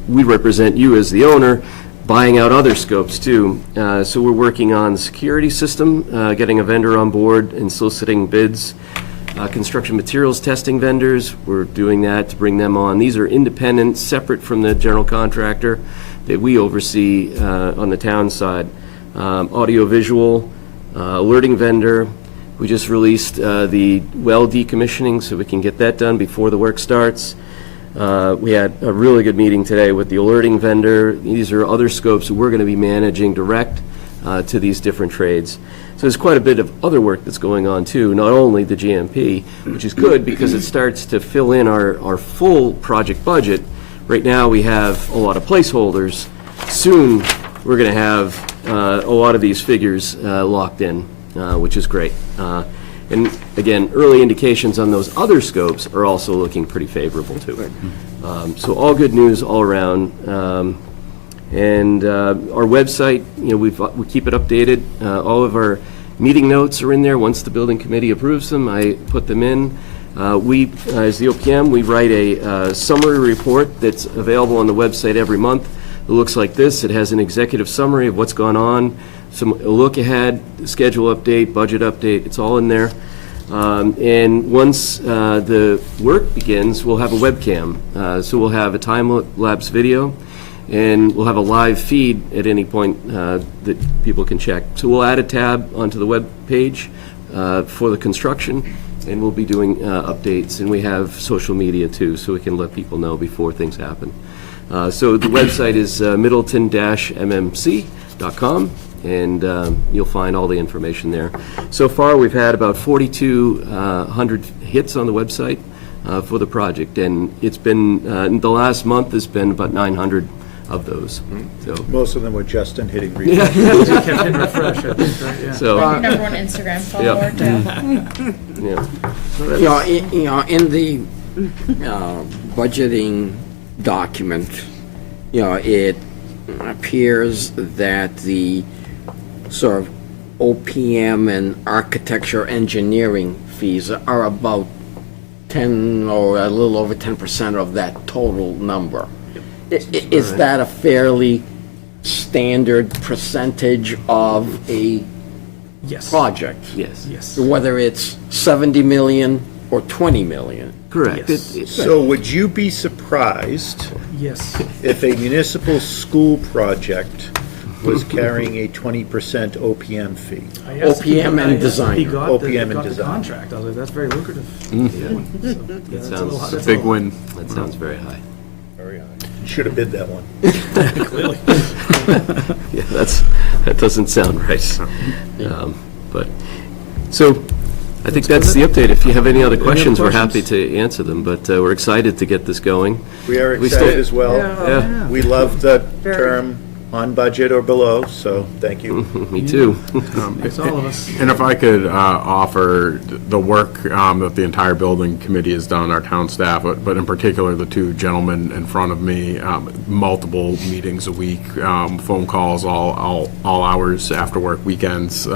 we represent you as the owner, buying out other scopes too. So we're working on the security system, getting a vendor on board and soliciting bids. Construction materials testing vendors, we're doing that to bring them on. These are independent, separate from the general contractor that we oversee on the town side. Audio-visual, alerting vendor. We just released the well decommissioning, so we can get that done before the work starts. We had a really good meeting today with the alerting vendor. These are other scopes that we're going to be managing direct to these different trades. So there's quite a bit of other work that's going on too, not only the GMP, which is good because it starts to fill in our full project budget. Right now, we have a lot of placeholders. Soon, we're going to have a lot of these figures locked in, which is great. And again, early indications on those other scopes are also looking pretty favorable too. So all good news all around. And our website, we keep it updated. All of our meeting notes are in there. Once the building committee approves them, I put them in. We, as the OPM, we write a summary report that's available on the website every month. It looks like this. It has an executive summary of what's gone on, a look ahead, schedule update, budget update. It's all in there. And once the work begins, we'll have a webcam. So we'll have a time-lapse video, and we'll have a live feed at any point that people can check. So we'll add a tab onto the web page for the construction, and we'll be doing updates. And we have social media too, so we can let people know before things happen. So the website is middleton-mmc.com, and you'll find all the information there. So far, we've had about 4,200 hits on the website for the project, and it's been, in the last month, it's been about 900 of those. So, Most of them were Justin hitting refresh. Kept hitting refresh, I think, right, yeah. so, Number one Instagram follower, too. yeah. In the budgeting document, it appears that the sort of OPM and architecture engineering fees are about 10 or a little over 10% of that total number. Is that a fairly standard percentage of a Yes. project? Yes. Yes. Whether it's 70 million or 20 million? Correct. Yes. So would you be surprised Yes. if a municipal school project was carrying a 20% OPM fee? I asked if he OPM and got- design. He got OPM and the design. contract. I was like, that's very lucrative. Mm. So, yeah, That that's a sounds little- a that's Big little- win. That sounds very high. Very high. Should have bid that one. Clearly. Yeah, that doesn't sound right. But, so, I think that's the update. If you have any other questions, we're happy to answer them, but we're excited to get this going. We are We still- excited as well. Yeah, We love the Very. term on budget or below, so thank you. me too. It's all of us. And if I could offer the work that the entire building committee has done, our town staff, but in particular, the two gentlemen in front of me, multiple meetings a week, phone calls, all hours, after work, weekends.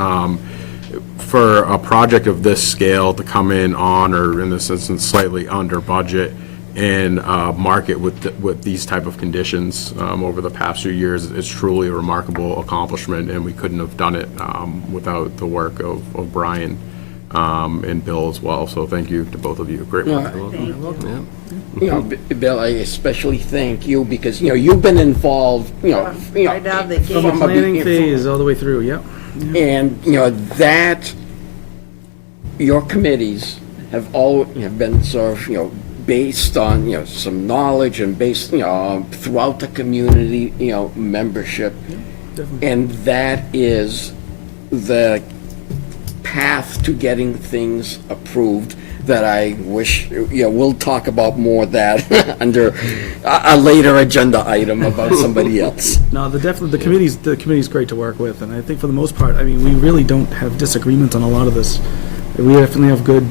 For a project of this scale to come in on, or in this instance, slightly under budget, and market with these type of conditions over the past few years, is truly a remarkable accomplishment, and we couldn't have done it without the work of Brian and Bill as well. So thank you to both of you. Great work. Yeah. Bill, I especially thank you because, you've been involved, Right out of the gate. From a planning from- phase all the way through, yep. And, that your committees have been sort of, based on, some knowledge and based, throughout the community, membership. Definitely. And that is the path to getting things approved that I wish, we'll talk about more of that under a later agenda item about somebody else. No, the committee's great to work with, and I think for the most part, I mean, we really don't have disagreement on a lot of this. We definitely have good,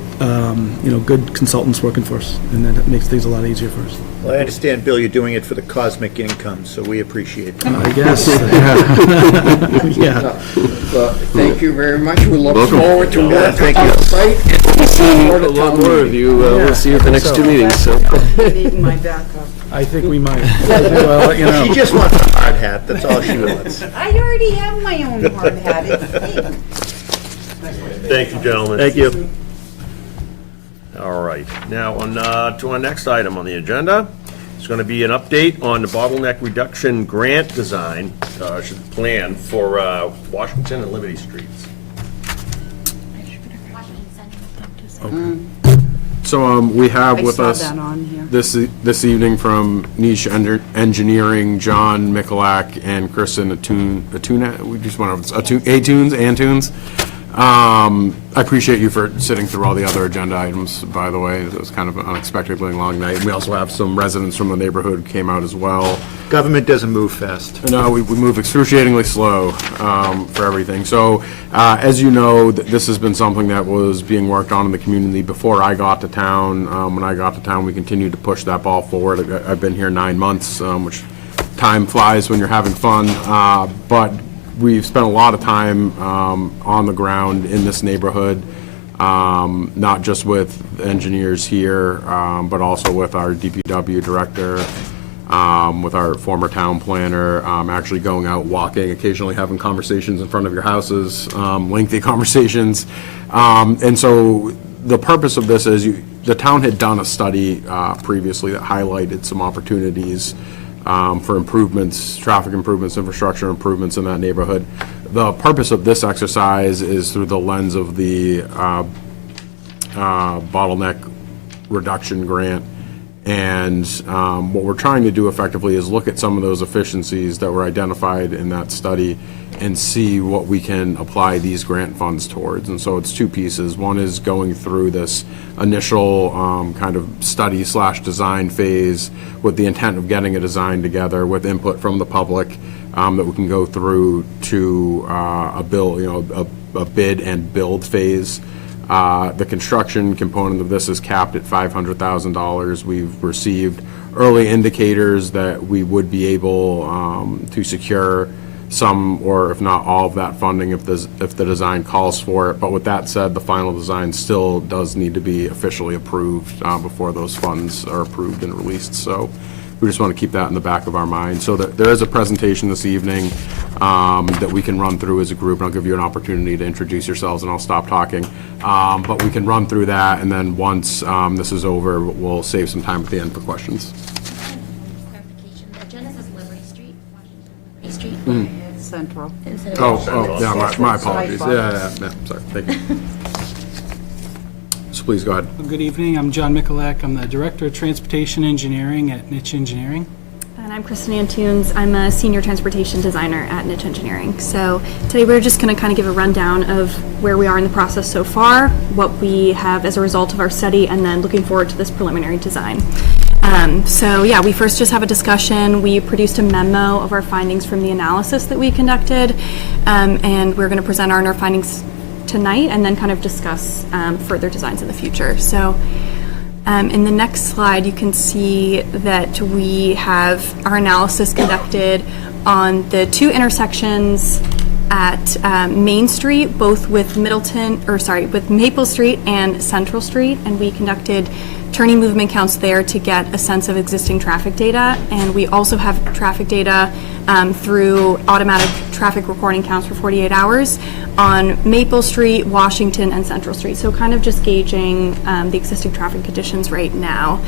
good consultants working for us, and that makes things a lot easier for us. Well, I understand, Bill, you're doing it for the cosmic income, so we appreciate it. I guess. Yeah. Thank you very much. We look Welcome. forward to working thank on you. the site. See a lot more of you. We'll see you at the next two meetings, so. Need my backup. I think we might. Well, I'll let you know. She just wants a hard hat, that's all she wants. I already have my own hard hat. It's pink. Thank you, gentlemen. Thank you. All right, now on to our next item on the agenda. It's going to be an update on the bottleneck reduction grant design, plan for Washington and Liberty Streets. So we have I with saw us that on here. this evening from Niche Engineering, John Michalak and Kristen Atuna. We just went over Antunes. I appreciate you for sitting through all the other agenda items, by the way. It was kind of an unexpectedly long night. We also have some residents from the neighborhood who came out as well. Government doesn't move fast. No, we move excruciatingly slow for everything. So, as you know, this has been something that was being worked on in the community before I got to town. When I got to town, we continued to push that ball forward. I've been here 9 months, which time flies when you're having fun. But we've spent a lot of time on the ground in this neighborhood, not just with engineers here, but also with our DPW director, with our former town planner, actually going out walking, occasionally having conversations in front of your houses, lengthy conversations. And so the purpose of this is the town had done a study previously that highlighted some opportunities for improvements, traffic improvements, infrastructure improvements in that neighborhood. The purpose of this exercise is through the lens of the bottleneck reduction grant And what we're trying to do effectively is look at some of those efficiencies that were identified in that study and see what we can apply these grant funds towards. And so it's two pieces. One is going through this initial kind of study / design phase with the intent of getting a design together with input from the public that we can go through to a bid and build phase. The construction component of this is capped at $500,000. We've received early indicators that we would be able to secure some, or if not all of that funding if the design calls for it. But with that said, the final design still does need to be officially approved before those funds are approved and released. So we just want to keep that in the back of our mind. So there is a presentation this evening that we can run through as a group, and I'll give you an opportunity to introduce yourselves, and I'll stop talking. But we can run through that, and then once this is over, we'll save some time at the end for questions. Clarification, the Genesis Liberty Street, Washington Liberty Street. It's Central. Instead of Yeah, my apologies. Yeah, sorry, thank you. So please, go ahead. Good evening, I'm John Mikulak. I'm the Director of Transportation Engineering at Niche Engineering. And I'm Kristen Antunes. I'm a Senior Transportation Designer at Niche Engineering. So today we're just going to kind of give a rundown of where we are in the process so far, what we have as a result of our study, and then looking forward to this preliminary design. So yeah, we first just have a discussion. We produced a memo of our findings from the analysis that we conducted, and we're going to present our findings tonight and then kind of discuss further designs in the future. So in the next slide, you can see that we have our analysis conducted on the two intersections at Main Street, both with with Maple Street and Central Street, and we conducted turning movement counts there to get a sense of existing traffic data. And we also have traffic data through automatic traffic recording counts for 48 hours on Maple Street, Washington, and Central Street. So kind of just gauging the existing traffic conditions right now.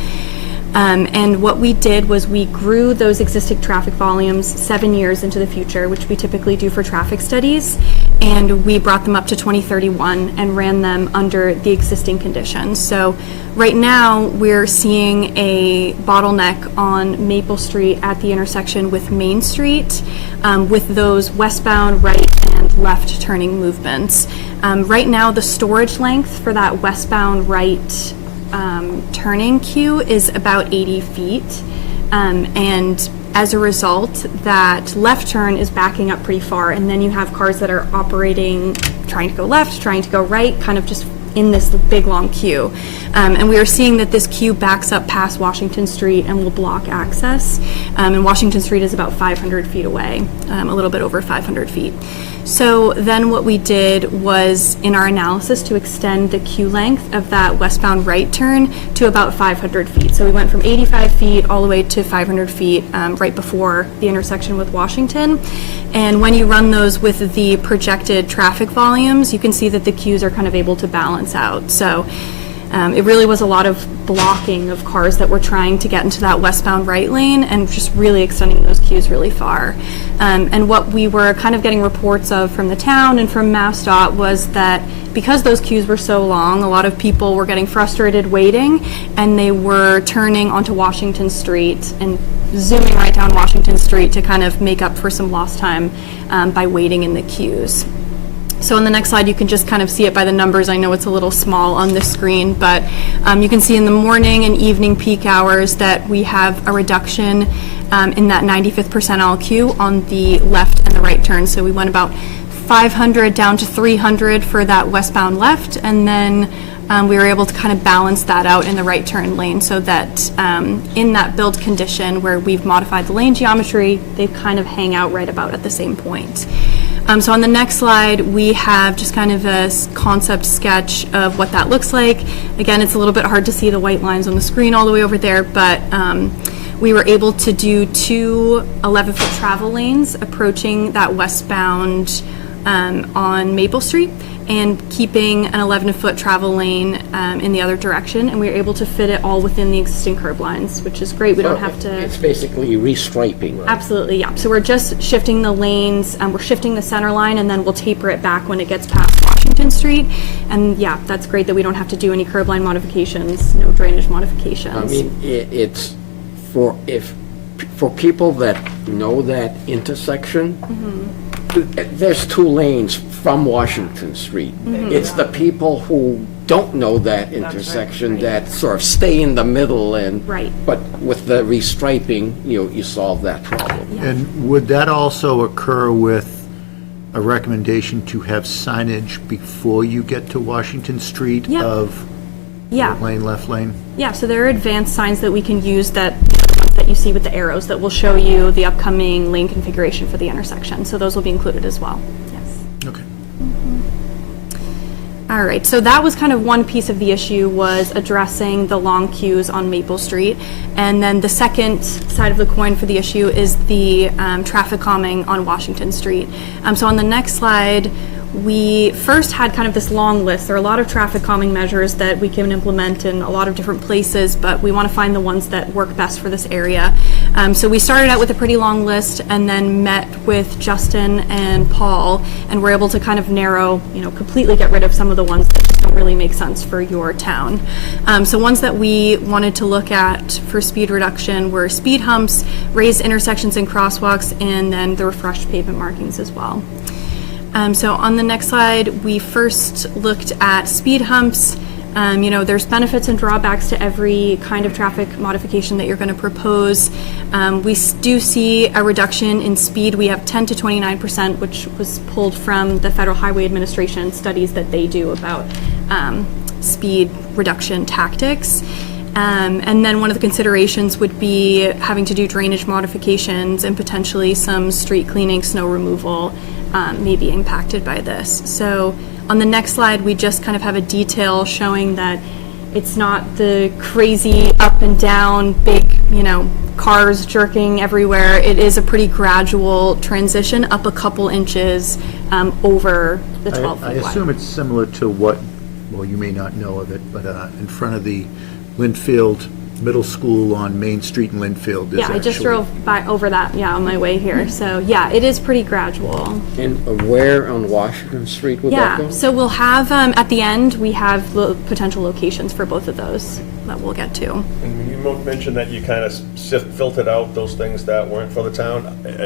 And what we did was we grew those existing traffic volumes 7 years into the future, which we typically do for traffic studies, and we brought them up to 2031 and ran them under the existing conditions. So right now we're seeing a bottleneck on Maple Street at the intersection with Main Street with those westbound right and left turning movements. Right now the storage length for that westbound right turning queue is about 80 feet, and as a result, that left turn is backing up pretty far, and then you have cars that are operating, trying to go left, trying to go right, kind of just in this big long queue. And we are seeing that this queue backs up past Washington Street and will block access. And Washington Street is about 500 feet away, a little bit over 500 feet. So then what we did was, in our analysis, to extend the queue length of that westbound right turn to about 500 feet. So we went from 85 feet all the way to 500 feet right before the intersection with Washington. And when you run those with the projected traffic volumes, you can see that the queues are kind of able to balance out. So it really was a lot of blocking of cars that were trying to get into that westbound right lane and just really extending those queues really far. And what we were kind of getting reports of from the town and from MassDOT was that because those queues were so long, a lot of people were getting frustrated waiting, and they were turning onto Washington Street and zooming right down Washington Street to kind of make up for some lost time by waiting in the queues. So on the next slide, you can just kind of see it by the numbers. I know it's a little small on this screen, but you can see in the morning and evening peak hours that we have a reduction in that 95th percentile queue on the left and the right turn. So we went about 500 down to 300 for that westbound left, and then we were able to kind of balance that out in the right turn lane so that in that build condition where we've modified the lane geometry, they kind of hang out right about at the same point. So on the next slide, we have just kind of a concept sketch of what that looks like. Again, it's a little bit hard to see the white lines on the screen all the way over there, but we were able to do two 11-foot travel lanes approaching that westbound on Maple Street, and keeping an 11-foot travel lane in the other direction, and we were able to fit it all within the existing curb lines, which is great. We don't have to... It's basically restriping. Absolutely, yeah. So we're just shifting the lanes, we're shifting the center line, and then we'll taper it back when it gets past Washington. Washington Street. And yeah, that's great that we don't have to do any curb line modifications, no drainage modifications. I mean, it's for people that know that intersection, there's 2 lanes from Washington Street. It's the people who don't know that intersection that sort of stay in the middle and. Right. But with the restriping, you solve that problem. And would that also occur with a recommendation to have signage before you get to Washington Street Yeah. of Yeah. right lane, left lane? Yeah, so there are advanced signs that we can use that you see with the arrows that will show you the upcoming lane configuration for the intersection. So those will be included as well. Yes. Okay. All right, so that was kind of one piece of the issue, was addressing the long queues on Maple Street. And then the second side of the coin for the issue is the traffic calming on Washington Street. So on the next slide, we first had kind of this long list. There are a lot of traffic calming measures that we can implement in a lot of different places, but we want to find the ones that work best for this area. So we started out with a pretty long list and then met with Justin and Paul, and were able to kind of narrow, completely get rid of some of the ones that just don't really make sense for your town. So ones that we wanted to look at for speed reduction were speed humps, raised intersections and crosswalks, and then the refreshed pavement markings as well. So on the next slide, we first looked at speed humps. There's benefits and drawbacks to every kind of traffic modification that you're going to propose. We do see a reduction in speed. We have 10 to 29%, which was pulled from the Federal Highway Administration studies that they do about speed reduction tactics. And then one of the considerations would be having to do drainage modifications and potentially some street cleaning, snow removal may be impacted by this. So on the next slide, we just kind of have a detail showing that it's not the crazy up and down, big, cars jerking everywhere. It is a pretty gradual transition up a couple inches over the 12 feet I wide. assume it's similar to what, well, you may not know of it, but in front of the Linfield Middle School on Main Street in Linfield. Yeah, I just drove by over that, on my way here. So, yeah, it is pretty gradual. And where on Washington Street would that go? Yeah, so we'll have, at the end, we have potential locations for both of those that we'll get to. And you mentioned that you kind of filtered out those things that weren't for the town.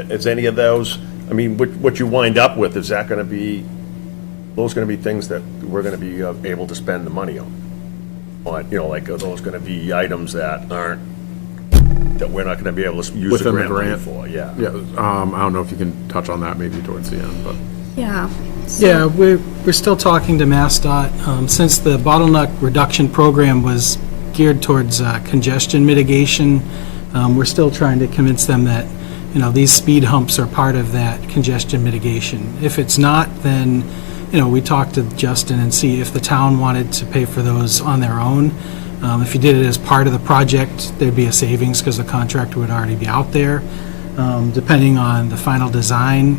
Is any of those, what you wind up with, is that going to be, those going to be things that we're going to be able to spend the money on? Like, are those going to be items that aren't, that we're not going to be able to use the Within the grant money grant? for? Yeah. Yeah, I don't know if you can touch on that maybe towards the end, but. Yeah. Yeah, we're still talking to MassDOT. Since the bottleneck reduction program was geared towards congestion mitigation, we're still trying to convince them that, these speed humps are part of that congestion mitigation. If it's not, then we talked to Justin and see if the town wanted to pay for those on their own. If you did it as part of the project, there'd be a savings because the contractor would already be out there. Depending on the final design,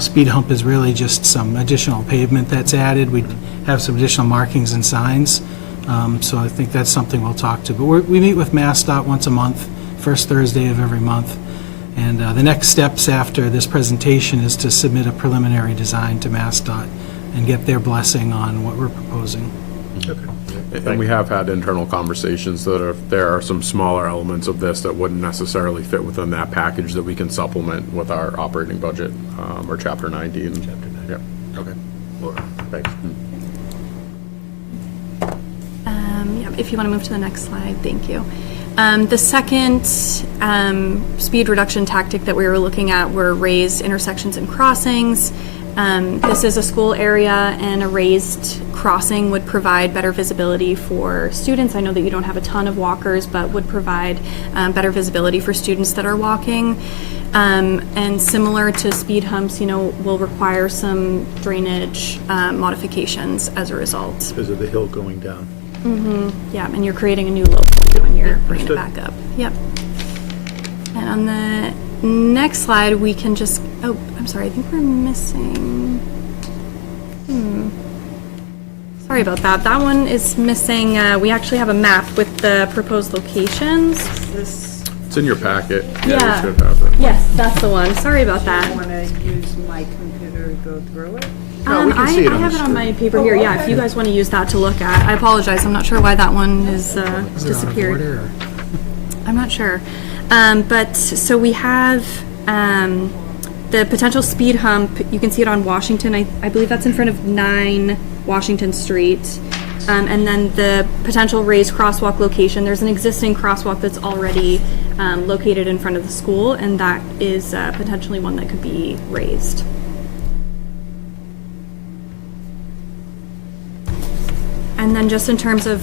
speed hump is really just some additional pavement that's added. We'd have some additional markings and signs. So I think that's something we'll talk to. But we meet with MassDOT once a month, first Thursday of every month. And the next steps after this presentation is to submit a preliminary design to MassDOT and get their blessing on what we're proposing. And we have had internal conversations that there are some smaller elements of this that wouldn't necessarily fit within that package that we can supplement with our operating budget, or Chapter 90. Chapter 90. Yeah. Okay. Well, thanks. If you want to move to the next slide, thank you. The second speed reduction tactic that we were looking at were raised intersections and crossings. This is a school area, and a raised crossing would provide better visibility for students. I know that you don't have a ton of walkers, but would provide better visibility for students that are walking. And similar to speed humps, will require some drainage modifications as a result. Because of the hill going down. Yeah, and you're creating a new low point when you're bringing it back up. Yep. And on the next slide, we can just, I'm sorry, I think we're missing, sorry about that. That one is missing, we actually have a map with the proposed locations. It's in your packet. Yeah. You should have it. Yes, that's the one. Sorry about that. Want to use my computer to go through it? No, we can see it on I have the it on my screen. paper here, yeah, if you guys want to use that to look at. I apologize, I'm not sure why that one is Is it out of disappeared. order, or- I'm not sure. But, so we have the potential speed hump, you can see it on Washington, I believe that's in front of 9 Washington Street. And then the potential raised crosswalk location, there's an existing crosswalk that's already located in front of the school, and that is potentially one that could be raised. And then just in terms of,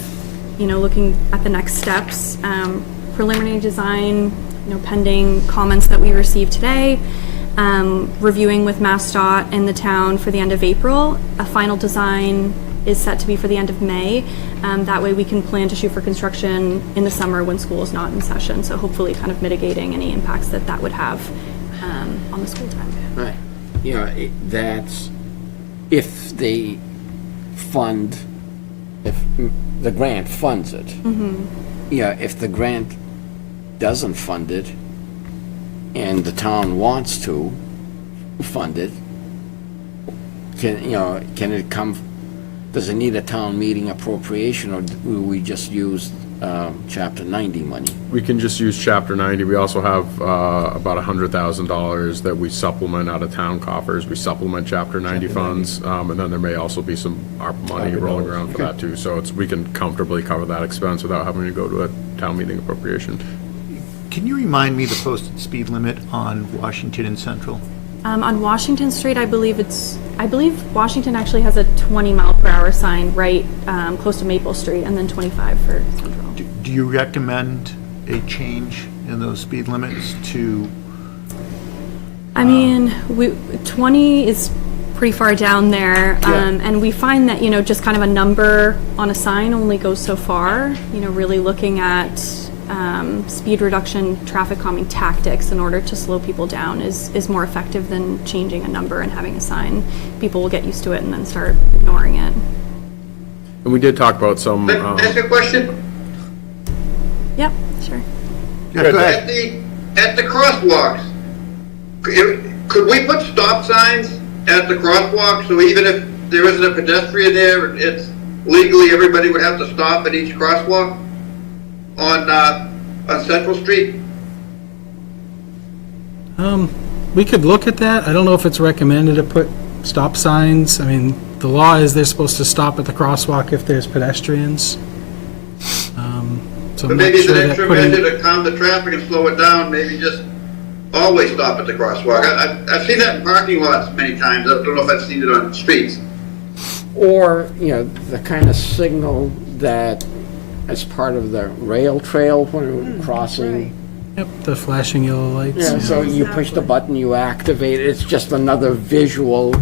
looking at the next steps, preliminary design, pending comments that we received today, reviewing with MassDOT and the town for the end of April. A final design is set to be for the end of May. That way we can plan to shoot for construction in the summer when school is not in session. So hopefully kind of mitigating any impacts that would have on the school time. Right. That's if they fund, if the grant funds it. If the grant doesn't fund it and the town wants to fund it, can it come, does it need a town meeting appropriation, or will we just use Chapter 90 money? We can just use Chapter 90. We also have about $100,000 that we supplement out of town coffers. We supplement Chapter 90 funds, and then there may also be some ARPA money rolling around for that too. So we can comfortably cover that expense without having to go to a town meeting appropriation. Can you remind me the posted speed limit on Washington and Central? On Washington Street, I believe Washington actually has a 20-mile-per-hour sign right close to Maple Street, and then 25 for Central. Do you recommend a change in those speed limits to? I mean, 20 is pretty far down there, and we find that, just kind of a number on a sign only goes so far. Really looking at speed reduction, traffic calming tactics in order to slow people down is more effective than changing a number and having a sign. People will get used to it and then start ignoring it. And we did talk about some. Can I ask a question? Yep, sure. Yeah, go ahead. At the crosswalks, could we put stop signs at the crosswalk, so even if there isn't a pedestrian there, it's legally everybody would have to stop at each crosswalk on Central Street? We could look at that. I don't know if it's recommended to put stop signs. I mean, the law is they're supposed to stop at the crosswalk if there's pedestrians. So But I'm not maybe it's sure an that extra putting, measure to calm the traffic and slow it down, maybe just always stop at the crosswalk. I've seen that in parking lots many times, I don't know if I've seen it on the streets. Or, the kind of signal that as part of the rail trail when we're crossing. yep, the flashing yellow lights. Yeah, so you push the button, you activate it. It's just another visual.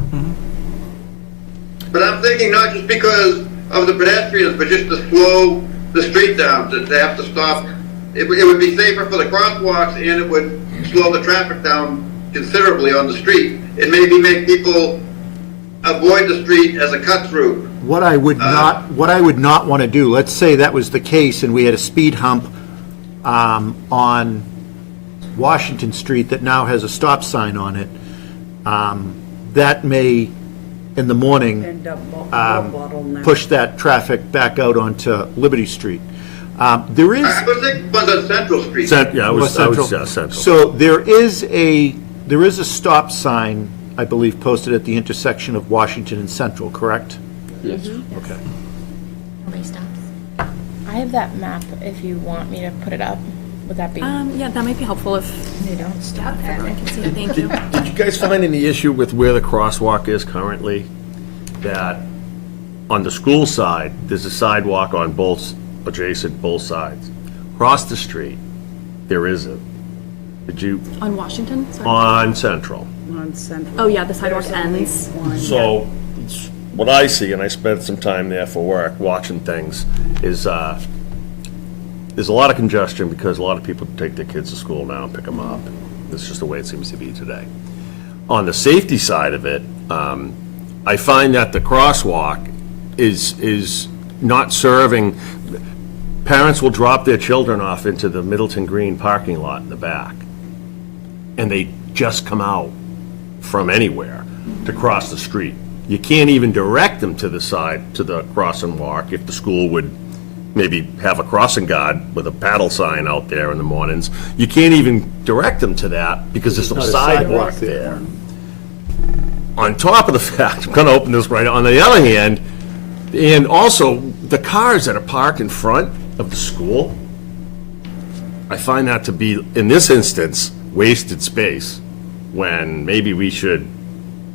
But I'm thinking not just because of the pedestrians, but just to slow the street down, to have to stop. It would be safer for the crosswalks, and it would slow the traffic down considerably on the street. And maybe make people avoid the street as a cut-through. What I would not want to do, let's say that was the case and we had a speed hump on Washington Street that now has a stop sign on it. That may, in the morning, End up bottleneck. push that traffic back out onto Liberty Street. There is. I was thinking it was on Central Street. Yeah, I was Central. Central. So there is a stop sign, I believe, posted at the intersection of Washington and Central, correct? Yes. Okay. Nobody stops. I have that map if you want me to put it up. Would that be? Yeah, that might be helpful if They don't stop everyone can see it. Thank you. Did you guys find any issue with where the crosswalk is currently? That on the school side, there's a sidewalk on both sides. Across the street, there isn't. Did you, On Washington? Sorry. on Central? On Central. Oh, yeah, the sidewalk There's only ends. one. So, it's what I see, and I spent some time there for work, watching things, is there's a lot of congestion because a lot of people take their kids to school now and pick them up. That's just the way it seems to be today. On the safety side of it, I find that the crosswalk is not serving, parents will drop their children off into the Middleton Green parking lot in the back, and they just come out from anywhere to cross the street. You can't even direct them to the side, to the cross and walk, if the school would maybe have a crossing guard with a paddle sign out there in the mornings. You can't even direct them to that because there's no not a sidewalk sidewalk there. On top of the fact, I'm gonna open this right, on the other hand, and also, the cars that are parked in front of the school, I find that to be, in this instance, wasted space, when maybe we should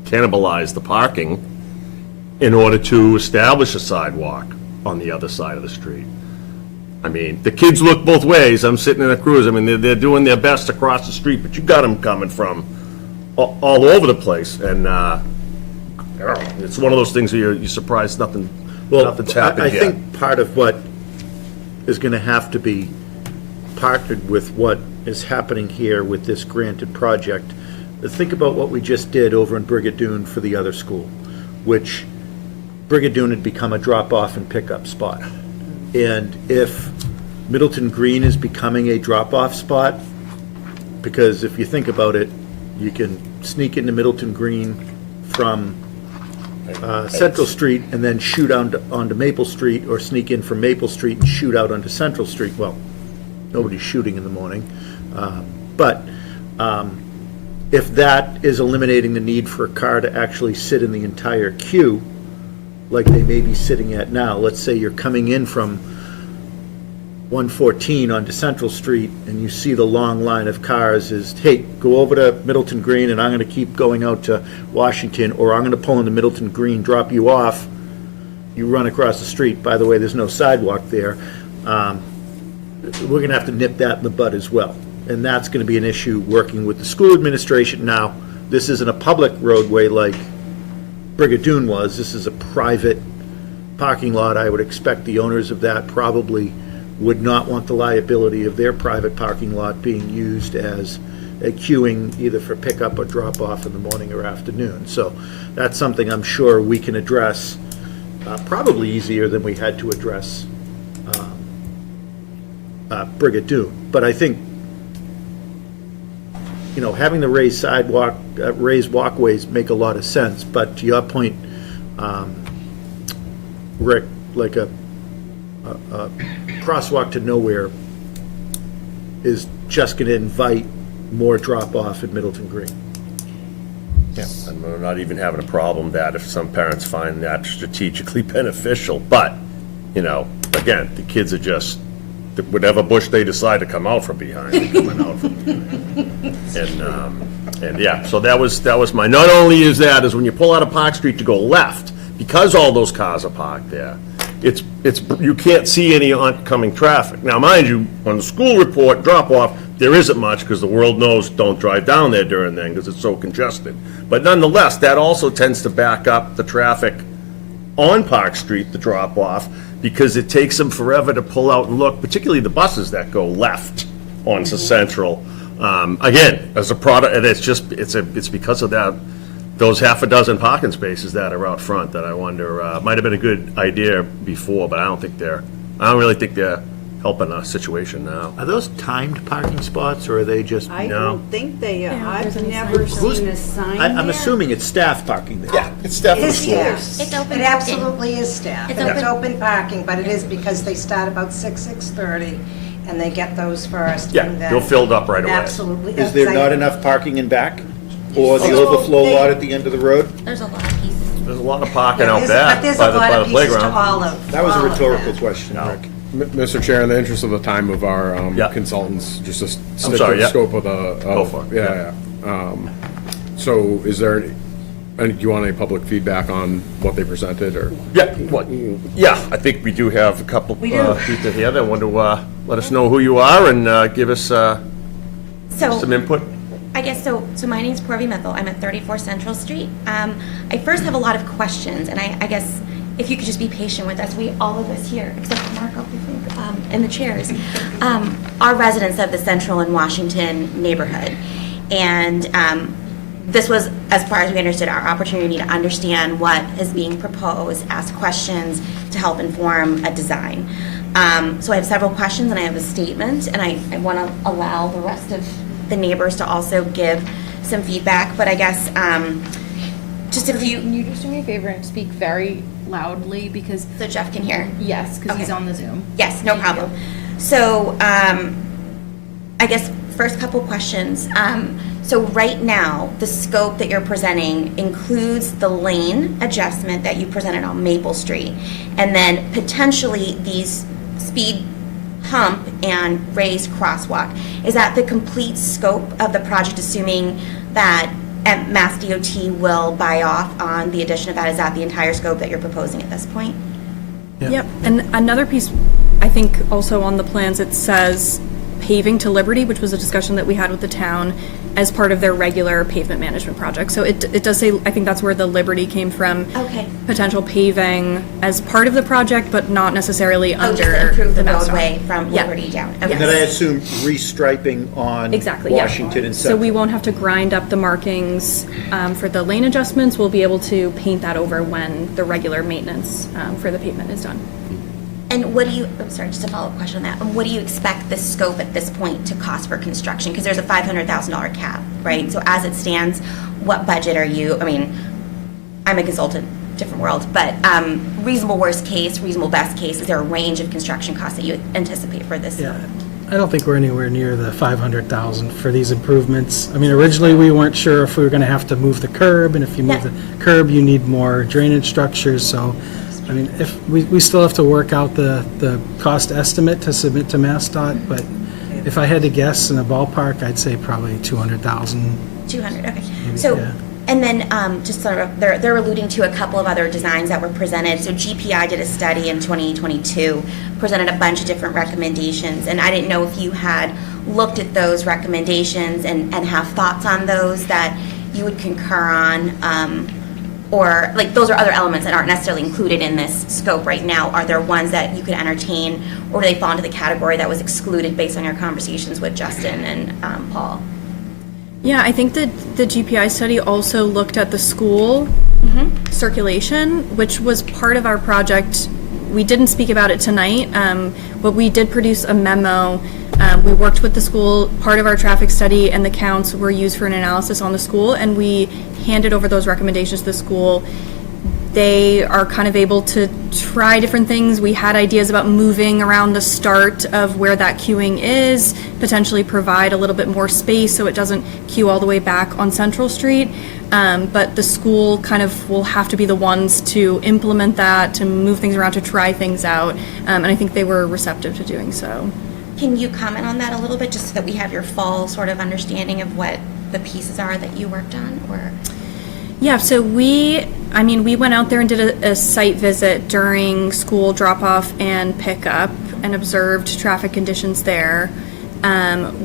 cannibalize the parking in order to establish a sidewalk on the other side of the street. I mean, the kids look both ways. I'm sitting in a cruise. I mean, they're doing their best to cross the street, but you got them coming from all over the place. And it's one of those things where you're surprised nothing's happened I yet. think part of what is going to have to be partnered with what is happening here with this granted project, think about what we just did over in Brigadoon for the other school, which Brigadoon had become a drop-off and pickup spot. And if Middleton Green is becoming a drop-off spot, because if you think about it, you can sneak into Middleton Green from Central Street and then shoot onto Maple Street, or sneak in from Maple Street and shoot out onto Central Street. Well, nobody's shooting in the morning. But if that is eliminating the need for a car to actually sit in the entire queue, like they may be sitting at now, let's say you're coming in from 114 onto Central Street and you see the long line of cars, is, hey, go over to Middleton Green and I'm going to keep going out to Washington, or I'm going to pull into Middleton Green, drop you off, you run across the street. By the way, there's no sidewalk there. We're going to have to nip that in the bud as well. And that's going to be an issue working with the school administration. Now, this isn't a public roadway like Brigadoon was. This is a private parking lot. I would expect the owners of that probably would not want the liability of their private parking lot being used as a queuing either for pickup or drop-off in the morning or afternoon. So that's something I'm sure we can address probably easier than we had to address Brigadoon. But I think, having the raised sidewalk, raised walkways make a lot of sense. But to your point, Rick, like a crosswalk to nowhere is just going to invite more drop-off at Middleton Green. Yeah, and we're not even having a problem that if some parents find that strategically beneficial. But, again, the kids are just, whatever bush they decide to come out from behind, they're coming out from behind. And yeah, so that was my, not only is when you pull out of Park Street to go left, because all those cars are parked there, you can't see any oncoming traffic. Now, mind you, on the school report drop-off, there isn't much, because the world knows don't drive down there during then, because it's so congested. But nonetheless, that also tends to back up the traffic on Park Street, the drop-off, because it takes them forever to pull out and look, particularly the buses that go left onto Central. Again, as a product, and it's because of that, those half a dozen parking spaces that are out front that I wonder, might have been a good idea before, but I don't really think they're helping the situation now. Are those timed parking spots, or are they just? I No. don't think they are. there's I've any never sign. seen a sign I'm there. assuming it's staff parking there. Yeah, it's definitely It's staff. It's open It parking. absolutely is staff. It's And it's open- open parking, but it is because they start about 6:30, and they get those first. Yeah, and then- they're filled up right away. Absolutely. Is there not enough parking in back? Or the overflow lot at the end of the road? There's a lot of pieces. There's a lot of parking out But back there's by a the lot of pieces to playground. all of. That was a all of rhetorical that. question, Rick. Mr. Chair, in the interest of the time of our Yeah. consultants, just to stick sorry, to the yeah. scope of the. Go for it, Yeah. So is there, do you want any public feedback on what they presented, or? Yeah, I think we do have a couple We do. people here that want to let us know who you are and give us some input. I guess so. So my name's Purvi Mithil. I'm at 34 Central Street. I first have a lot of questions, and I guess if you could just be patient with us, all of us here, except for Mark, I think, in the chairs, are residents of the Central and Washington neighborhood, and this was, as far as we understood, our opportunity to understand what is being proposed, ask questions to help inform a design. So I have several questions and I have a statement, and I want to allow the rest of the neighbors to also give some feedback, but I guess just a few. Can you just do me a favor and speak very loudly because so Jeff can hear? Yes, because he's on the Zoom. Yes, no problem. So I guess first couple questions. So right now, the scope that you're presenting includes the lane adjustment that you presented on Maple Street, and then potentially these speed hump and raised crosswalk. Is that the complete scope of the project, assuming that Mass DOT will buy off on the addition of that? Is that the entire scope that you're proposing at this point? Yep, and another piece, I think also on the plans, it says paving to Liberty, which was a discussion that we had with the town as part of their regular pavement management project. So it does say, I think that's where the Liberty came from. Okay. Potential paving as part of the project, but not necessarily under just to improve the MassDOT. roadway from Liberty down. Okay. And then I assume restriping on Exactly, yeah. Washington and So Central. we won't have to grind up the markings for the lane adjustments. We'll be able to paint that over when the regular maintenance for the pavement is done. And what do you, I'm sorry, just a follow-up question on that. And what do you expect this scope at this point to cost for construction? Because there's a $500,000 cap, right? So as it stands, what budget are you, I mean, I'm a consultant, different world, but reasonable worst case, reasonable best case, is there a range of construction costs that you anticipate for this? Yeah, I don't think we're anywhere near the 500,000 for these improvements. I mean, originally, we weren't sure if we were going to have to move the curb, and if you move the curb, you need more drainage structures, so, I mean, if, we still have to work out the cost estimate to submit to MassDOT, but if I had to guess in a ballpark, I'd say probably 200,000. 200, okay. Maybe, So, yeah. and then just sort of, they're alluding to a couple of other designs that were presented. So GPI did a study in 2022, presented a bunch of different recommendations, and I didn't know if you had looked at those recommendations and have thoughts on those that you would concur on, or like those are other elements that aren't necessarily included in this scope right now. Are there ones that you could entertain, or do they fall into the category that was excluded based on your conversations with Justin and Paul? Yeah, I think that the GPI study also looked at the school circulation, which was part of our project. We didn't speak about it tonight, but we did produce a memo. We worked with the school. Part of our traffic study and the counts were used for an analysis on the school, and we handed over those recommendations to the school. They are kind of able to try different things. We had ideas about moving around the start of where that queuing is, potentially provide a little bit more space so it doesn't queue all the way back on Central Street. But the school kind of will have to be the ones to implement that, to move things around, to try things out. And I think they were receptive to doing so. Can you comment on that a little bit, just so that we have your full sort of understanding of what the pieces are that you worked on, or? Yeah, so we went out there and did a site visit during school drop-off and pickup and observed traffic conditions there.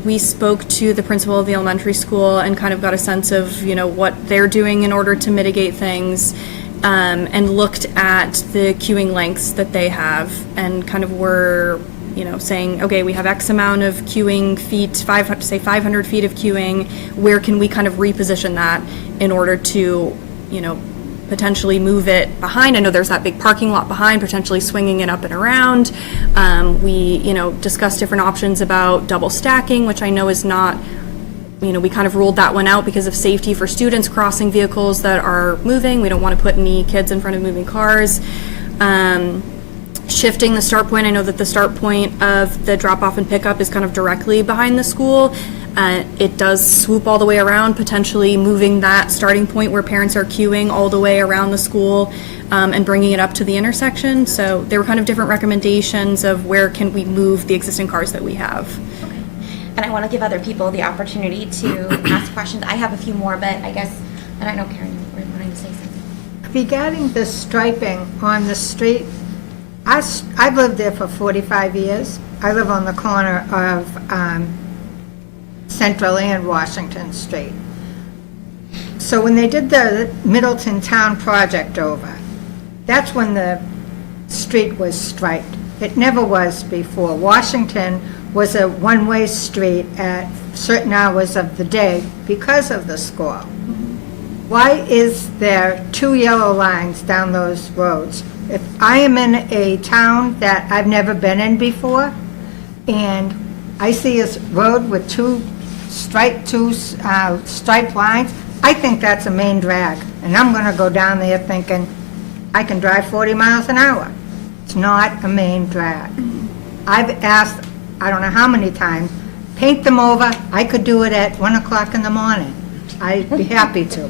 We spoke to the principal of the elementary school and kind of got a sense of, what they're doing in order to mitigate things, and looked at the queuing lengths that they have and kind of were, saying, okay, we have X amount of queuing feet, 500 feet of queuing. Where can we kind of reposition that in order to, potentially move it behind? I know there's that big parking lot behind, potentially swinging it up and around. We, discussed different options about double stacking, which I know is not, we kind of ruled that one out because of safety for students crossing vehicles that are moving. We don't want to put any kids in front of moving cars. Shifting the start point. I know that the start point of the drop-off and pickup is kind of directly behind the school. It does swoop all the way around, potentially moving that starting point where parents are queuing all the way around the school, and bringing it up to the intersection. So there were kind of different recommendations of where can we move the existing cars that we have. Okay. And I want to give other people the opportunity to ask questions. I have a few more, but I guess, I don't know, Karen, you were wanting to say something. Regarding the striping on the street, I've lived there for 45 years. I live on the corner of Central and Washington Street. So when they did the Middleton Town project over, that's when the street was striped. It never was before. Washington was a one-way street at certain hours of the day because of the school. Why is there 2 yellow lines down those roads? If I am in a town that I've never been in before, and I see a road with two striped lines, I think that's a main drag. And I'm gonna go down there thinking, I can drive 40 miles an hour. It's not a main drag. I've asked, I don't know how many times, paint them over. I could do it at 1 o'clock in the morning. I'd be happy to.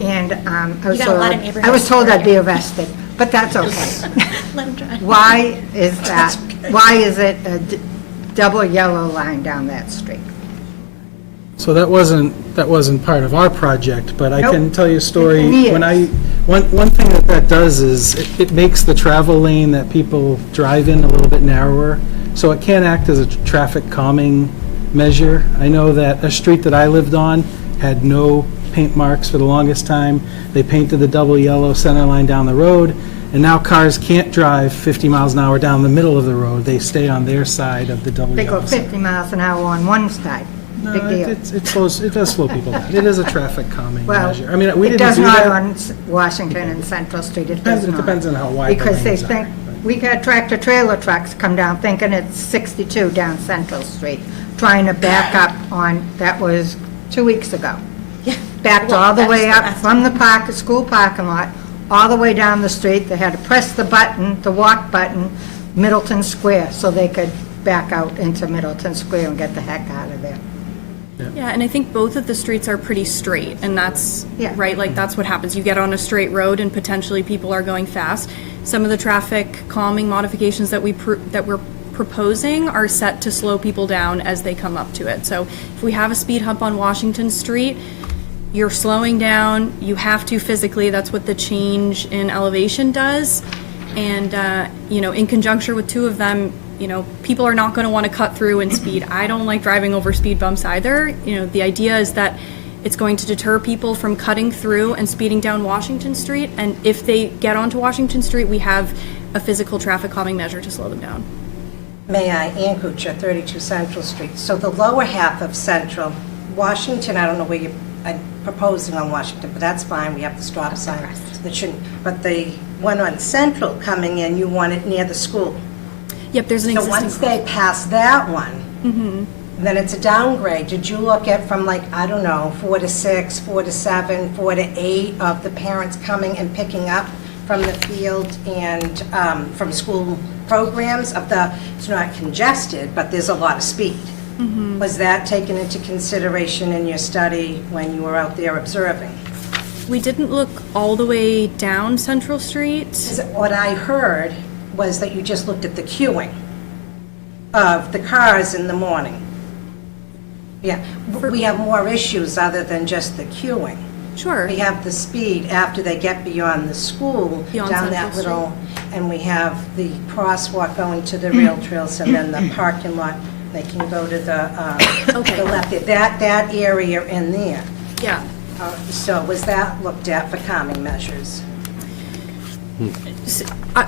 And I was got a lot of told, neighborhoods I was told I'd be for arrested, but that's okay. Let him drive. Why is that? Why is it a double yellow line down that street? So that wasn't part of our project, but I can Nope. tell you a story. It When is. one thing that does is it makes the travel lane that people drive in a little bit narrower, so it can act as a traffic calming measure. I know that a street that I lived on had no paint marks for the longest time. They painted the double yellow center line down the road, and now cars can't drive 50 miles an hour down the middle of the road. They stay on their side of the double They yellow. go 50 miles an hour on one side. No, Big deal. it does slow people down. It is a traffic calming Well, measure. I mean, we it didn't does do not that. on Washington and Central Street, it Depends- does it not. depends on how wide the Because they lanes are, think, we got tractor trailer trucks come down thinking it's 62 down Central Street, trying to back up on, that was 2 weeks ago. Backed Well, all the that's way the up last from the school parking lot, all the way down the street. They had to press the button, the walk button, Middleton Square, so they could back out into Middleton Square and get the heck out of there. Yeah, and I think both of the streets are pretty straight, and that's, Yeah. right, like, that's what happens. You get on a straight road, and potentially people are going fast. Some of the traffic calming modifications that we're proposing are set to slow people down as they come up to it. So if we have a speed hump on Washington Street, you're slowing down, you have to physically, that's what the change in elevation does. And, in conjunction with two of them, people are not going to want to cut through and speed. I don't like driving over speed bumps either. The idea is that it's going to deter people from cutting through and speeding down Washington Street. And if they get onto Washington Street, we have a physical traffic calming measure to slow them down. May I, Ann Kuchar, 32 Central Street. So the lower half of Central, Washington, I don't know where you're proposing on Washington, but that's fine, we have the stop sign. That shouldn't, but the one on Central coming in, you want it near the school. Yep, there's an So existing. once they pass that one, then it's a downgrade. Did you look at from 4 to 6, 4 to 7, 4 to 8 of the parents coming and picking up from the field and from school programs it's not congested, but there's a lot of speed. Was that taken into consideration in your study when you were out there observing? We didn't look all the way down Central Street. What I heard was that you just looked at the queuing of the cars in the morning. Yeah, we have more issues other than just the queuing. Sure. We have the speed after they get beyond the school, Beyond down that Central little, and we have the crosswalk going to the rail trails, and then the parking lot, they can go to the left, that area in there. Yeah. So was that looked at for calming measures?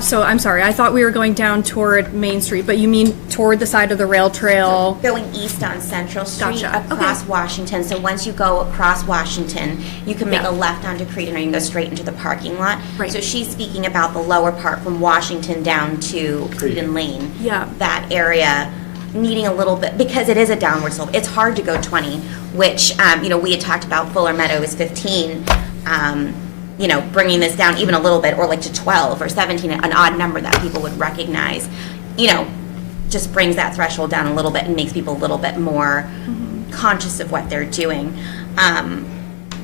So I'm sorry, I thought we were going down toward Main Street, but you mean toward the side of the rail trail? Going east on Central Street Gotcha. across Washington. So once you go across Washington, you can make Yeah. a left onto Creedon, or you can go straight into the parking lot. Right. So she's speaking about the lower part from Washington down to Creedon Lane. Yeah. That area needing a little bit, because it is a downward slope. It's hard to go 20, which, we had talked about Fuller Meadow is 15. Bringing this down even a little bit, or like to 12 or 17, an odd number that people would recognize, just brings that threshold down a little bit and makes people a little bit more conscious of what they're doing.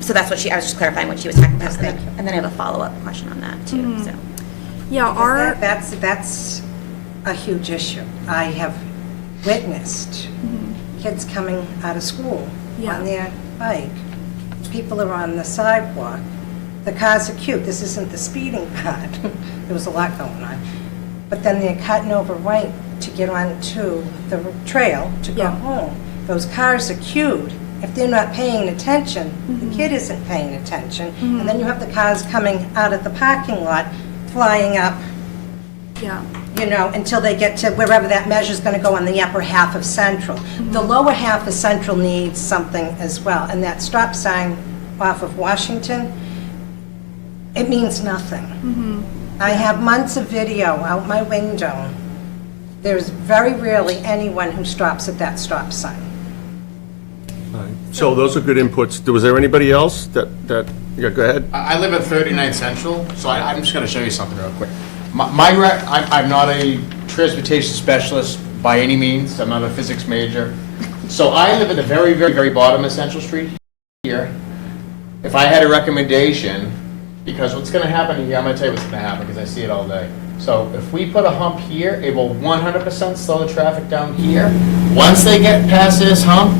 So that's what I was just clarifying what she was talking about. And then I have a follow-up question on that too, so. Yeah, That's a huge issue. I have witnessed kids coming out of school on their bike. People are on the sidewalk. The cars are cute. This isn't the speeding part. There was a lot going on. But then they're cutting over right to get onto the trail to go home. Those cars are queued. If they're not paying attention, the kid isn't paying attention. And then you have the cars coming out of the parking lot, flying up, until they get to wherever that measure's going to go on the upper half of Central. The lower half of Central needs something as well. And that stop sign off of Washington, it means nothing. I have months of video out my window. There's very rarely anyone who stops at that stop sign. So those are good inputs. Was there anybody else that, yeah, go ahead. I live at 39 Central, so I'm just going to show you something real quick. I'm not a transportation specialist by any means. I'm not a physics major. So I live at the very, very, very bottom of Central Street here. If I had a recommendation, because what's going to happen here, I'm going to tell you what's going to happen because I see it all day. So if we put a hump here, it will 100% slow the traffic down here. Once they get past this hump,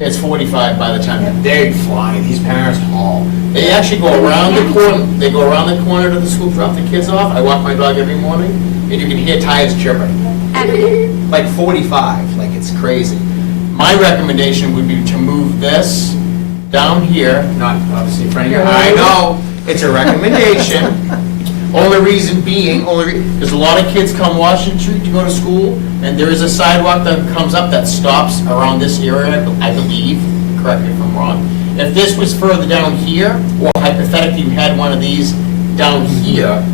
it's 45 by the time they fly. These parents haul. They actually go around the corner. They go around the corner to the school, drop the kids off. I walk my dog every morning, and you can hear tires chirping. Like 45, like it's crazy. My recommendation would be to move this down here, not obviously in front of your eye. I know it's a recommendation. Only reason being, because a lot of kids come Washington Street to go to school, and there is a sidewalk that comes up that stops around this area, I believe, correct me if I'm wrong. If this was further down here, or hypothetically you had one of these down here,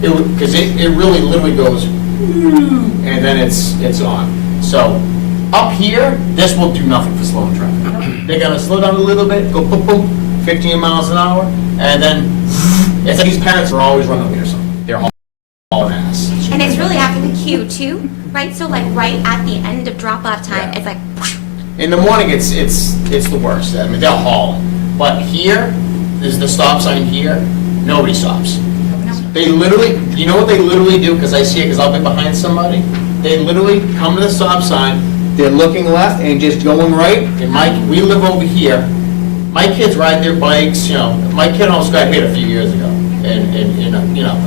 because it really literally goes, and then it's on. So up here, this will do nothing for slowing traffic. They're gonna slow down a little bit, go boom, boom, 15 miles an hour, and then it's like these parents are always running over something. They're all an ass. And it's really after the queue too, right? So like right at the end of drop-off time, it's like, In the morning, it's the worst. I mean, they'll haul. But here, there's the stop sign here, nobody stops. They literally, you know what they literally do, because I see it, because I'll be behind somebody? They literally come to the stop sign, they're looking left and just going right, and we live over here. My kids ride their bikes, my kid almost got hit a few years ago. And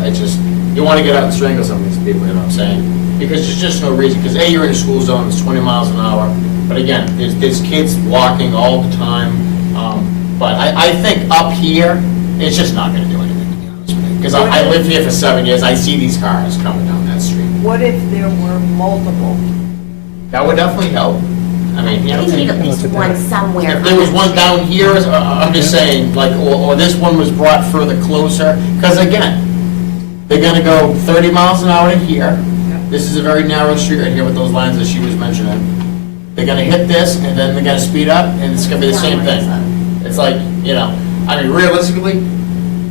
it's just, you want to get out and strangle some of these people, you know what I'm saying? Because there's just no reason, because A, you're in a school zone, it's 20 miles an hour. But again, there's kids walking all the time. But I think up here, it's just not going to do anything, to be honest with you. Because I lived here for 7 years, I see these cars coming down that street. What if there were multiple? That would definitely help. I mean, you need at least one somewhere. If there was one down here, I'm just saying, like, or this one was brought further closer, because again, they're gonna go 30 miles an hour to here. This is a very narrow street right here with those lines that she was mentioning. They're gonna hit this, and then they're gonna speed up, and it's gonna be the same thing. It's like, I mean, realistically,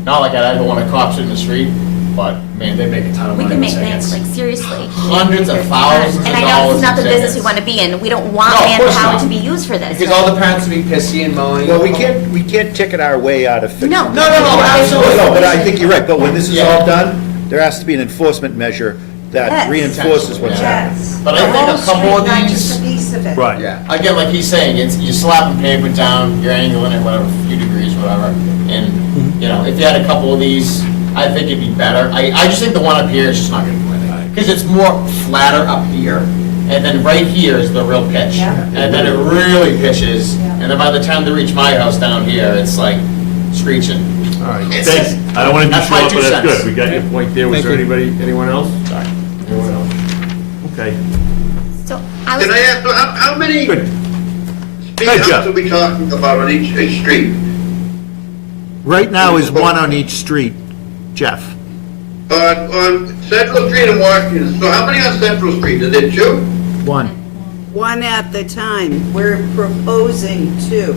not like I don't want cops in the street, but man, they make a ton of money. We can make with things, tickets. like, seriously. Hundreds of thousands of dollars. And I know this is not the in business tickets. we want to be in. We don't want No, of course manpower not. to be used for this. Because all the parents will be pissy and moaning. Well, we can't ticket our way out of fixing. No. No, absolutely. No, but I think you're right, but when this is Yeah. all done, there has to be an enforcement measure that Yes. reinforces what's happening. Yes. But I think a couple of Not these. just a piece of it. Right. Yeah, again, like he's saying, you're slapping paper down, you're angling it, whatever, a few degrees, whatever. And, if you had a couple of these, I think it'd be better. I just think the one up here is just not gonna do anything. Because it's more flatter up here, and then right here is the real pitch. Yeah. And then it really pitches, and then by the time they reach my house down here, it's like screeching. All right, It's thanks. just- I don't want to that's do my up, but 2 that's cents. good. We got your point there. Was Thank there you. anyone else? Sorry. Anyone else? Okay. So I was. Can I ask, how many Good. speed Hey, Jeff. humps are we talking about on each street? Right now is one on each street, Jeff. On Central Street and Washington, so how many on Central Street? Is there 2? One. One at the time. We're proposing 2.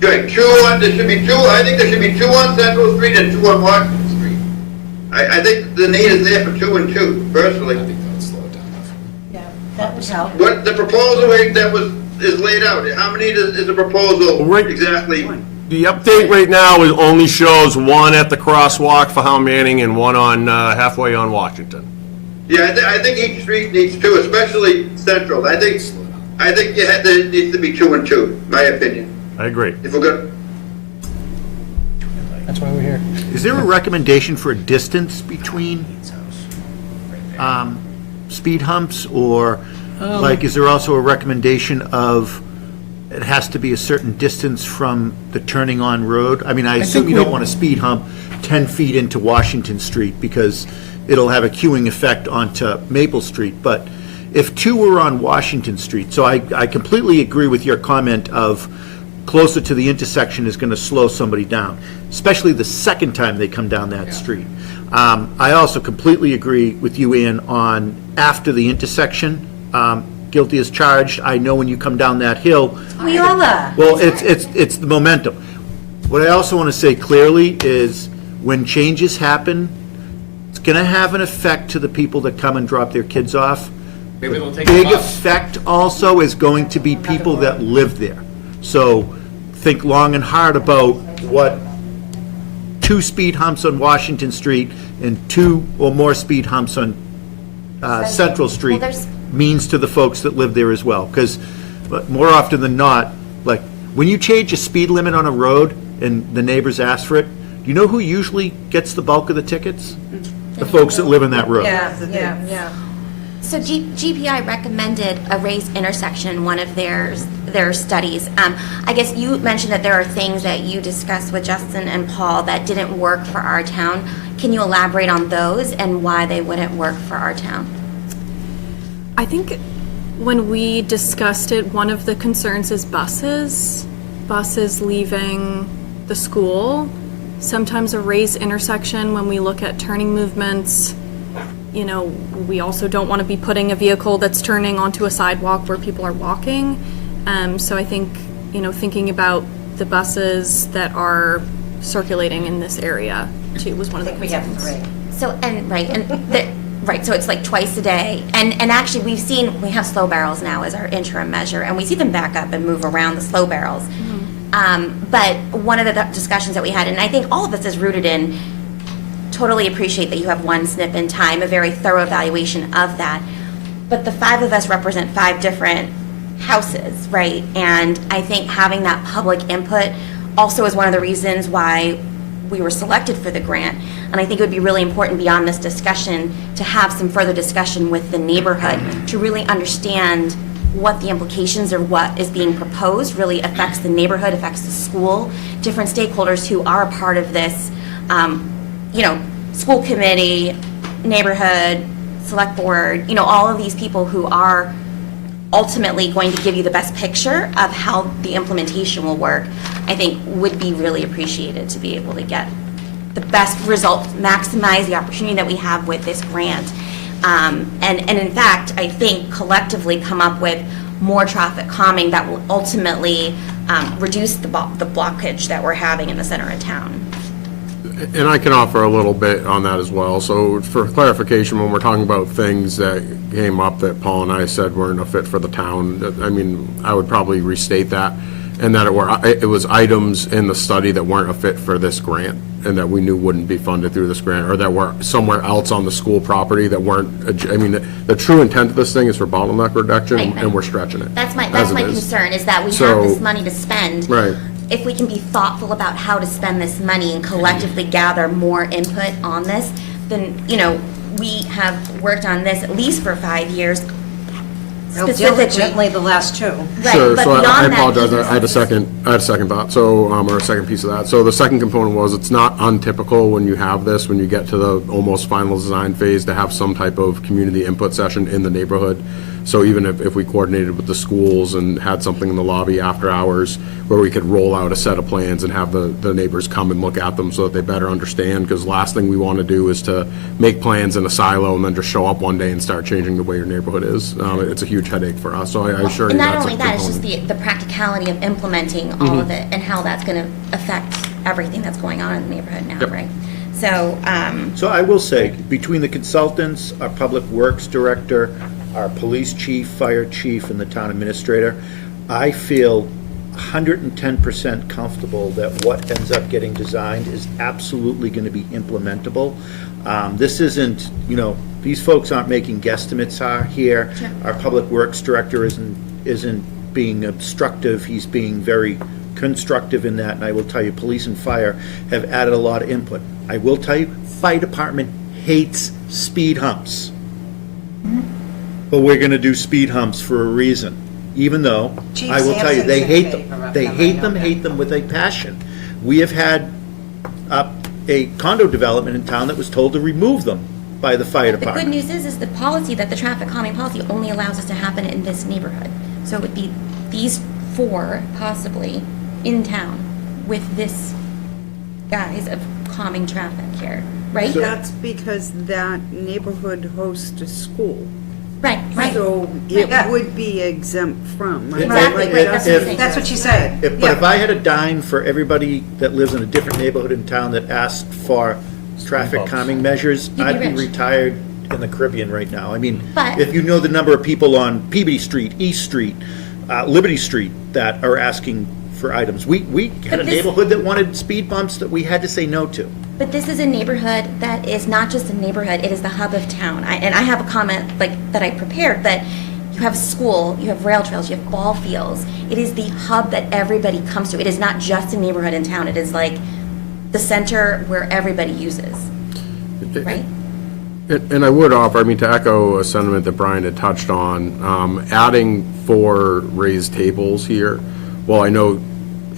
Good, there should be 2, I think there should be 2 on Central Street and 2 on Washington Street. I think the need is there for 2 and 2, personally. I think that would slow it down. Yeah, that would help. What, the proposal is laid out, how many is the proposal Right. exactly? The update right now only shows one at the crosswalk for Howe Manning and one on, halfway on Washington. Yeah, I think each street needs 2, especially Central. I think there needs to be 2 and 2, my opinion. I agree. If we're good. That's why we're here. Is there a recommendation for a distance between speed humps, or is there also a recommendation of it has to be a certain distance from the turning on road? I mean, I assume you don't want a speed hump 10 feet into Washington Street because it'll have a queuing effect onto Maple Street, but if 2 were on Washington Street, so I completely agree with your comment of closer to the intersection is going to slow somebody down, especially the second time they come down that street. I also completely agree with you, Ann, on after the intersection, guilty as charged. I know when you come down that hill. We all are. Well, it's the momentum. What I also want to say clearly is when changes happen, it's going to have an effect to the people that come and drop their kids off. Maybe they'll take Big the bus. effect also is going to be people that live there. So think long and hard about what 2 speed humps on Washington Street and 2 or more speed humps on Central Street there's- means to the folks that live there as well. Because more often than not, like, when you change a speed limit on a road and the neighbors ask for it, do you know who usually gets the bulk of the tickets? The folks that live in that road. Yeah. So GPI recommended a raised intersection in one of their studies. I guess you mentioned that there are things that you discussed with Justin and Paul that didn't work for our town. Can you elaborate on those and why they wouldn't work for our town? I think when we discussed it, one of the concerns is buses leaving the school. Sometimes a raised intersection, when we look at turning movements, you know, we also don't want to be putting a vehicle that's turning onto a sidewalk where people are walking. So I think, you know, thinking about the buses that are circulating in this area too was one of the concerns. So it's like twice a day. And actually, we have slow barrels now as our interim measure, and we see them back up and move around the slow barrels. But one of the discussions that we had, and I think all of this is rooted in, totally appreciate that you have one snip in time, a very thorough evaluation of that. But the 5 of us represent 5 different houses, right? And I think having that public input also is one of the reasons why we were selected for the grant. And I think it would be really important beyond this discussion to have some further discussion with the neighborhood to really understand what the implications or what is being proposed really affects the neighborhood, affects the school, different stakeholders who are a part of this, school committee, neighborhood, select board, all of these people who are ultimately going to give you the best picture of how the implementation will work, I think would be really appreciated to be able to get the best results, maximize the opportunity that we have with this grant. And in fact, I think collectively come up with more traffic calming that will ultimately reduce the blockage that we're having in the center of town. And I can offer a little bit on that as well. So for clarification, when we're talking about things that came up that Paul and I said weren't a fit for the town, I mean, I would probably restate that, and that it was items in the study that weren't a fit for this grant, and that we knew wouldn't be funded through this grant, or that were somewhere else on the school property that weren't, I mean, the true intent of this thing is for bottleneck reduction, Right. and we're stretching it. That's my as it is. concern, is that we So- have this money to spend. Right. If we can be thoughtful about how to spend this money and collectively gather more input on this, then, we have worked on this at least for 5 years. Real Specifically, diligently the last 2. right, Sure, but so I beyond that, apologize, even I had a second thought, so, or a second piece of that. So the second component was, it's not untypical when you have this, when you get to the almost final design phase, to have some type of community input session in the neighborhood. So even if we coordinated with the schools and had something in the lobby after hours, where we could roll out a set of plans and have the neighbors come and look at them so that they better understand, because last thing we want to do is to make plans in a silo and then just show up one day and start changing the way your neighborhood is. It's a huge headache for us, so I assure you and that's not a only that, it's component. just the practicality of implementing all of it and how that's going to affect everything that's going on in the neighborhood now, right? So, So I will say, between the consultants, our public works director, our police chief, fire chief, and the town administrator, I feel 110% comfortable that what ends up getting designed is absolutely going to be implementable. This isn't, these folks aren't making guesstimates here. Sure. Our public works director isn't being obstructive, he's being very constructive in that, and I will tell you, police and fire have added a lot of input. I will tell you, fire department hates speed humps. But we're gonna do speed humps for a reason, even though, Chief I will tell you, they Sampson's in hate favor them. of They them, I hate know them, that. hate them with a passion. We have had a condo development in town that was told to remove them by the fire the good department. news is the policy, that the traffic calming policy only allows us to happen in this neighborhood. So it would be these 4, possibly, in town with this guise of calming traffic here, right? That's because that neighborhood hosts a school. Right, right. So it would be exempt from. Exactly, Like right, that's what I'm Justin saying. That's what she said. But if I had a dime for everybody that lives in a different neighborhood in town that asked for traffic calming measures, You'd be I'd be rich. retired in the Caribbean right now. I mean, But- if you know the number of people on Peabody Street, East Street, Liberty Street that are asking for items. We had a this- neighborhood that wanted speed bumps that we had to say no to. But this is a neighborhood that is not just a neighborhood, it is the hub of town. And I have a comment that I prepared, that you have school, you have rail trails, you have ball fields. It is the hub that everybody comes to. It is not just a neighborhood in town. It is like the center where everybody uses, right? And I would offer, I mean, to echo a sentiment that Brian had touched on, adding 4 raised tables here, well, I know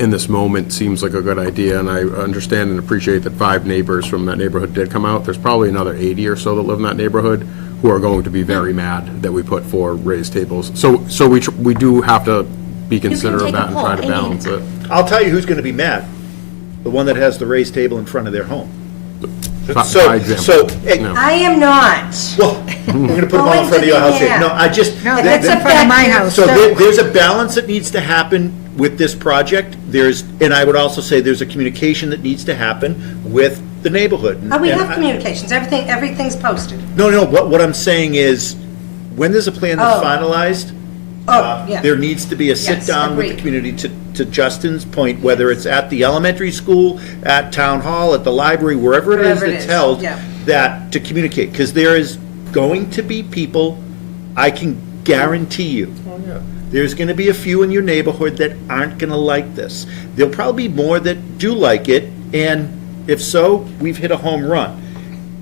in this moment seems like a good idea, and I understand and appreciate that 5 neighbors from that neighborhood did come out. There's probably another 80 or so that live in that neighborhood who are going to be very mad that we put 4 raised tables. So we do have to be considerate of take a that and try to poll. I mean- balance it. I'll tell you who's going to be mad. The one that has the raised table in front of their home. By example. No. I am not. Well, I'm going to put them all in front of your house here. No, I just. No, that's in front of my house. So too. there's a balance that needs to happen with this project. And I would also say there's a communication that needs to happen with the neighborhood. Oh, we And have I- communications, everything's posted. No, what I'm saying is, when there's a plan that's Oh. finalized, Yeah. there needs to be a Yes, sit-down with the agreed. community to Justin's point, whether it's at the elementary school, at town hall, at the library, wherever it is Wherever it that's is, held, yeah. that, to communicate, because there is going to be people, I can guarantee you, there's going to be a few in your neighborhood that aren't going to like this. There'll probably be more that do like it, and if so, we've hit a home run.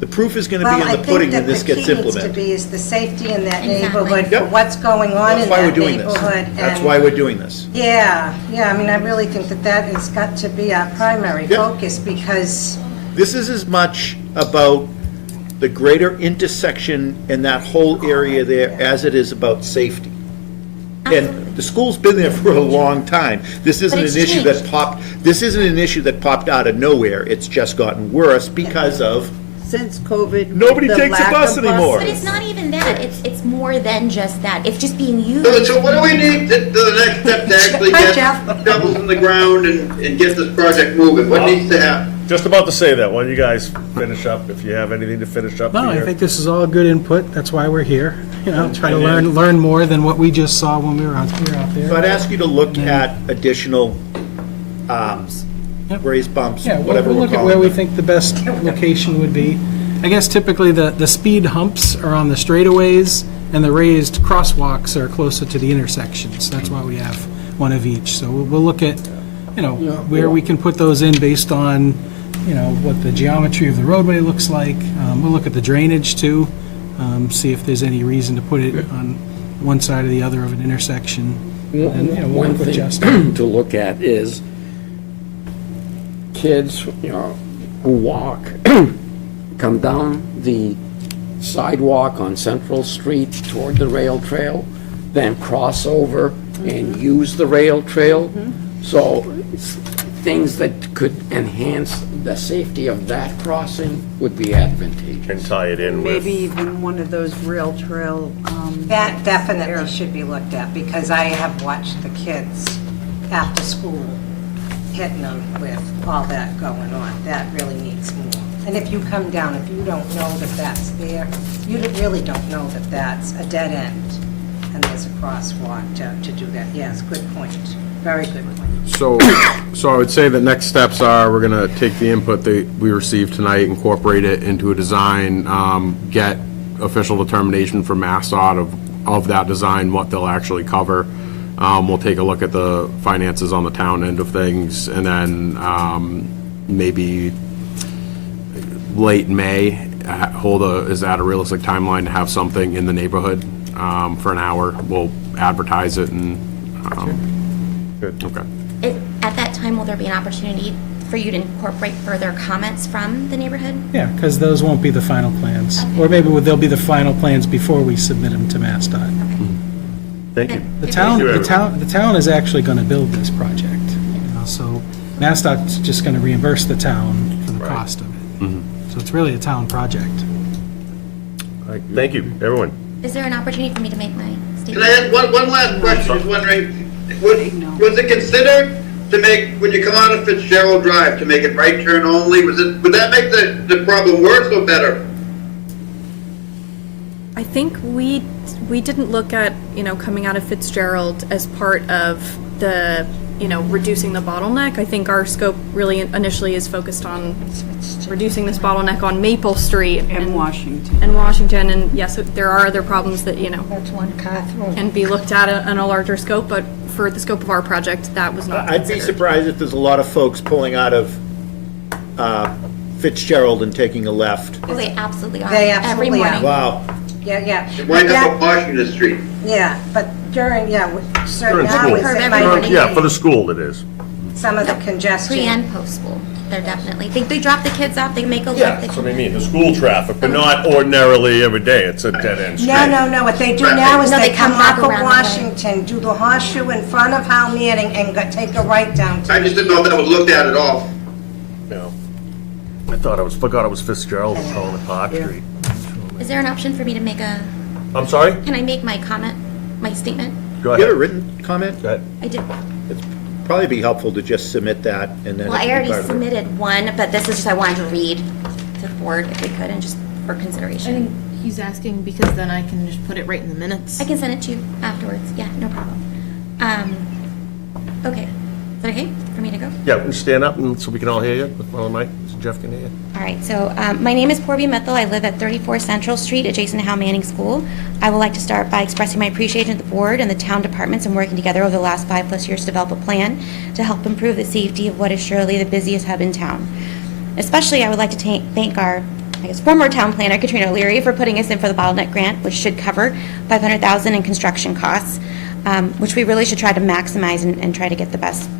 The proof is going to be in the pudding when this gets Well, I think that the key needs implemented. to be is the safety in that Exactly. neighborhood for Yep. what's going on in That's why we're that doing this. neighborhood. That's and- why we're doing this. Yeah, I mean, I really think that has got to be our primary Yep. focus, because This is as much about the greater intersection in that whole area there as it is about safety. And the school's been there for a long time. This isn't it's an issue changed. this isn't an issue that popped out of nowhere. It's just gotten worse because of, Since COVID. Nobody the takes a lack bus of anymore. But it's not even that. It's more than just that. It's just being used. So what do we need to the next step to actually Hi, get Jeff. shovels in the ground and get this project moving? What needs to happen? Just about to say that. Why don't you guys finish up, if you have anything to finish up No, I here? think this is all good input. That's why we're here. Try to learn more than what we just saw when we were out there. so I'd ask you to look at additional raised bumps, Yeah, whatever we'll we're look at where calling we them. think the best location would be. I guess typically the speed humps are on the straightaways, and the raised crosswalks are closer to the intersections. That's why we have one of each. So we'll look at, where we can put those in based on, what the geometry of the roadway looks like. We'll look at the drainage too, see if there's any reason to put it on one side or the other of an intersection. And, we'll One work with thing Justin. to look at is kids, who walk, come down the sidewalk on Central Street toward the rail trail, then cross over and use the rail trail. So things that could enhance the safety of that crossing would be advantageous. And tie it in with. Maybe even one of those rail trail. that definitely should be looked at, because I have watched the kids after school hitting them with all that going on. That really needs more. And if you come down, if you don't know that that's there, you really don't know that that's a dead end and there's a crosswalk to do that. Yes, good point. Very good point. So I would say the next steps are, we're going to take the input that we received tonight, incorporate it into a design, get official determination from MassDOT of that design, what they'll actually cover. We'll take a look at the finances on the town end of things, and then maybe late May, is that a realistic timeline to have something in the neighborhood for an hour? We'll advertise it and, Good. okay. At that time, will there be an opportunity for you to incorporate further comments from the neighborhood? Yeah, because those won't be the final plans. Or maybe they'll be the final plans before we submit them to MassDOT. Thank you. The town is actually going to build this project. So MassDOT's just going to reimburse the town for the cost of it. So it's really a town project. All right, thank you, everyone. Is there an opportunity for me to make my statement? Can I ask one last question? Just wondering, was it considered to make, when you come out of Fitzgerald Drive, to make it right turn only? Would that make the problem worse or better? I think we didn't look at, coming out of Fitzgerald as part of the, reducing the bottleneck. I think our scope really initially is focused on reducing this bottleneck on Maple Street and Washington. And yes, there are other problems that, That's one car through. can be looked at in a larger scope, but for the scope of our project, that was not I'd be considered. surprised if there's a lot of folks pulling out of Fitzgerald and taking a left. Oh, they absolutely are. They Every absolutely morning. are. Wow. Yeah. It wind up on Washington Street. Yeah, but during, certain During school. hours, Curve it every might morning. be Yeah, for the school it is. some of the congestion. Pre and post school. They're definitely, they drop the kids off, they make a Yeah, left. that's what I mean, the school traffic, but not ordinarily every day, it's a dead-end street. No, what they do now is No, they they come come back off of around the way. Washington, do the horseshoe in front of Hal Manning and take a right down to. I just didn't know if that was looked at at all. No. I forgot it was Fitzgerald was calling it Park Street. Is there an option for me to make I'm sorry? can I make my comment, my statement? Go You have a ahead. written comment? Go ahead. I did. It'd probably be helpful to just submit that and then. Well, it I can be already part of it. submitted one, but this is just, I wanted to read to the board if we could, and just for consideration. I think he's asking because then I can just put it right in the minutes. I can send it to you afterwards, yeah, no problem. Okay, is that okay for me to go? Yeah, we can stand up and so we can all hear you, with one of the mic, so Jeff can hear you. All right, so my name is Porby Mithil. I live at 34 Central Street, adjacent to Hal Manning School. I would like to start by expressing my appreciation to the board and the town departments and working together over the last 5+ years to develop a plan to help improve the safety of what is surely the busiest hub in town. Especially, I would like to thank our, former town planner, Katrina O'Leary, for putting us in for the bottleneck grant, which should cover $500,000 in construction costs, which we really should try to maximize and try to get the best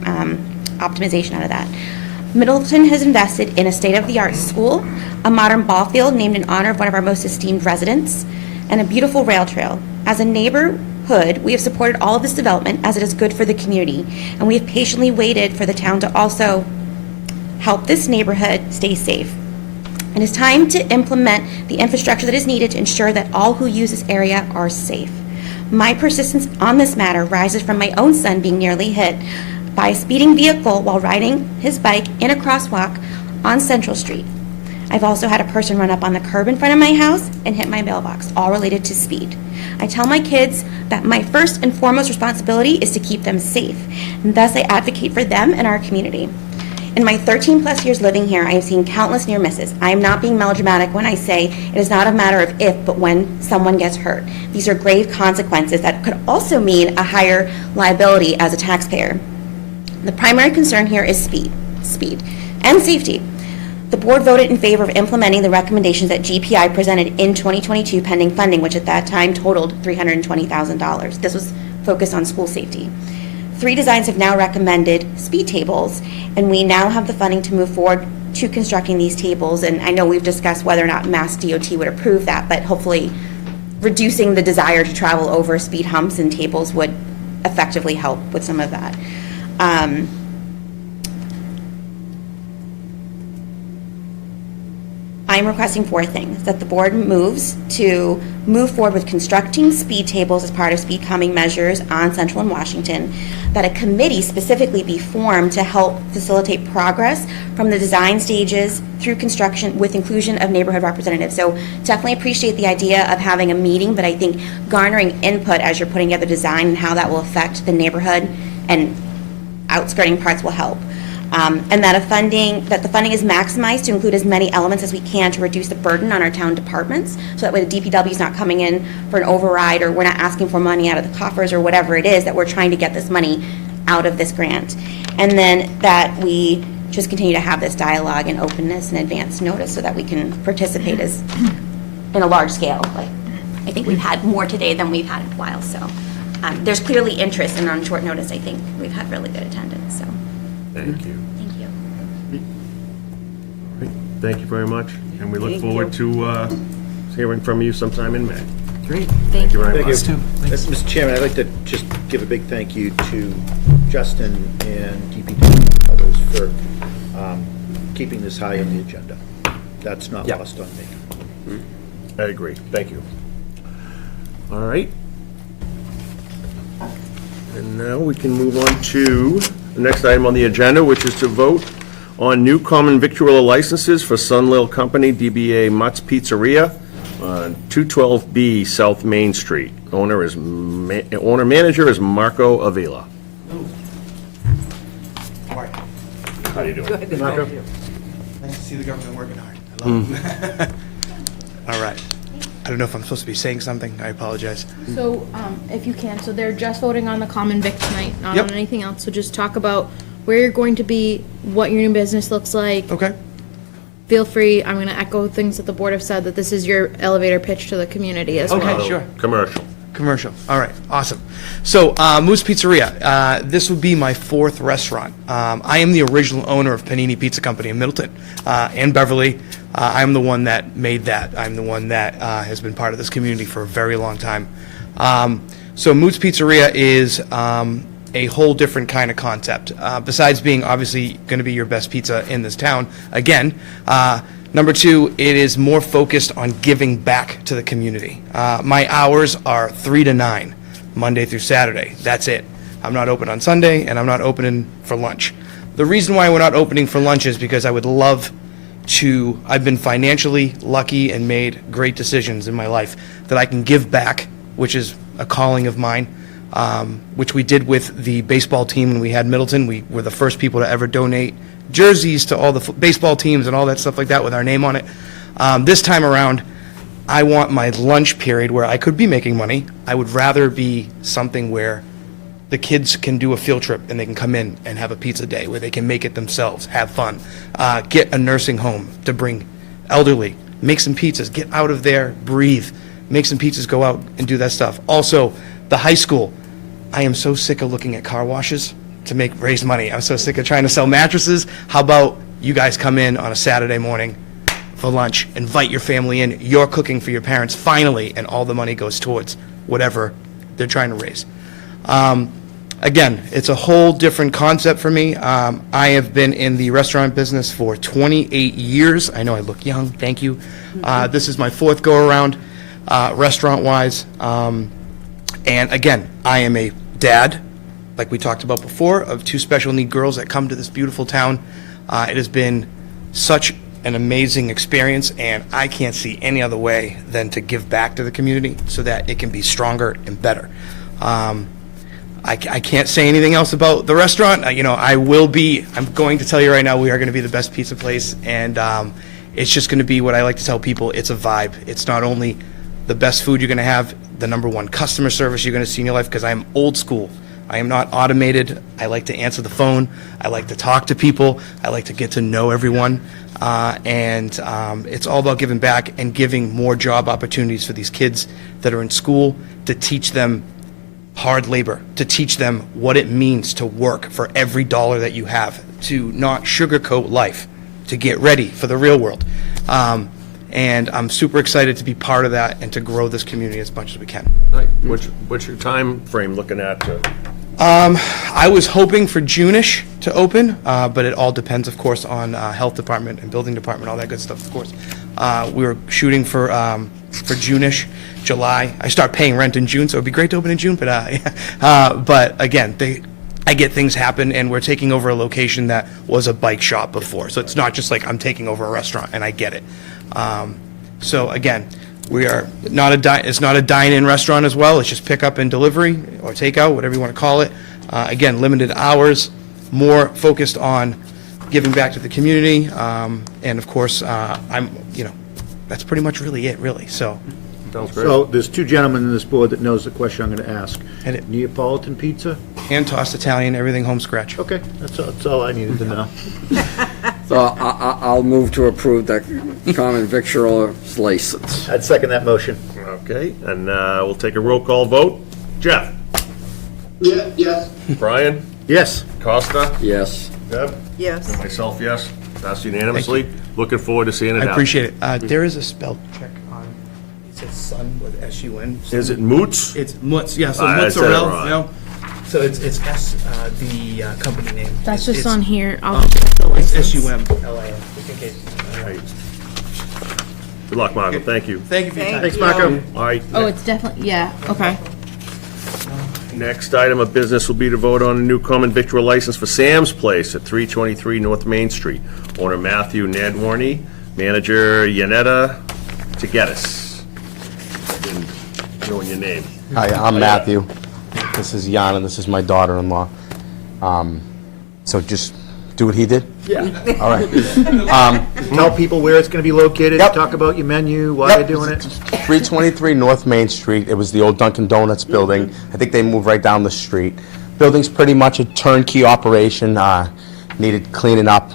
optimization out of that. Middleton has invested in a state-of-the-art school, a modern ball field named in honor of one of our most esteemed residents, and a beautiful rail trail. As a neighborhood, we have supported all of this development as it is good for the community, and we have patiently waited for the town to also help this neighborhood stay safe. It is time to implement the infrastructure that is needed to ensure that all who use this area are safe. My persistence on this matter rises from my own son being nearly hit by a speeding vehicle while riding his bike in a crosswalk on Central Street. I've also had a person run up on the curb in front of my house and hit my mailbox, all related to speed. I tell my kids that my first and foremost responsibility is to keep them safe, and thus I advocate for them and our community. In my 13+ years living here, I have seen countless near misses. I am not being melodramatic when I say it is not a matter of if, but when someone gets hurt. These are grave consequences that could also mean a higher liability as a taxpayer. The primary concern here is speed, and safety. The board voted in favor of implementing the recommendations that GPI presented in 2022 pending funding, which at that time totaled $320,000. This was focused on school safety. 3 designs have now recommended speed tables, and we now have the funding to move forward to constructing these tables. And I know we've discussed whether or not Mass DOT would approve that, but hopefully reducing the desire to travel over speed humps and tables would effectively help with some of that. I'm requesting 4 things. That the board move forward with constructing speed tables as part of speed calming measures on Central and Washington. That a committee specifically be formed to help facilitate progress from the design stages through construction with inclusion of neighborhood representatives. So definitely appreciate the idea of having a meeting, but I think garnering input as you're putting together design and how that will affect the neighborhood and outskirting parts will help. And that the funding is maximized to include as many elements as we can to reduce the burden on our town departments, so that way the DPW is not coming in for an override, or we're not asking for money out of the coffers, or whatever it is, that we're trying to get this money out of this grant. And then that we just continue to have this dialogue and openness and advance notice so that we can participate as in a large scale. Like, I think we've had more today than we've had in a while, so there's clearly interest, and on short notice, I think we've had really good attendance, so. Thank you. Thank you. All right, thank you very much, and we look Thank forward to hearing from you sometime in May. Great. Thank you very much. Mr. Chairman, I'd like to just give a big thank you to Justin and DPW Michaels for keeping this high on the agenda. That's not Yeah. lost on me. I agree. Thank you. All right. And now we can move on to the next item on the agenda, which is to vote on new common victualler licenses for Sunlil Company, DBA Mutt's Pizzeria, 212B South Main Street. Owner-manager is Marco Avila. How do you doing? Marco? Nice to see the government working hard. I love it. All right. I don't know if I'm supposed to be saying something. I apologize. So, if you can, so they're just voting on the common vic tonight, not Yep. on anything else. So just talk about where you're going to be, what your new business looks like. Okay. Feel free, I'm gonna echo things that the board have said, that this is your elevator pitch to the community as well. Okay, sure. Commercial. Commercial. All right. Awesome. So, Moose Pizzeria. This would be my 4th restaurant. I am the original owner of Panini Pizza Company in Middleton and Beverly. I'm the one that made that. I'm the one that has been part of this community for a very long time. So, Moose Pizzeria is a whole different kind of concept. Besides being obviously going to be your best pizza in this town, again, number 2, it is more focused on giving back to the community. My hours are 3 to 9, Monday through Saturday. That's it. I'm not open on Sunday, and I'm not opening for lunch. The reason why we're not opening for lunch is because I would love to, I've been financially lucky and made great decisions in my life that I can give back, which is a calling of mine. Which we did with the baseball team when we had Middleton. We were the first people to ever donate jerseys to all the baseball teams and all that stuff like that with our name on it. This time around, I want my lunch period where I could be making money. I would rather be something where the kids can do a field trip and they can come in and have a pizza day where they can make it themselves, have fun, get a nursing home to bring elderly, make some pizzas, get out of there, breathe, make some pizzas, go out and do that stuff. Also, the high school. I am so sick of looking at car washes to raise money. I'm so sick of trying to sell mattresses. How about you guys come in on a Saturday morning for lunch, invite your family in, you're cooking for your parents finally, and all the money goes towards whatever they're trying to raise. Again, it's a whole different concept for me. I have been in the restaurant business for 28 years. I know I look young, thank you. This is my 4th go-around restaurant-wise. And again, I am a dad, like we talked about before, of 2 special need girls that come to this beautiful town. It has been such an amazing experience, and I can't see any other way than to give back to the community so that it can be stronger and better. I can't say anything else about the restaurant. I'm going to tell you right now, we are going to be the best pizza place, and it's just going to be what I like to tell people. It's a vibe. It's not only the best food you're going to have, the number 1 customer service you're going to see in your life, because I'm old school. I am not automated. I like to answer the phone. I like to talk to people. I like to get to know everyone. And it's all about giving back and giving more job opportunities for these kids that are in school, to teach them hard labor, to teach them what it means to work for every dollar that you have, to not sugarcoat life, to get ready for the real world. And I'm super excited to be part of that and to grow this community as much as we can. Right. What's your time frame looking at? I was hoping for June-ish to open, but it all depends, of course, on health department and building department, all that good stuff, of course. We were shooting for June-ish, July. I start paying rent in June, so it'd be great to open in June, but again, I get things happen, and we're taking over a location that was a bike shop before, so it's not just like I'm taking over a restaurant, and I get it. So again, we are not it's not a dine-in restaurant as well. It's just pick-up and delivery or takeout, whatever you want to call it. Again, limited hours, more focused on giving back to the community, and of course, that's pretty much really it, really. So. So there's 2 gentlemen in this board that knows the question I'm going to ask. Neapolitan pizza? Hand-tossed Italian, everything home scratch. Okay, that's all I needed to know. So I'll move to approve the common victualer's license. I'd second that motion. Okay, and we'll take a roll call vote. Jeff? Yeah, yes. Brian? Yes. Costa? Yes. Deb? Yes. And myself, yes. Passed unanimously. Looking forward to seeing it happen. I appreciate it. There is a spell check on, it says sun with S-U-N. Is it Moots? It's Moots, yeah, so I said it mozzarella, wrong. you know. So it's S, the company name. That's It's- just it's- on here. I'll um, just get the It's license. SUMLA, just in case. Right. Good luck, Marco, thank you. Thank you for your time. Thanks, Marco. All right. Oh, it's definitely, yeah, okay. Next item of business will be to vote on a new common victual license for Sam's Place at 323 North Main Street. Owner Matthew Nadworny, manager Yanetta Tagetis. Didn't know your name. Hi, I'm Matthew. This is Jan, and this is my daughter-in-law. So just do what he did? Yeah. All right. Tell people where it's going to be located, talk about your menu, why you're doing it. 323 North Main Street. It was the old Dunkin' Donuts building. I think they moved right down the street. Building's pretty much a turnkey operation, needed cleaning up.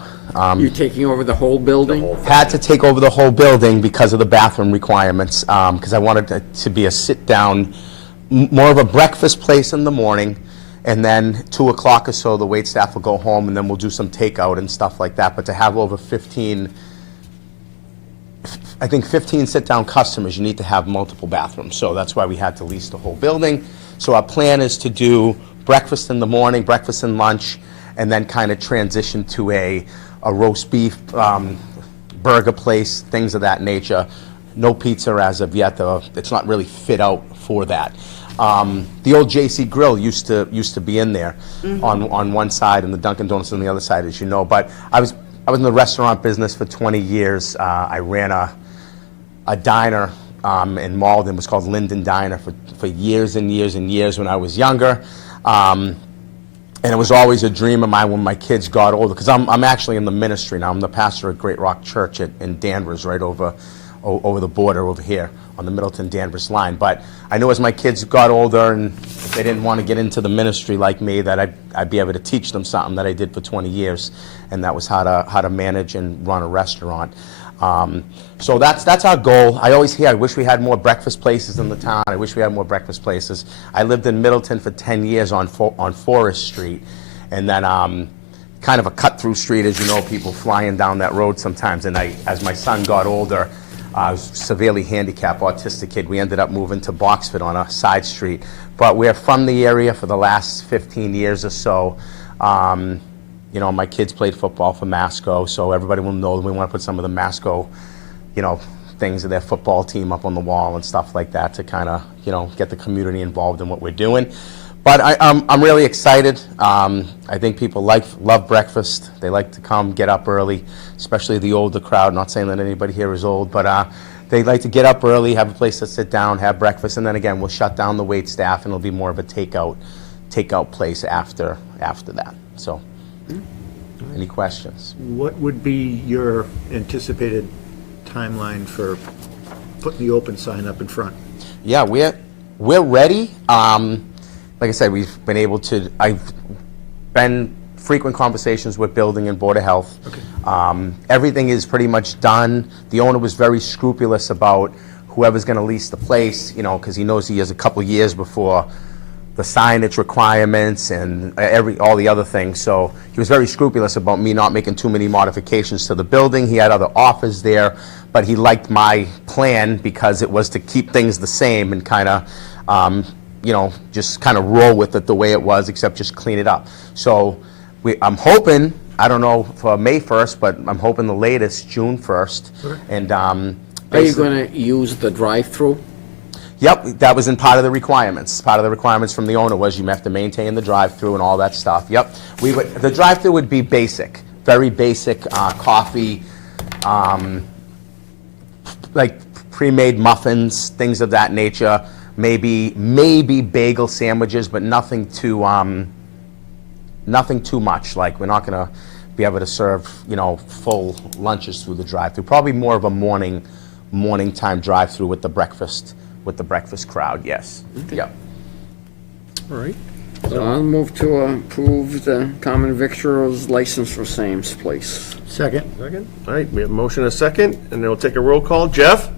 You're taking over the whole building? Had to take over the whole building because of the bathroom requirements, because I wanted it to be a sit-down, more of a breakfast place in the morning, and then 2 o'clock or so, the waitstaff will go home, and then we'll do some takeout and stuff like that. But to have over 15 sit-down customers, you need to have multiple bathrooms. So that's why we had to lease the whole building. So our plan is to do breakfast in the morning, breakfast and lunch, and then kind of transition to a roast beef, burger place, things of that nature. No pizza as of yet, though. It's not really fit out for that. The old JC Grill used to be in there on one side and the Dunkin' Donuts on the other side, as you know. But I was in the restaurant business for 20 years. I ran a diner in Malden. It was called Linden Diner for years and years and years when I was younger. And it was always a dream of mine when my kids got older, because I'm actually in the ministry now. I'm the pastor at Great Rock Church in Danvers, right over the border over here on the Middleton-Danvers line. But I knew as my kids got older and if they didn't want to get into the ministry like me, that I'd be able to teach them something that I did for 20 years, and that was how to manage and run a restaurant. So that's our goal. I always hear, I wish we had more breakfast places in the town. I wish we had more breakfast places. I lived in Middleton for 10 years on Forest Street, and then kind of a cut-through street, as you know, people flying down that road sometimes. And as my son got older, I was severely handicapped, autistic kid. We ended up moving to Boxford on a side street. But we're from the area for the last 15 years or so. You know, my kids played football for Masco, so everybody will know that we want to put some of the Masco, things of their football team up on the wall and stuff like that to kind of, get the community involved in what we're doing. But I'm really excited. I think people love breakfast. They like to come, get up early, especially the older crowd. Not saying that anybody here is old, but they like to get up early, have a place to sit down, have breakfast, and then again, we'll shut down the wait staff, and it'll be more of a takeout place after that. So, any questions? What would be your anticipated timeline for putting the open sign up in front? Yeah, we're ready. Like I said, I've been frequent conversations with building and Board of Health. Okay. Everything is pretty much done. The owner was very scrupulous about whoever's going to lease the place, because he knows he has a couple of years before the signage requirements and all the other things. So he was very scrupulous about me not making too many modifications to the building. He had other offers there, but he liked my plan because it was to keep things the same and kind of, just kind of roll with it the way it was, except just clean it up. So I'm hoping, I don't know for May 1st, but I'm hoping the latest June 1st. Okay. And Are you going to use the drive-through? Yep, that was in part of the requirements. Part of the requirements from the owner was you have to maintain the drive-through and all that stuff. Yep, the drive-through would be basic, very basic coffee, like pre-made muffins, things of that nature. Maybe bagel sandwiches, but nothing too much. Like, we're not going to be able to serve full lunches through the drive-through. Probably more of a morning time drive-through with the breakfast crowd. Yes. Okay. Yep. All right. So I'll move to approve the common victuals license for Sam's Place. Second. All right, we have a motion and a second, and then we'll take a roll call. Jeff?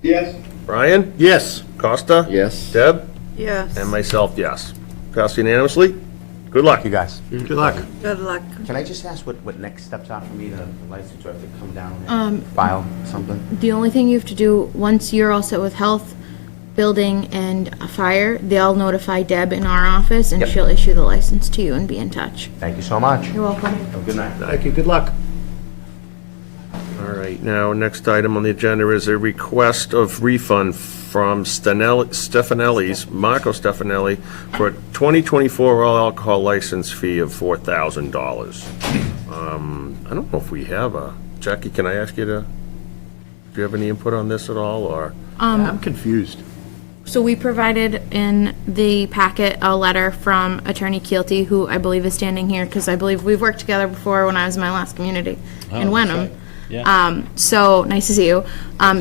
Yes. Brian? Yes. Costa? Yes. Deb? Yes. And myself, yes. Passed unanimously. Good luck. You guys. Good luck. Good luck. Can I just ask what next steps are for me to license? Do I have to come down and file something? The only thing you have to do, once you're all set with health, building and fire, they'll notify Deb in our office, and Yep. she'll issue the license to you and be in touch. Thank you so much. You're welcome. Have a good night. Thank you, good luck. All right, now, next item on the agenda is a request of refund from Marco Stefanelli, for a 2024 all alcohol license fee of $4,000. I don't know if we have Jackie, can I ask you do you have any input on this at all, or? I'm confused. So we provided in the packet a letter from Attorney Keelty, who I believe is standing here, because I believe we've worked together before when I was in my last community in Wenham. So nice to see you.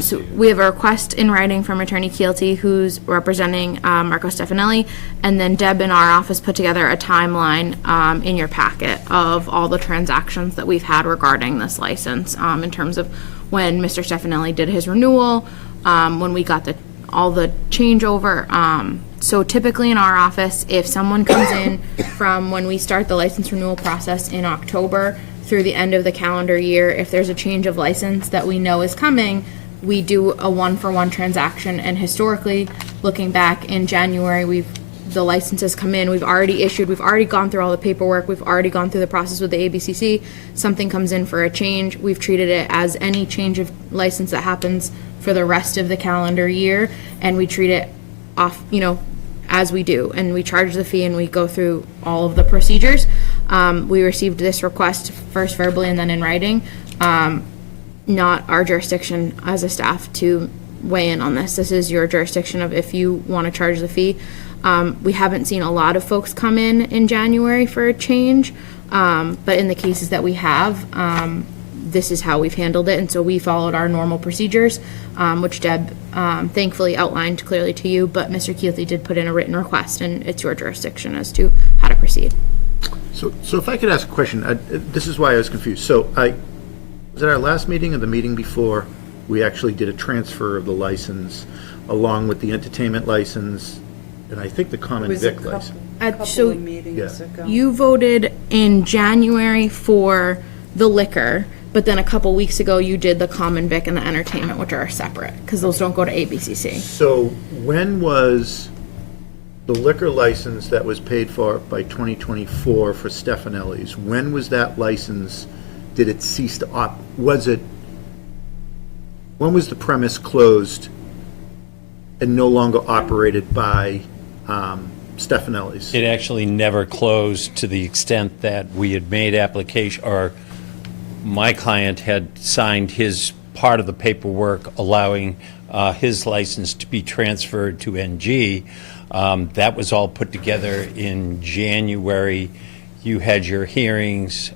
So we have a request in writing from Attorney Keelty, who's representing Marco Stefanelli, and then Deb in our office put together a timeline in your packet of all the transactions that we've had regarding this license, in terms of when Mr. Stefanelli did his renewal, when we got all the changeover. So typically in our office, if someone comes in from when we start the license renewal process in October through the end of the calendar year, if there's a change of license that we know is coming, we do a one-for-one transaction. And historically, looking back in January, the licenses come in, we've already issued, we've already gone through all the paperwork, we've already gone through the process with the ABCC, something comes in for a change, we've treated it as any change of license that happens for the rest of the calendar year, and we treat it off, as we do, and we charge the fee and we go through all of the procedures. We received this request first verbally and then in writing. Not our jurisdiction as a staff to weigh in on this. This is your jurisdiction of if you want to charge the fee. We haven't seen a lot of folks come in January for a change, but in the cases that we have, this is how we've handled it, and so we followed our normal procedures, which Deb thankfully outlined clearly to you, but Mr. Keelty did put in a written request, and it's your jurisdiction as to how to proceed. So if I could ask a question, this is why I was confused. So was it our last meeting or the meeting before, we actually did a transfer of the license along with the entertainment license, and I think the common vic license? Couple of meetings ago. You voted in January for the liquor, but then a couple weeks ago you did the common vic and the entertainment, which are separate, because those don't go to ABCC. So when was the liquor license that was paid for by 2024 for Stefanelli's, when was that license, did it cease to when was the premise closed and no longer operated by Stefanelli's? It actually never closed, to the extent that we had made application, or my client had signed his part of the paperwork allowing his license to be transferred to NG. That was all put together in January. You had your hearings.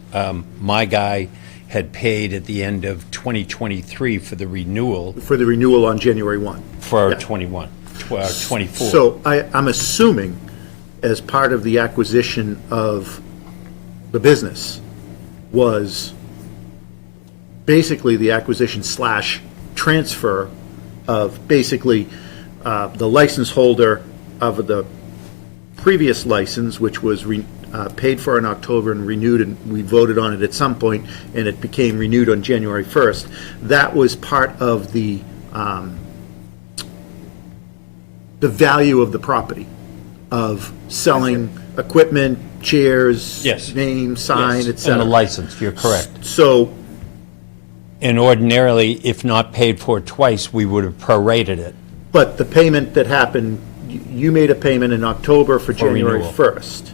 My guy had paid at the end of 2023 for the renewal. For the renewal on January 1. For Yeah. 24. So I'm assuming, as part of the acquisition of the business, was basically the acquisition / transfer of basically the license holder of the previous license, which was paid for in October and renewed, and we voted on it at some point, and it became renewed on January 1st. That was part of the value of the property, of selling equipment, chairs, Yes. name, sign, Yes, et cetera. and the license, you're correct. So, And ordinarily, if not paid for twice, we would have prorated it. but the payment that happened, you made a payment in October for January renewal. 1st.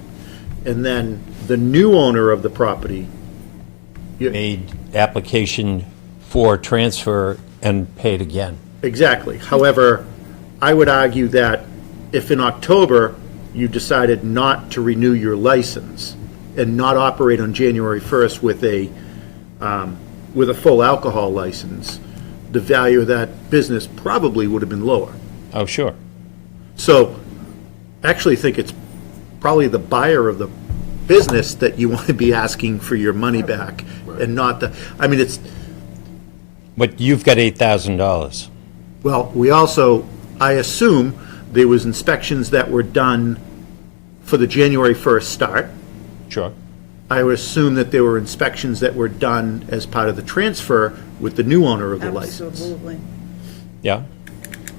And then the new owner of the property, Made application for transfer and paid again. exactly. However, I would argue that if in October you decided not to renew your license and not operate on January 1st with a full alcohol license, the value of that business probably would have been lower. Oh, sure. So, I actually think it's probably the buyer of the business that you want to be asking for your money back, and not the, I mean, it's, But you've got $8,000. well, we also, I assume there was inspections that were done for the January 1st start. Sure. I would assume that there were inspections that were done as part of the transfer with the new owner of the license. Absolutely. Yeah.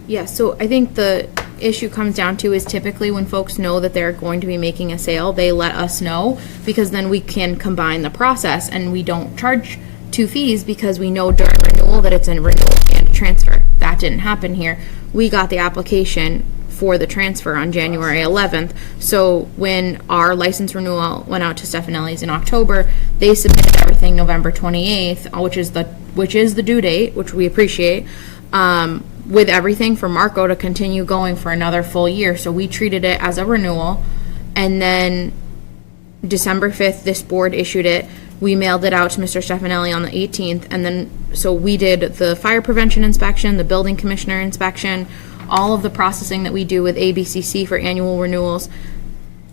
Yeah, so I think the issue comes down to is typically when folks know that they're going to be making a sale, they let us know, because then we can combine the process and we don't charge two fees because we know during renewal that it's a renewal and a transfer. That didn't happen here. We got the application for the transfer on January 11th. So when our license renewal went out to Stefanelli's in October, they submitted everything November 28th, which is the due date, which we appreciate, with everything for Marco to continue going for another full year. So we treated it as a renewal. And then December 5th, this board issued it. We mailed it out to Mr. Stefanelli on the 18th. And then, so we did the fire prevention inspection, the building commissioner inspection, all of the processing that we do with ABCC for annual renewals,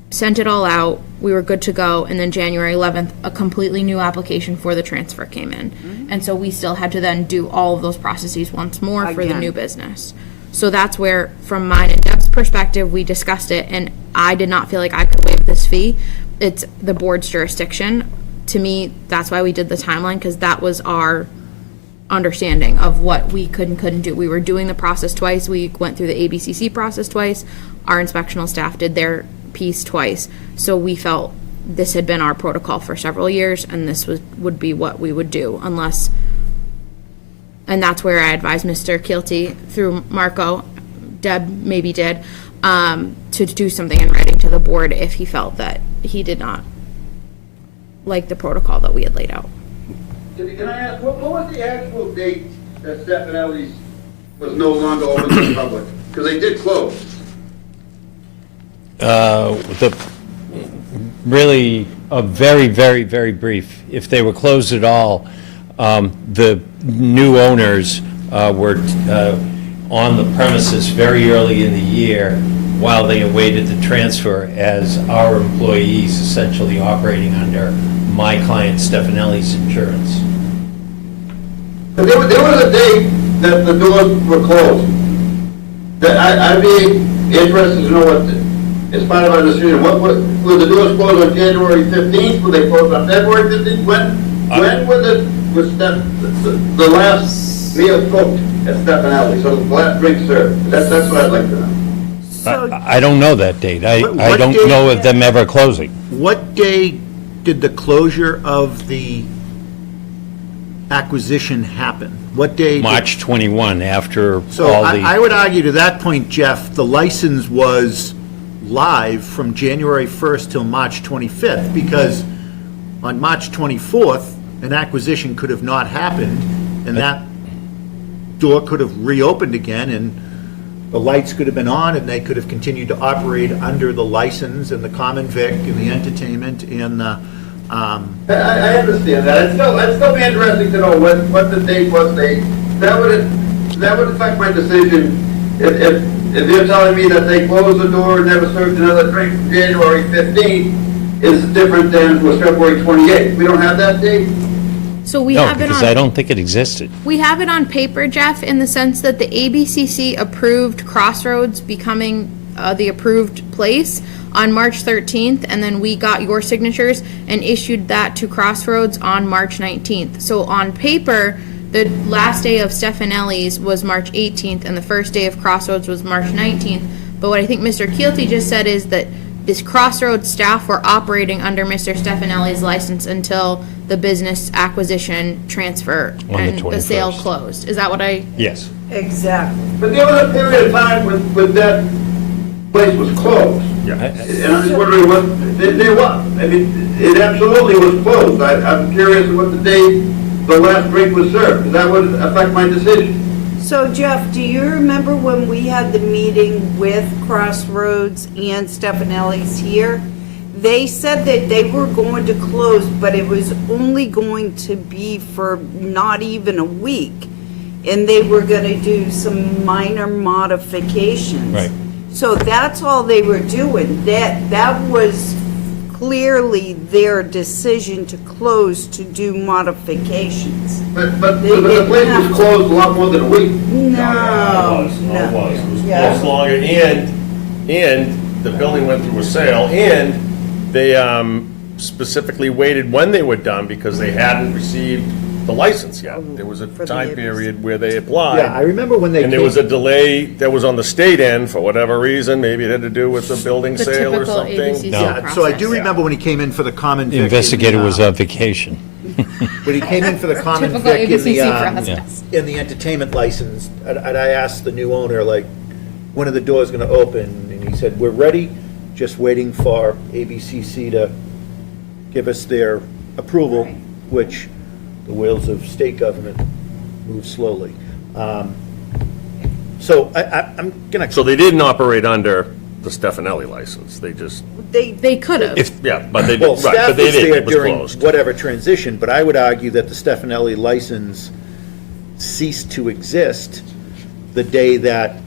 sent it all out. We were good to go. And then January 11th, a completely new application for the transfer came in. And so we still had to then do all of those processes once more for the Again. new business. So that's where, from mine and Deb's perspective, we discussed it, and I did not feel like I could waive this fee. It's the board's jurisdiction. To me, that's why we did the timeline, because that was our understanding of what we could and couldn't do. We were doing the process twice. We went through the ABCC process twice. Our inspectional staff did their piece twice. So we felt this had been our protocol for several years, and this would be what we would do unless, and that's where I advised Mr. Keelty through Marco, Deb maybe did, to do something in writing to the board if he felt that he did not like the protocol that we had laid out. Can I ask, what was the actual date that Stefanelli's was no longer open to the public? Because they did close. Really, a very, very, very brief. If they were closed at all, the new owners were on the premises very early in the year while they awaited the transfer as our employees essentially operating under my client Stefanelli's insurance. But there was a date that the doors were closed. That I'd be interested to know what, as part of our decision, what were the doors closed on January 15th? Were they closed on February 15th? When was the last meal cooked at Stefanelli? So the last drink served? That's what I'd like to know. I don't know that date. I What don't date- know of them ever closing. What day did the closure of the acquisition happen? What day? March 21, after So all I the, would argue to that point, Jeff, the license was live from January 1st till March 25th, because on March 24th, an acquisition could have not happened, and that door could have reopened again, and the lights could have been on, and they could have continued to operate under the license and the common vic and the entertainment and the, I understand that. I'd still be interested to know what the date was. That would affect my decision if you're telling me that they closed the door and never served another drink from January 15th is different than was February 28th. We don't have that date? So we no, have it because on. I don't think it existed. We have it on paper, Jeff, in the sense that the ABCC approved Crossroads becoming the approved place on March 13th, and then we got your signatures and issued that to Crossroads on March 19th. So on paper, the last day of Stefanelli's was March 18th, and the first day of Crossroads was March 19th. But what I think Mr. Keelty just said is that this Crossroads staff were operating under Mr. Stefanelli's license until the business acquisition transfer On the and the sale 21st. closed. Is that what I? Yes. Exactly. But there was a period of time when that place was closed. Yeah. And I'm just wondering what, they what? I mean, it absolutely was closed. I'm curious what the date the last drink was served, because that would affect my decision. So Jeff, do you remember when we had the meeting with Crossroads and Stefanelli's here? They said that they were going to close, but it was only going to be for not even a week. And they were gonna do some minor modifications. Right. So that's all they were doing. That was clearly their decision to close to do modifications. But They the didn't place have was to. closed a lot more than a week. No, It was Yeah. closed longer, and the building went through a sale, and they specifically waited when they were done, because they hadn't received the license yet. There was a For the time ABC. period where they applied. Yeah, I remember when they And there came- was a delay that was on the state end for whatever reason. Maybe it had to do with the building The sale or typical something. ABC Yeah, so I do process. remember when he came in for the common The vic. in investigator was on vacation. When he came in for the common Typical vic in the, ABCC process. in the entertainment license, and I asked the new owner, like, when are the doors gonna open? And he said, we're ready, just waiting for ABCC to give us their approval, which the wheels of state government move slowly. So I'm gonna. So they didn't operate under the Stefanelli license. They just, They could have. yeah, but they, Well, right, staff but they was didn't. there It was during closed. whatever transition, but I would argue that the Stefanelli license ceased to exist the day that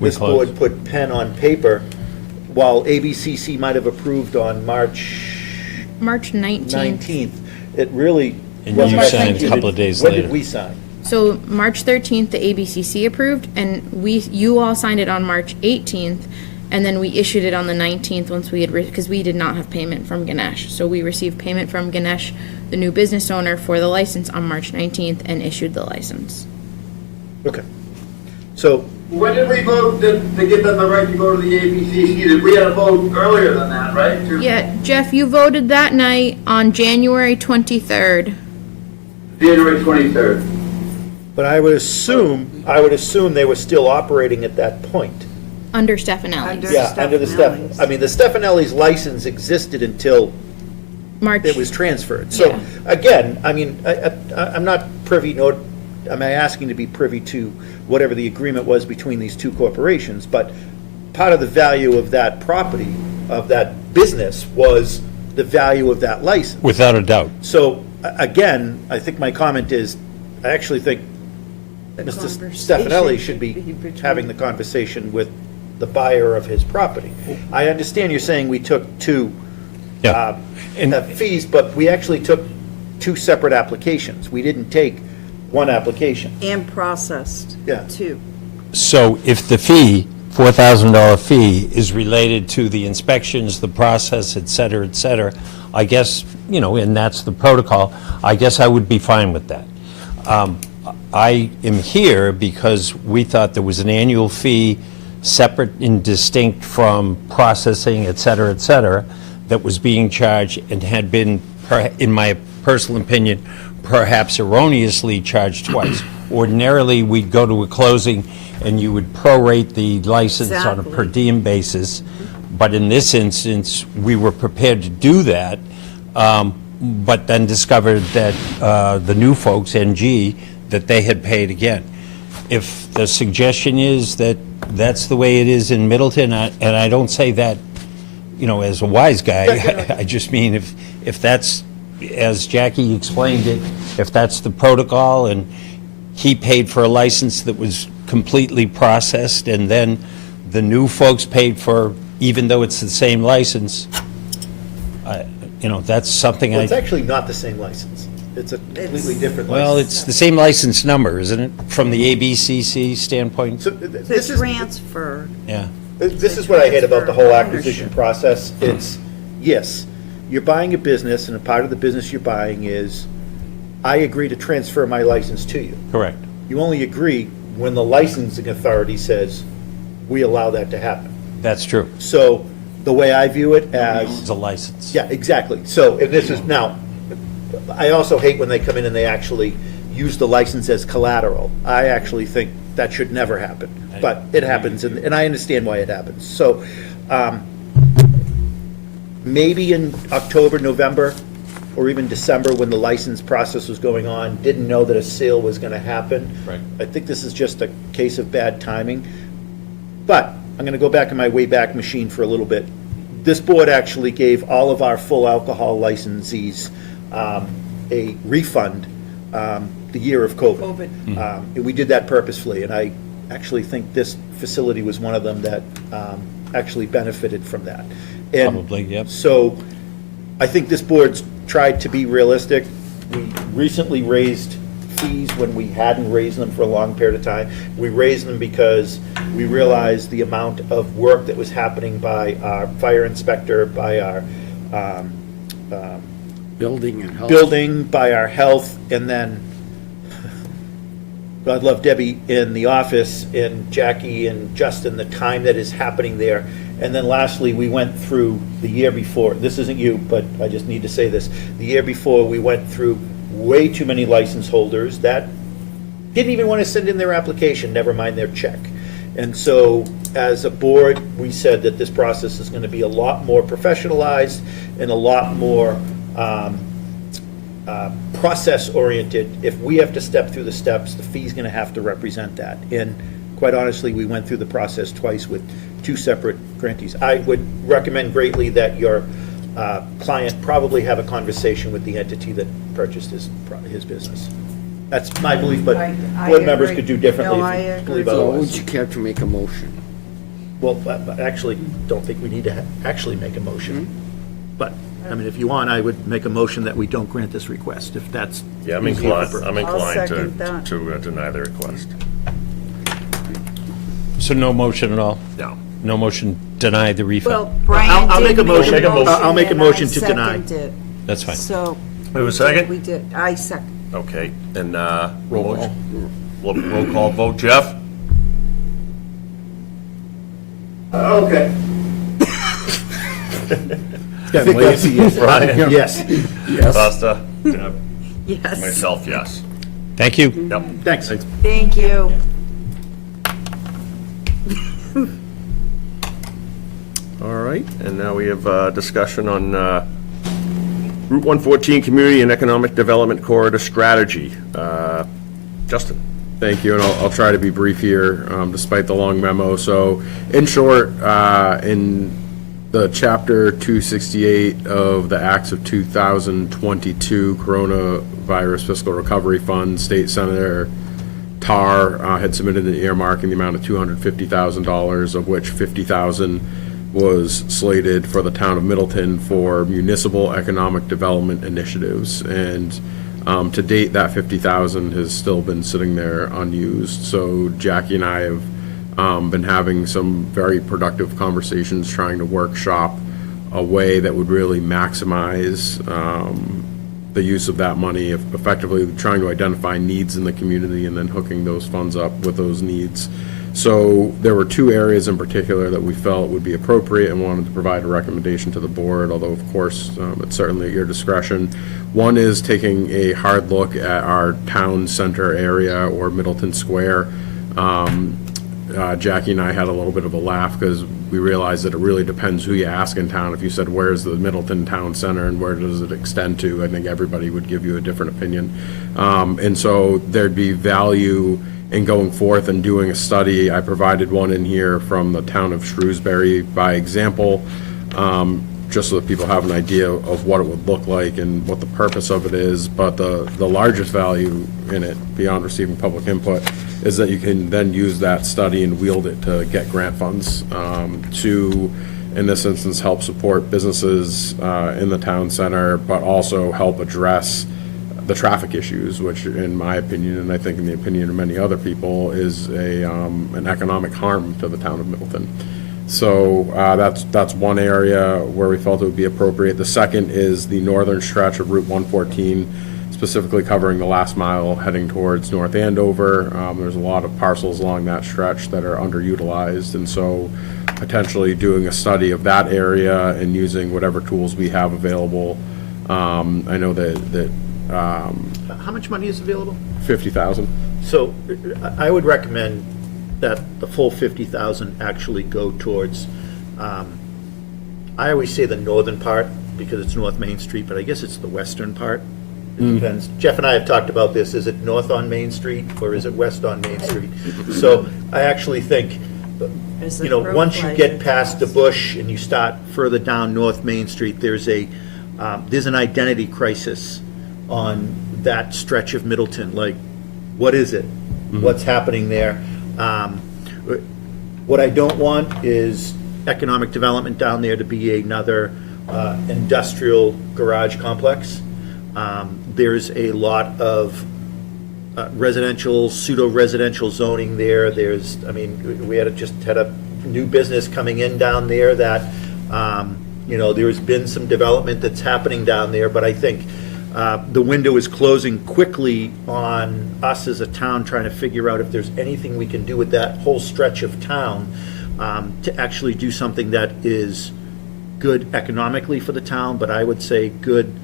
We this closed. board put pen on paper, while ABCC might have approved on March March 19th. 19th. It really. And wasn't you that signed a confusing. couple of days When later. did we sign? So March 13th, the ABCC approved, and you all signed it on March 18th, and then we issued it on the 19th once we had, because we did not have payment from Ganesh. So we received payment from Ganesh, the new business owner, for the license on March 19th and issued the license. Okay. So, When did we vote to give them the right to go to the ABCC? Did we have a vote earlier than that, right? Yeah, Jeff, you voted that night on January 23rd. January 23rd. but I would assume they were still operating at that point. Under Stefanelli's. Yeah, under the Stefanelli's. I mean, the Stefanelli's license existed until March. it was transferred. So, Yeah. again, I mean, I'm not privy, nor am I asking to be privy to whatever the agreement was between these two corporations, but part of the value of that property, of that business, was the value of that license. Without a doubt. So, again, I think my comment is, I actually think Mr. conversation Stefanelli should be should be between- having the conversation with the buyer of his property. I understand you're saying we took two Yeah. fees, but we actually took two separate applications. We didn't take one application. And processed, Yeah. too. So if the fee, $4,000 fee, is related to the inspections, the process, et cetera, I guess, and that's the protocol, I guess I would be fine with that. I am here because we thought there was an annual fee separate and distinct from processing, et cetera, that was being charged and had been, in my personal opinion, perhaps erroneously charged twice. Ordinarily, we'd go to a closing and you would prorate the license on a per Exactly. diem basis. But in this instance, we were prepared to do that, but then discovered that the new folks, NG, that they had paid again. If the suggestion is that that's the way it is in Middleton, and I don't say that, as a wise guy, I just mean if that's, as Jackie explained it, if that's the protocol and he paid for a license that was completely processed and then the new folks paid for, even though it's the same license, that's something Well, it's I, actually not the same license. It's a completely different license. well, it's the same license number, isn't it, from the ABCC standpoint? So The this is, transfer. Yeah. this is what I hate about the whole Transfer acquisition ownership. process. It's, yes, you're buying a business, and a part of the business you're buying is, I agree to transfer my license to you. Correct. You only agree when the licensing authority says, we allow that to happen. That's true. So the way I view it as. It's a license. Yeah, exactly. So, and this is, now, I also hate when they come in and they actually use the license as collateral. I actually think that should never happen, but it happens, and I understand why it happens. So, maybe in October, November, or even December, when the license process was going on, didn't know that a sale was gonna happen. Right. I think this is just a case of bad timing. But I'm gonna go back in my Wayback Machine for a little bit. This board actually gave all of our full alcohol licensees a refund the year of COVID. And we did that purposefully, and I actually think this facility was one of them that actually benefited from that. And Probably, yep. so I think this board's tried to be realistic. We recently raised fees when we hadn't raised them for a long period of time. We raised them because we realized the amount of work that was happening by our fire inspector, by our Building and health. building, by our health, and then, God love Debbie in the office, and Jackie and Justin, the time that is happening there. And then lastly, we went through the year before, this isn't you, but I just need to say this. The year before, we went through way too many license holders that didn't even want to send in their application, never mind their check. And so, as a board, we said that this process is going to be a lot more professionalized and a lot more process-oriented. If we have to step through the steps, the fee's going to have to represent that. And quite honestly, we went through the process twice with two separate grantees. I would recommend greatly that your client probably have a conversation with the entity that purchased his business. That's my belief, but I board members agree. could do differently No, I if you agree. believe So would otherwise. you care to make a motion? Well, I actually don't think we need to actually make a motion. But, I mean, if you want, I would make a motion that we don't grant this request, if that's. Yeah, I'm easier inclined, for- I'm inclined second that. to deny the request. So no motion at all? No. No motion, deny the refund? Well, Brian I'll make did a motion. I'll make a and I motion to deny. seconded it. That's fine. So. We have a second? We did, I second. Okay, and roll call vote, Jeff? Okay. Getting late. Brian? Yes. Yes. Costa? Deb? Yes. Myself, yes. Thank you. Yep. Thanks. Thank you. All right, and now we have discussion on Route 114 Community and Economic Development Corridor Strategy. Justin? Thank you, and I'll try to be brief here, despite the long memo. So, in short, in the Chapter 268 of the Acts of 2022 Coronavirus Fiscal Recovery Fund, State Senator Tarr had submitted an earmark in the amount of $250,000, of which $50,000 was slated for the town of Middleton for municipal economic development initiatives. And to date, that $50,000 has still been sitting there unused. So Jackie and I have been having some very productive conversations trying to workshop a way that would really maximize the use of that money, effectively trying to identify needs in the community and then hooking those funds up with those needs. So there were two areas in particular that we felt would be appropriate and wanted to provide a recommendation to the board, although of course it's certainly at your discretion. One is taking a hard look at our town center area or Middleton Square. Jackie and I had a little bit of a laugh because we realized that it really depends who you ask in town. If you said, where's the Middleton Town Center and where does it extend to, I think everybody would give you a different opinion. And so there'd be value in going forth and doing a study. I provided one in here from the town of Shrewsbury by example, just so that people have an idea of what it would look like and what the purpose of it is. But the largest value in it, beyond receiving public input, is that you can then use that study and wield it to get grant funds to, in this instance, help support businesses in the town center, but also help address the traffic issues, which in my opinion, and I think in the opinion of many other people, is an economic harm to the town of Middleton. So that's one area where we felt it would be appropriate. The second is the northern stretch of Route 114, specifically covering the last mile heading towards North Andover. There's a lot of parcels along that stretch that are underutilized, and so potentially doing a study of that area and using whatever tools we have available. I know that How much money is available? $50,000. So I would recommend that the full 50,000 actually go towards, I always say the northern part because it's North Main Street, but I guess it's the western part. It depends. Jeff and I have talked about this. Is it north on Main Street or is it west on Main Street? So I actually think, you know, once you get past the bush and you start further down North Main Street, there's an identity crisis on that stretch of Middleton. Like, what is it? What's happening there? What I don't want is economic development down there to be another industrial garage complex. There's a lot of residential, pseudo-residential zoning there. We just had a new business coming in down there that You know, there has been some development that's happening down there, but I think the window is closing quickly on us as a town trying to figure out if there's anything we can do with that whole stretch of town to actually do something that is good economically for the town, but I would say good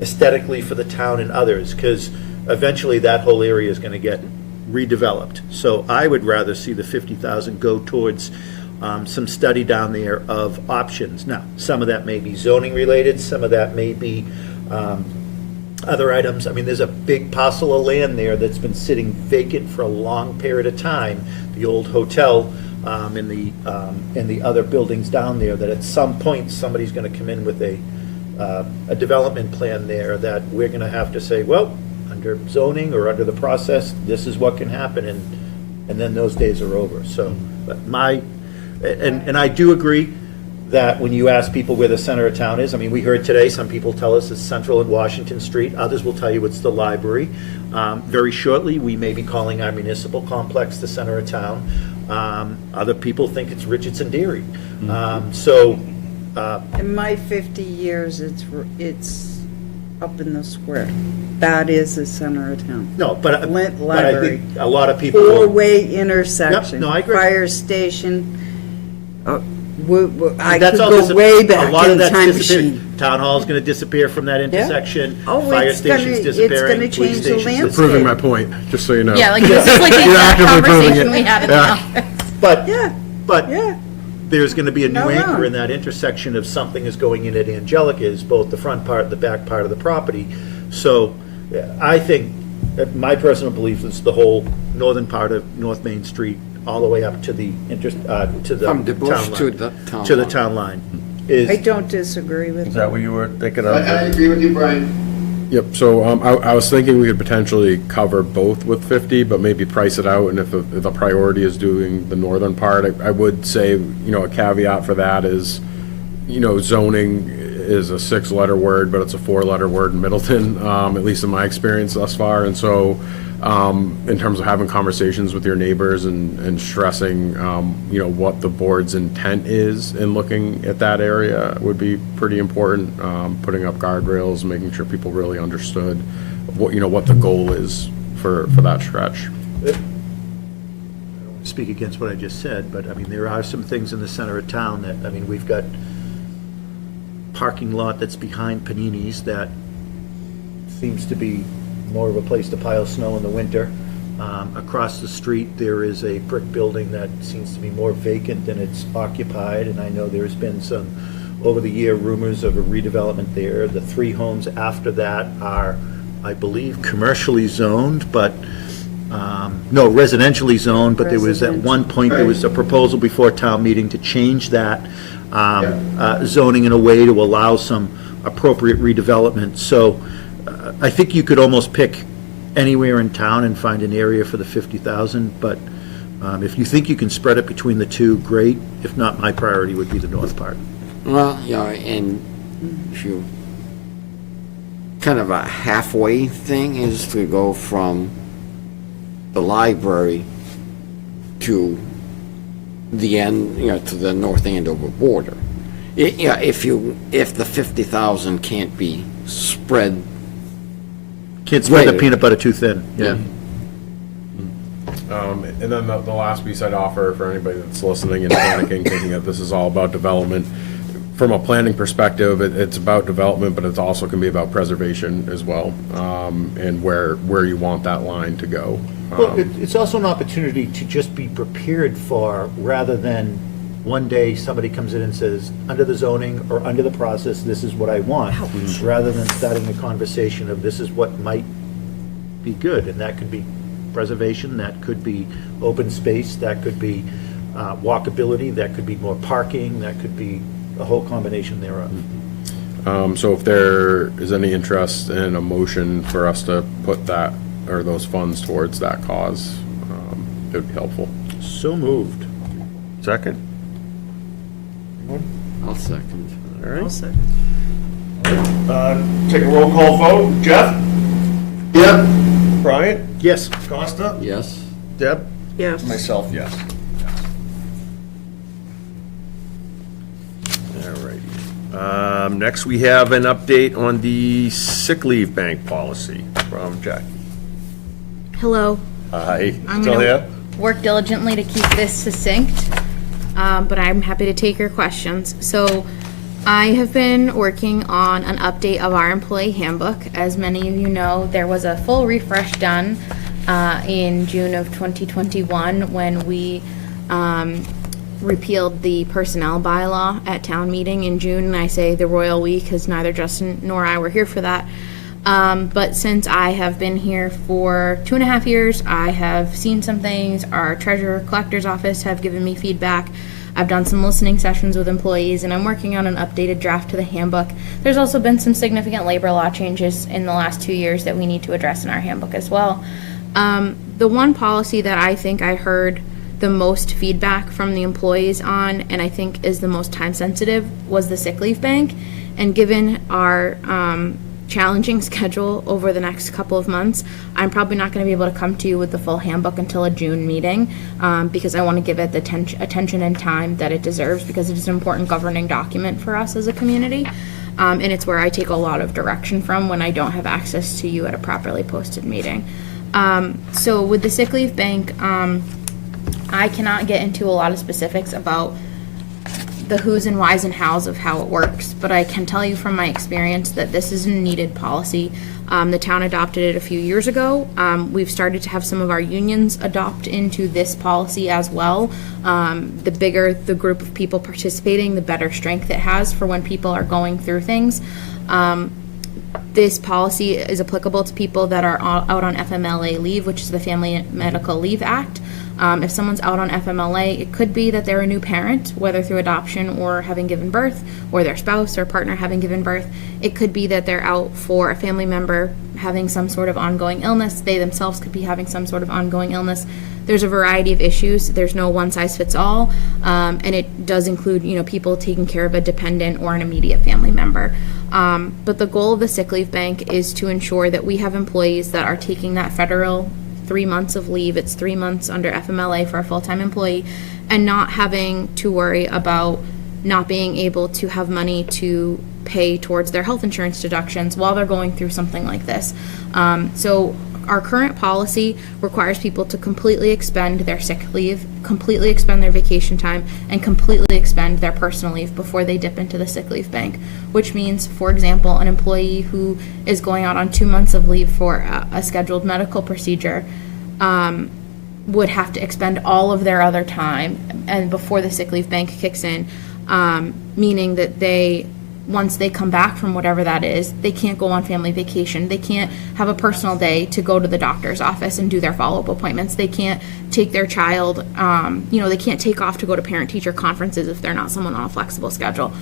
aesthetically for the town and others, because eventually that whole area is going to get redeveloped. So I would rather see the 50,000 go towards some study down there of options. Now, some of that may be zoning related, some of that may be other items. I mean, there's a big parcel of land there that's been sitting vacant for a long period of time, the old hotel and the other buildings down there, that at some point, somebody's going to come in with a development plan there that we're going to have to say, well, under zoning or under the process, this is what can happen, and then those days are over. So, but and I do agree that when you ask people where the center of town is, I mean, we heard today, some people tell us it's Central and Washington Street, others will tell you it's the library. Very shortly, we may be calling our municipal complex the center of town. Other people think it's Richardson Dairy. In my 50 years, it's up in the square. That is the center of town. No, but Flint I Library. think a lot of people. Four-way intersection. Yep, no, I agree. Fire station. I That's could all go way a back lot in of that's time disappearing. machine. Town hall's gonna disappear from that intersection. Oh, Fire it's gonna- station's it's disappearing. gonna police change the station's landscape. You're proving my point, just so you know. Yeah, like this is like the You're exact actively proving conversation it. we had in the office. But Yeah. there's gonna be a new No, no. anchor in that intersection if something is going in at Angelica's, both the front part and the back part of the property. So I think, my personal belief is the whole northern part of North Main Street, all the way up to the From the bush town line. to the town To the line. town line. I don't disagree with Is that what you were thinking I of? agree with you, Brian. Yep, so I was thinking we could potentially cover both with 50, but maybe price it out, and if the priority is doing the northern part, I would say, you know, a caveat for that is, you know, zoning is a 6-letter word, but it's a 4-letter word in Middleton, at least in my experience thus far, and so in terms of having conversations with your neighbors and stressing, you know, what the board's intent is in looking at that area would be pretty important. Putting up guardrails, making sure people really understood what, you know, what the goal is for that stretch. Speak against what I just said, but I mean, there are some things in the center of town that, I mean, we've got parking lot that's behind Panini's that seems to be more of a place to pile snow in the winter. Across the street, there is a brick building that seems to be more vacant than it's occupied, and I know there's been some, over the year, rumors of a redevelopment there. The 3 homes after that are, I believe, commercially zoned, but, no, residentially zoned, but there was, at one point, there was a proposal before town meeting to change that zoning in a way to allow some appropriate redevelopment. So I think you could almost pick anywhere in town and find an area for the 50,000, but if you think you can spread it between the two, great. If not, my priority would be the north part. Well, yeah, and if you, kind of a halfway thing is to go from the library to the end, you know, to the North Andover border. Yeah, if the 50,000 can't be spread. Can't spread the Right. peanut butter too thin. Yeah. And then the last piece I'd offer for anybody that's listening and panicking, thinking that this is all about development, from a planning perspective, it's about development, but it also can be about preservation as well, and where you want that line to go. Well, it's also an opportunity to just be prepared for, rather than one day somebody comes in and says, under the zoning or under the process, this is what I want, rather than starting a conversation of this is what might be good, and that could be preservation, that could be open space, that could be walkability, that could be more parking, that could be a whole combination thereof. So if there is any interest in a motion for us to put that, or those funds towards that cause, it would be helpful. So moved. Second? I'll second. All right. I'll second. Take a roll call vote. Jeff? Yep. Brian? Yes. Costa? Yes. Deb? Yes. Myself, yes. Next, we have an update on the sick leave bank policy from Jackie. Hello. Hi, I'm still gonna here? work diligently to keep this succinct, but I'm happy to take your questions. So I have been working on an update of our employee handbook. As many of you know, there was a full refresh done in June of 2021 when we repealed the personnel bylaw at town meeting in June. And I say the royal we because neither Justin nor I were here for that. But since I have been here for 2.5 years, I have seen some things. Our treasurer collector's office have given me feedback. I've done some listening sessions with employees, and I'm working on an updated draft to the handbook. There's also been some significant labor law changes in the last 2 years that we need to address in our handbook as well. The one policy that I think I heard the most feedback from the employees on, and I think is the most time sensitive, was the sick leave bank. And given our challenging schedule over the next couple of months, I'm probably not going to be able to come to you with the full handbook until a June meeting, because I want to give it the attention and time that it deserves, because it is an important governing document for us as a community, and it's where I take a lot of direction from when I don't have access to you at a properly posted meeting. So with the sick leave bank, I cannot get into a lot of specifics about the who's and whys and hows of how it works, but I can tell you from my experience that this is a needed policy. The town adopted it a few years ago. We've started to have some of our unions adopt into this policy as well. The bigger the group of people participating, the better strength it has for when people are going through things. This policy is applicable to people that are out on FMLA leave, which is the Family Medical Leave Act. If someone's out on FMLA, it could be that they're a new parent, whether through adoption or having given birth, or their spouse or partner having given birth. It could be that they're out for a family member having some sort of ongoing illness. They themselves could be having some sort of ongoing illness. There's a variety of issues. There's no one size fits all, and it does include, people taking care of a dependent or an immediate family member. But the goal of the sick leave bank is to ensure that we have employees that are taking that federal 3 months of leave. It's 3 months under FMLA for a full-time employee, and not having to worry about not being able to have money to pay towards their health insurance deductions while they're going through something like this. So our current policy requires people to completely expend their sick leave, completely expend their vacation time, and completely expend their personal leave before they dip into the sick leave bank, which means, for example, an employee who is going out on 2 months of leave for a scheduled medical procedure would have to expend all of their other time and before the sick leave bank kicks in, meaning that once they come back from whatever that is, they can't go on family vacation. They can't have a personal day to go to the doctor's office and do their follow-up appointments. They can't take their child, they can't take off to go to parent-teacher conferences if they're not someone on a flexible schedule.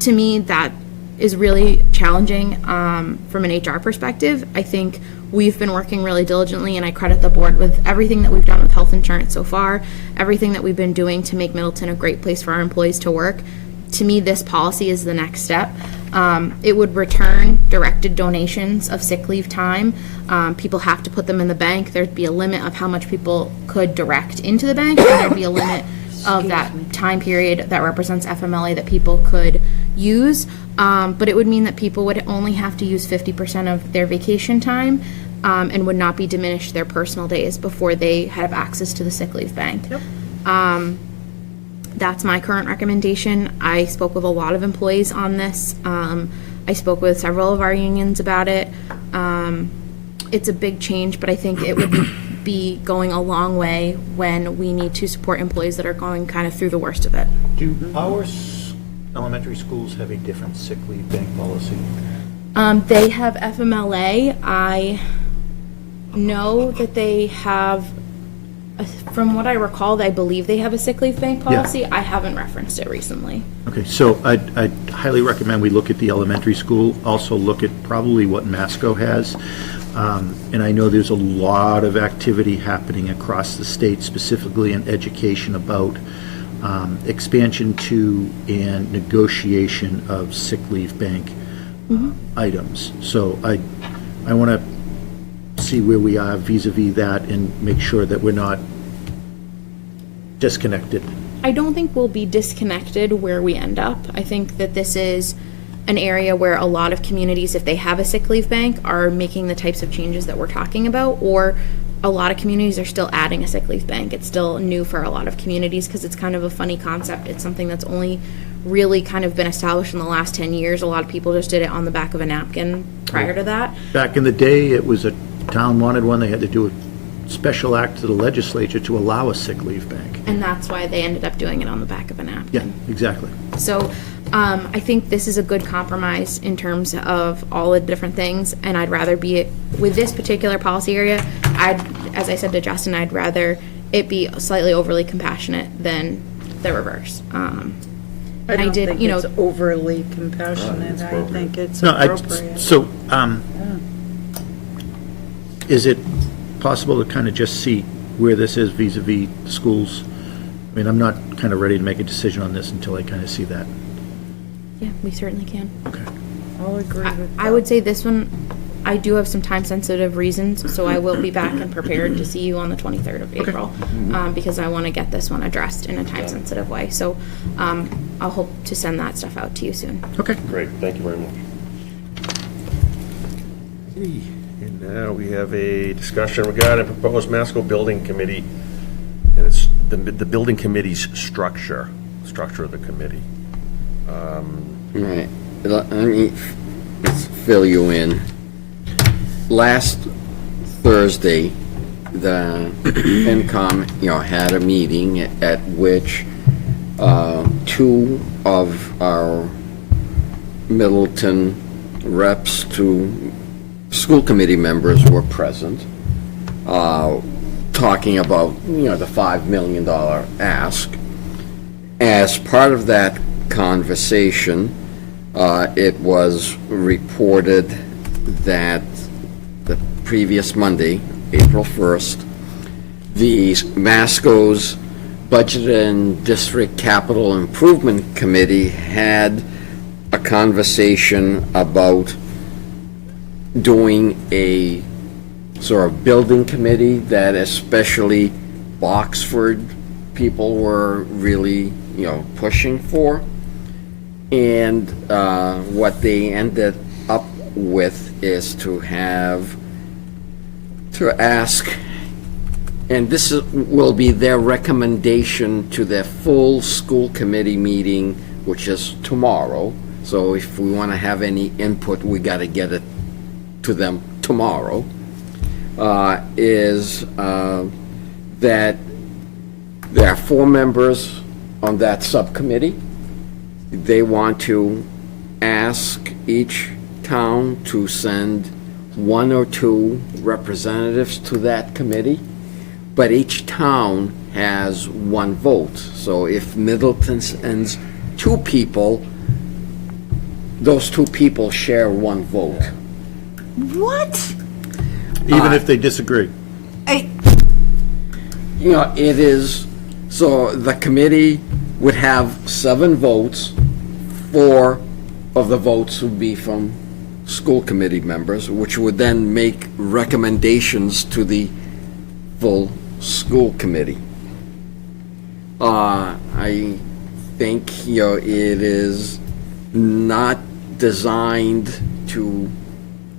To me, that is really challenging from an HR perspective. I think we've been working really diligently, and I credit the board with everything that we've done with health insurance so far, everything that we've been doing to make Middleton a great place for our employees to work. To me, this policy is the next step. It would return directed donations of sick leave time. People have to put them in the bank. There'd be a limit of how much people could direct into the bank, and there'd be a limit of that time period that represents FMLA that people could use. But it would mean that people would only have to use 50% of their vacation time, and would not be diminished their personal days before they have access to the sick leave bank. That's my current recommendation. I spoke with a lot of employees on this. I spoke with several of our unions about it. It's a big change, but I think it would be going a long way when we need to support employees that are going kind of through the worst of it. Do our elementary schools have a different sick leave bank policy? They have FMLA. I know that they have, from what I recall, I believe they have a sick leave bank policy. I haven't referenced it recently. Okay, so I'd highly recommend we look at the elementary school, also look at probably what Masco has. And I know there's a lot of activity happening across the state, specifically in education, about expansion to and negotiation of sick leave bank items. So I want to see where we are vis-a-vis that and make sure that we're not disconnected I don't think we'll be disconnected where we end up. I think that this is an area where a lot of communities, if they have a sick leave bank, are making the types of changes that we're talking about, or a lot of communities are still adding a sick leave bank. It's still new for a lot of communities because it's kind of a funny concept. It's something that's only really kind of been established in the last 10 years. A lot of people just did it on the back of a napkin prior to that. Back in the day, it was a town wanted one, they had to do a special act to the legislature to allow a sick leave bank. And that's why they ended up doing it on the back of a napkin. Yeah, exactly. So I think this is a good compromise in terms of all the different things, and I'd rather be with this particular policy area. As I said to Justin, I'd rather it be slightly overly compassionate than the reverse. I don't think it's overly compassionate. I think it's appropriate. So, is it possible to kind of just see where this is vis-à-vis schools? I mean, I'm not kind of ready to make a decision on this until I kind of see that. Yeah, we certainly can. Okay. I'll agree with that. I would say this one, I do have some time-sensitive reasons, so I will be back and prepared to see you on the 23rd of April, because I want to get this one addressed in a time-sensitive way. So I'll hope to send that stuff out to you soon. Okay. Great, thank you very much. And now we have a discussion regarding proposed Masco Building Committee, and it's the building committee's structure of the committee. Right. Let me fill you in. Last Thursday, the FinCom, had a meeting at which two of our Middleton reps to school committee members were present, talking about, the $5 million ask. As part of that conversation, it was reported that the previous Monday, April 1st, the Masco's Budget and District Capital Improvement Committee had a conversation about doing a sort of building committee that especially Boxford people were really, pushing for. And what they ended up with is to ask, and this will be their recommendation to their full school committee meeting, which is tomorrow. So if we want to have any input, we got to get it to them tomorrow, is that there are 4 members on that subcommittee. They want to ask each town to send 1 or 2 representatives to that committee, but each town has 1 vote. So if Middleton sends 2 people, those 2 people share 1 vote. What? Even if they disagree? It is, so the committee would have 7 votes. 4 of the votes would be from school committee members, which would then make recommendations to the full school committee. I think, it is not designed to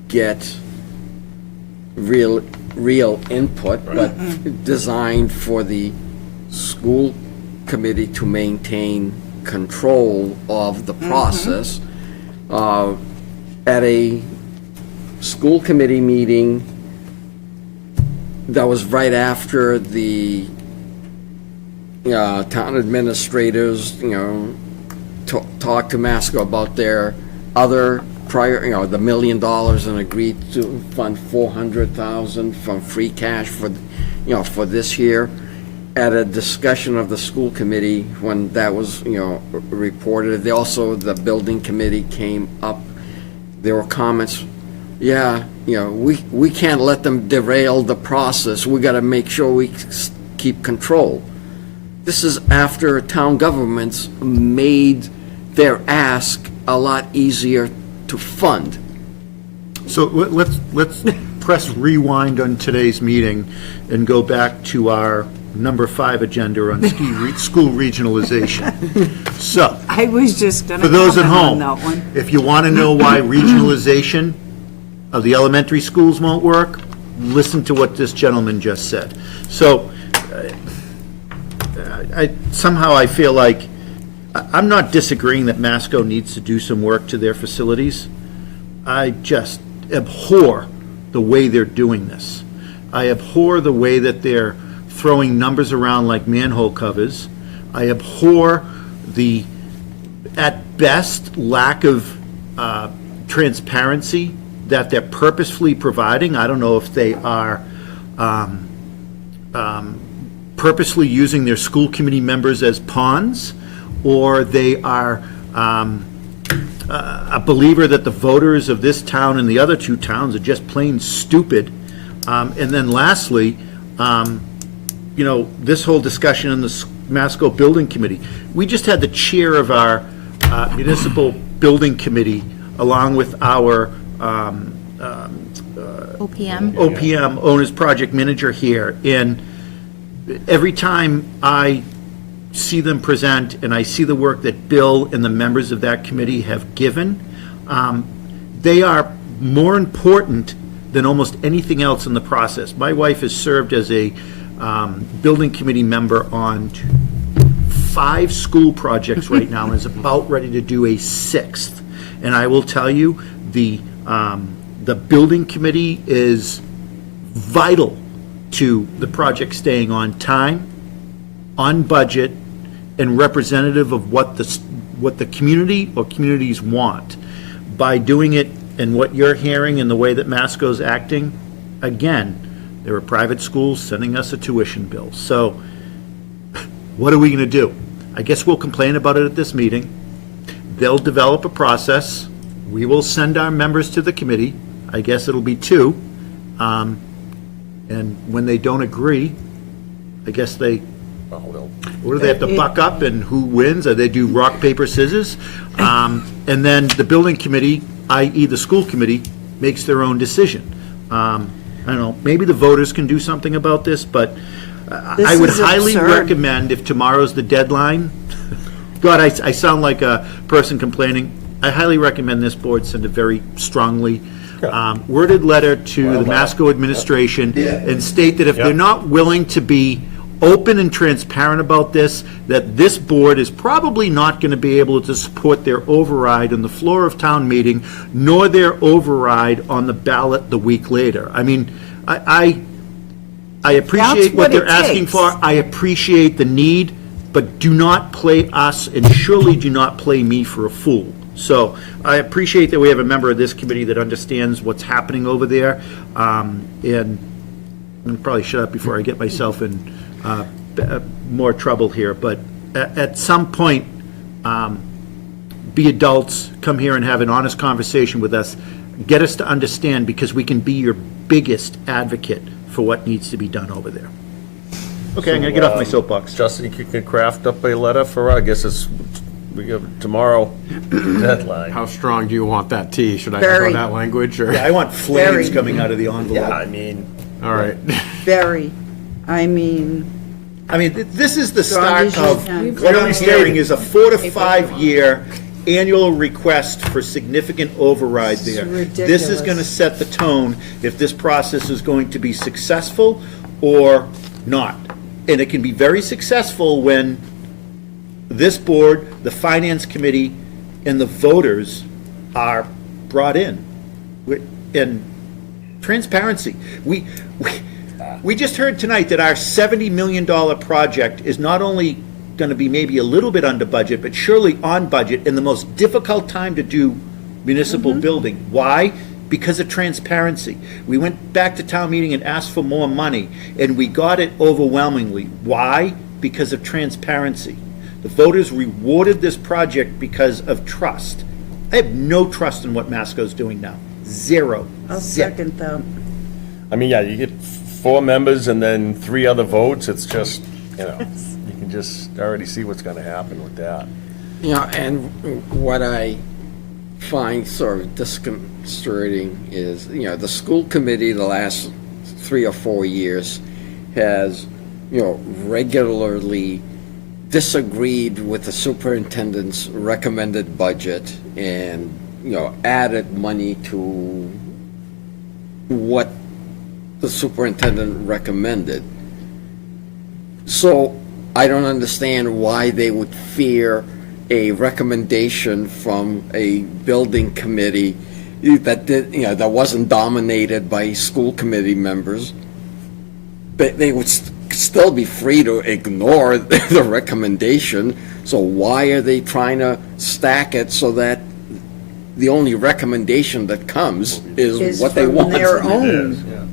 get real input, but designed for the school committee to maintain control of the process. At a school committee meeting that was right after the town administrators, talked to Masco about their other prior, the $1 million and agreed to fund $400,000 from free cash for this year. At a discussion of the school committee, when that was, reported, the building committee came up. There were comments, we can't let them derail the process. We got to make sure we keep control. This is after town governments made their ask a lot easier to fund. So let's press rewind on today's meeting and go back to our number 5 agenda on school regionalization. So, I was just going to for those at comment on home, that one. if you want to know why regionalization of the elementary schools won't work, listen to what this gentleman just said. So, somehow I feel like, I'm not disagreeing that Masco needs to do some work to their facilities. I just abhor the way they're doing this. I abhor the way that they're throwing numbers around like manhole covers. I abhor the, at best, lack of transparency that they're purposefully providing. I don't know if they are purposely using their school committee members as pawns, or they are a believer that the voters of this town and the other 2 towns are just plain stupid. And then lastly, this whole discussion in the Masco Building Committee. We just had the chair of our municipal building committee, along with our OPM, Owner's Project Manager here. And every time I see them present and I see the work that Bill and the members of that committee have given, they are more important than almost anything else in the process. My wife has served as a building committee member on 5 school projects right now and is about ready to do a 6th. And I will tell you, the building committee is vital to the project staying on time, on budget, and representative of what the community or communities want. By doing it and what you're hearing and the way that Masco's acting, again, there are private schools sending us a tuition bill. So what are we going to do? I guess we'll complain about it at this meeting. They'll develop a process. We will send our members to the committee. I guess it'll be 2. And when they don't agree, I guess they, what do they have to buck up, and who wins? Or they do rock, paper, scissors? And then the building committee, i.e. the school committee, makes their own decision. I don't know, maybe the voters can do something about this, but I would highly recommend, if tomorrow's the deadline, God, I sound like a person complaining. I highly recommend this board send a very strongly worded letter to the Masco administration and state that if they're not willing to be open and transparent about this, that this board is probably not going to be able to support their override on the floor of town meeting, nor their override on the ballot the week later. I mean, I appreciate what they're asking for. I appreciate the need, but do not play us, and surely do not play me for a fool. So I appreciate that we have a member of this committee that understands what's happening over there. And I'm probably shut up before I get myself in more trouble here. But at some point, be adults, come here and have an honest conversation with us. Get us to understand, because we can be your biggest advocate for what needs to be done over there. Okay, I'm going to get off my soapbox. Justin, you can craft up a letter for, I guess we have tomorrow deadline. How strong do you want that T? Should I Very. echo that language, or? Yeah, I want flames Very. coming out of the envelope. Yeah, I mean. All right. Very. I mean, This is the Strong start as you of, can. what I'm hearing is a 4 to 5 year annual request for significant override there. This is ridiculous. going to set the tone if this process is going to be successful or not. And it can be very successful when this board, the finance committee, and the voters are brought in. And transparency. We just heard tonight that our $70 million project is not only going to be maybe a little bit under budget, but surely on budget in the most difficult time to do municipal building. Why? Because of transparency. We went back to town meeting and asked for more money, and we got it overwhelmingly. Why? Because of transparency. The voters rewarded this project because of trust. I have no trust in what Masco's doing now. Zero. I'll Zip. second that. I mean, yeah, you get 4 members and then 3 other votes. It's just, you can just already see what's going to happen with that. And what I find sort of disconcerting is, the school committee the last 3 or 4 years has regularly disagreed with the superintendent's recommended budget and, added money to what the superintendent recommended. So I don't understand why they would fear a recommendation from a building committee that did, that wasn't dominated by school committee members. But they would still be free to ignore the recommendation. So why are they trying to stack it so that the only recommendation that comes is what they from want? their own.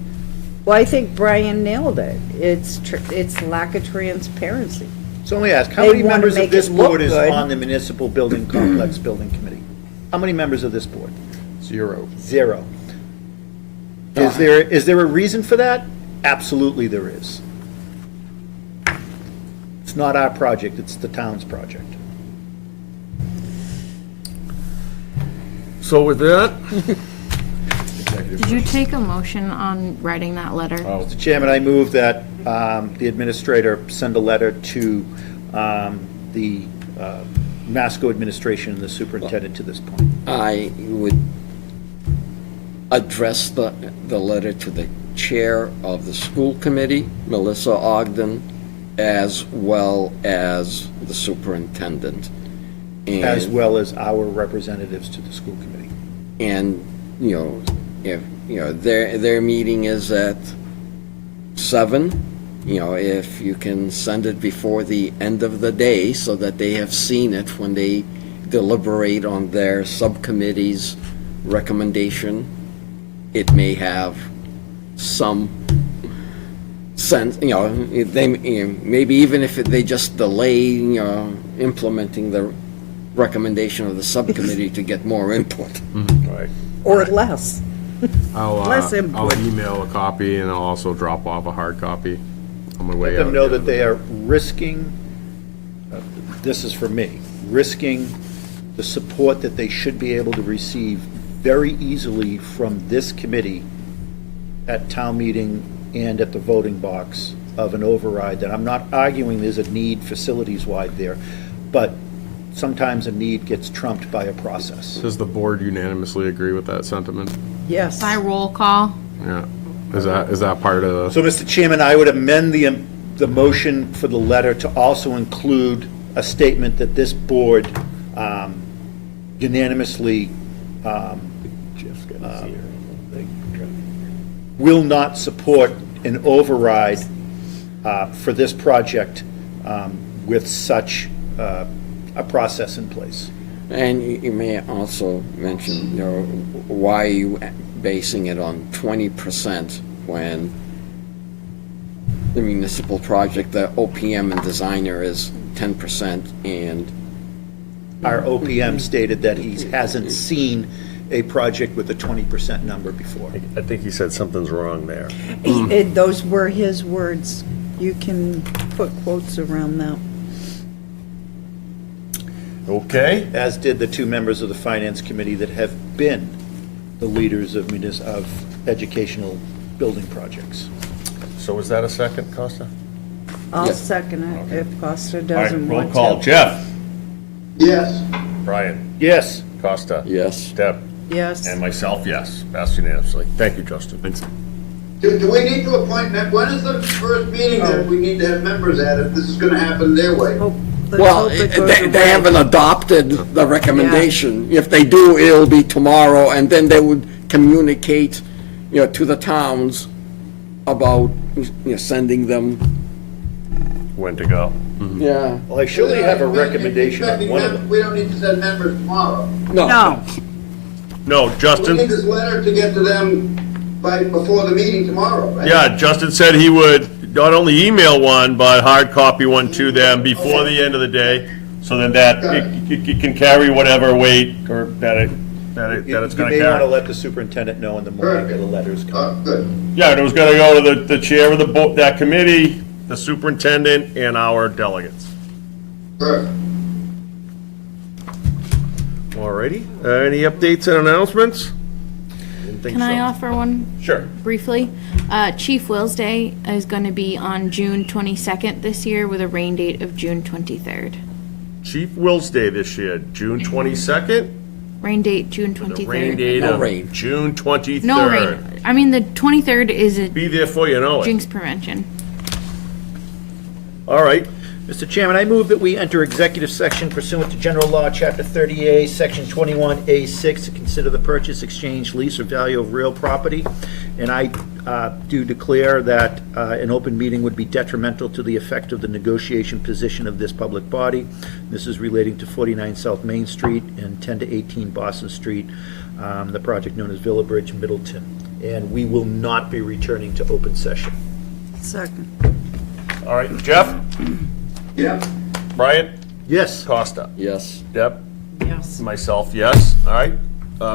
Well, I think Brian nailed it. It's lack of transparency. So let me ask, how They many wanna members of make this it look board is good. on the municipal building complex building committee? How many members of this board? 0. Zero. Is there a reason for that? Absolutely there is. It's not our project, it's the town's project. So with that, Did you take a motion on writing that letter? Mr. Chairman, I move that the administrator send a letter to the Masco administration and the superintendent to this point. I would address the letter to the chair of the school committee, Melissa Ogden, as well as the superintendent. As well as our representatives to the school committee. And, if, their meeting is at 7, if you can send it before the end of the day so that they have seen it when they deliberate on their subcommittee's recommendation, it may have some sense, they, maybe even if they just delay, implementing the recommendation of the subcommittee to get more input. right. Or less. Less I'll input. email a copy, and I'll also drop off a hard copy on my way Let out. them know that they are risking, this is for me, risking the support that they should be able to receive very easily from this committee at town meeting and at the voting box of an override, that I'm not arguing there's a need facilities-wide there, but sometimes a need gets trumped by a process. Does the board unanimously agree with that sentiment? Yes. By roll call? Yeah. Is that part of the? So, Mr. Chairman, I would amend the motion for the letter to also include a statement that this board unanimously will not support an override for this project with such a process in place. And you may also mention, why are you basing it on 20% when the municipal project, the OPM and designer is 10%, and Our OPM stated that he hasn't seen a project with a 20% number before. I think he said something's wrong there. Those were his words. You can put quotes around that. Okay, As did the two members of the Finance Committee that have been the leaders of educational building projects. so is that a second, Costa? I'll Yes. second it if Costa All right, doesn't roll want call. to. Jeff? Yes. Brian? Yes. Costa? yes. Deb? Yes. And myself, yes. Passed unanimously. Thank you, Justin. Thanks. Do we need to appoint, when is the first meeting that we need to have members at if this is gonna happen their way? Let's Well, hope it goes they away. haven't adopted the recommendation. If they do, it'll be tomorrow, and then they would communicate, to the towns about, sending them. When to go. Yeah. Well, I surely have a recommendation on one of them. We don't need to send members tomorrow. No. No, We need Justin, this letter to get to them before the meeting tomorrow, right? yeah, Justin said he would not only email one, but hard copy one to them before the end of the day, so then that it can carry whatever weight or that it's You gonna may want to carry. let the superintendent know in the morning that the letter's coming. Good. Yeah, and it was gonna go to the chair of that committee, the superintendent, and our delegates. Perfect. Alrighty, any updates and announcements? Didn't think Can I so. offer one? Sure. Briefly? Chief Will's Day is going to be on June 22nd this year with a rain date of June 23rd. Chief Will's Day this year, June 22nd, Rain date, June the 23rd. rain date No of rain. June 23rd. No rain. I mean, the 23rd is a Be there for you know it. jinx prevention. All right. Mr. Chairman, I move that we enter executive section pursuant to General Law, Chapter 30A, Section 21A6, to consider the purchase, exchange, lease, or value of real property. And I do declare that an open meeting would be detrimental to the effect of the negotiation position of this public body. This is relating to 49 South Main Street and 10 to 18 Boston Street, the project known as Villa Bridge, Middleton. And we will not be returning to open session. Second. All right, Jeff? Yep. Brian? Yes. Costa? Yes. Deb? Yes. Myself, yes. All right.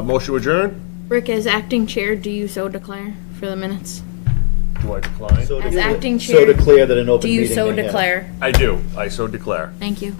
Motion to adjourn? Rick, as acting chair, do you so declare for the minutes? Do I decline? So As declare- acting So chair, declare that an open do meeting you so may have- declare? I do. I so declare. Thank you.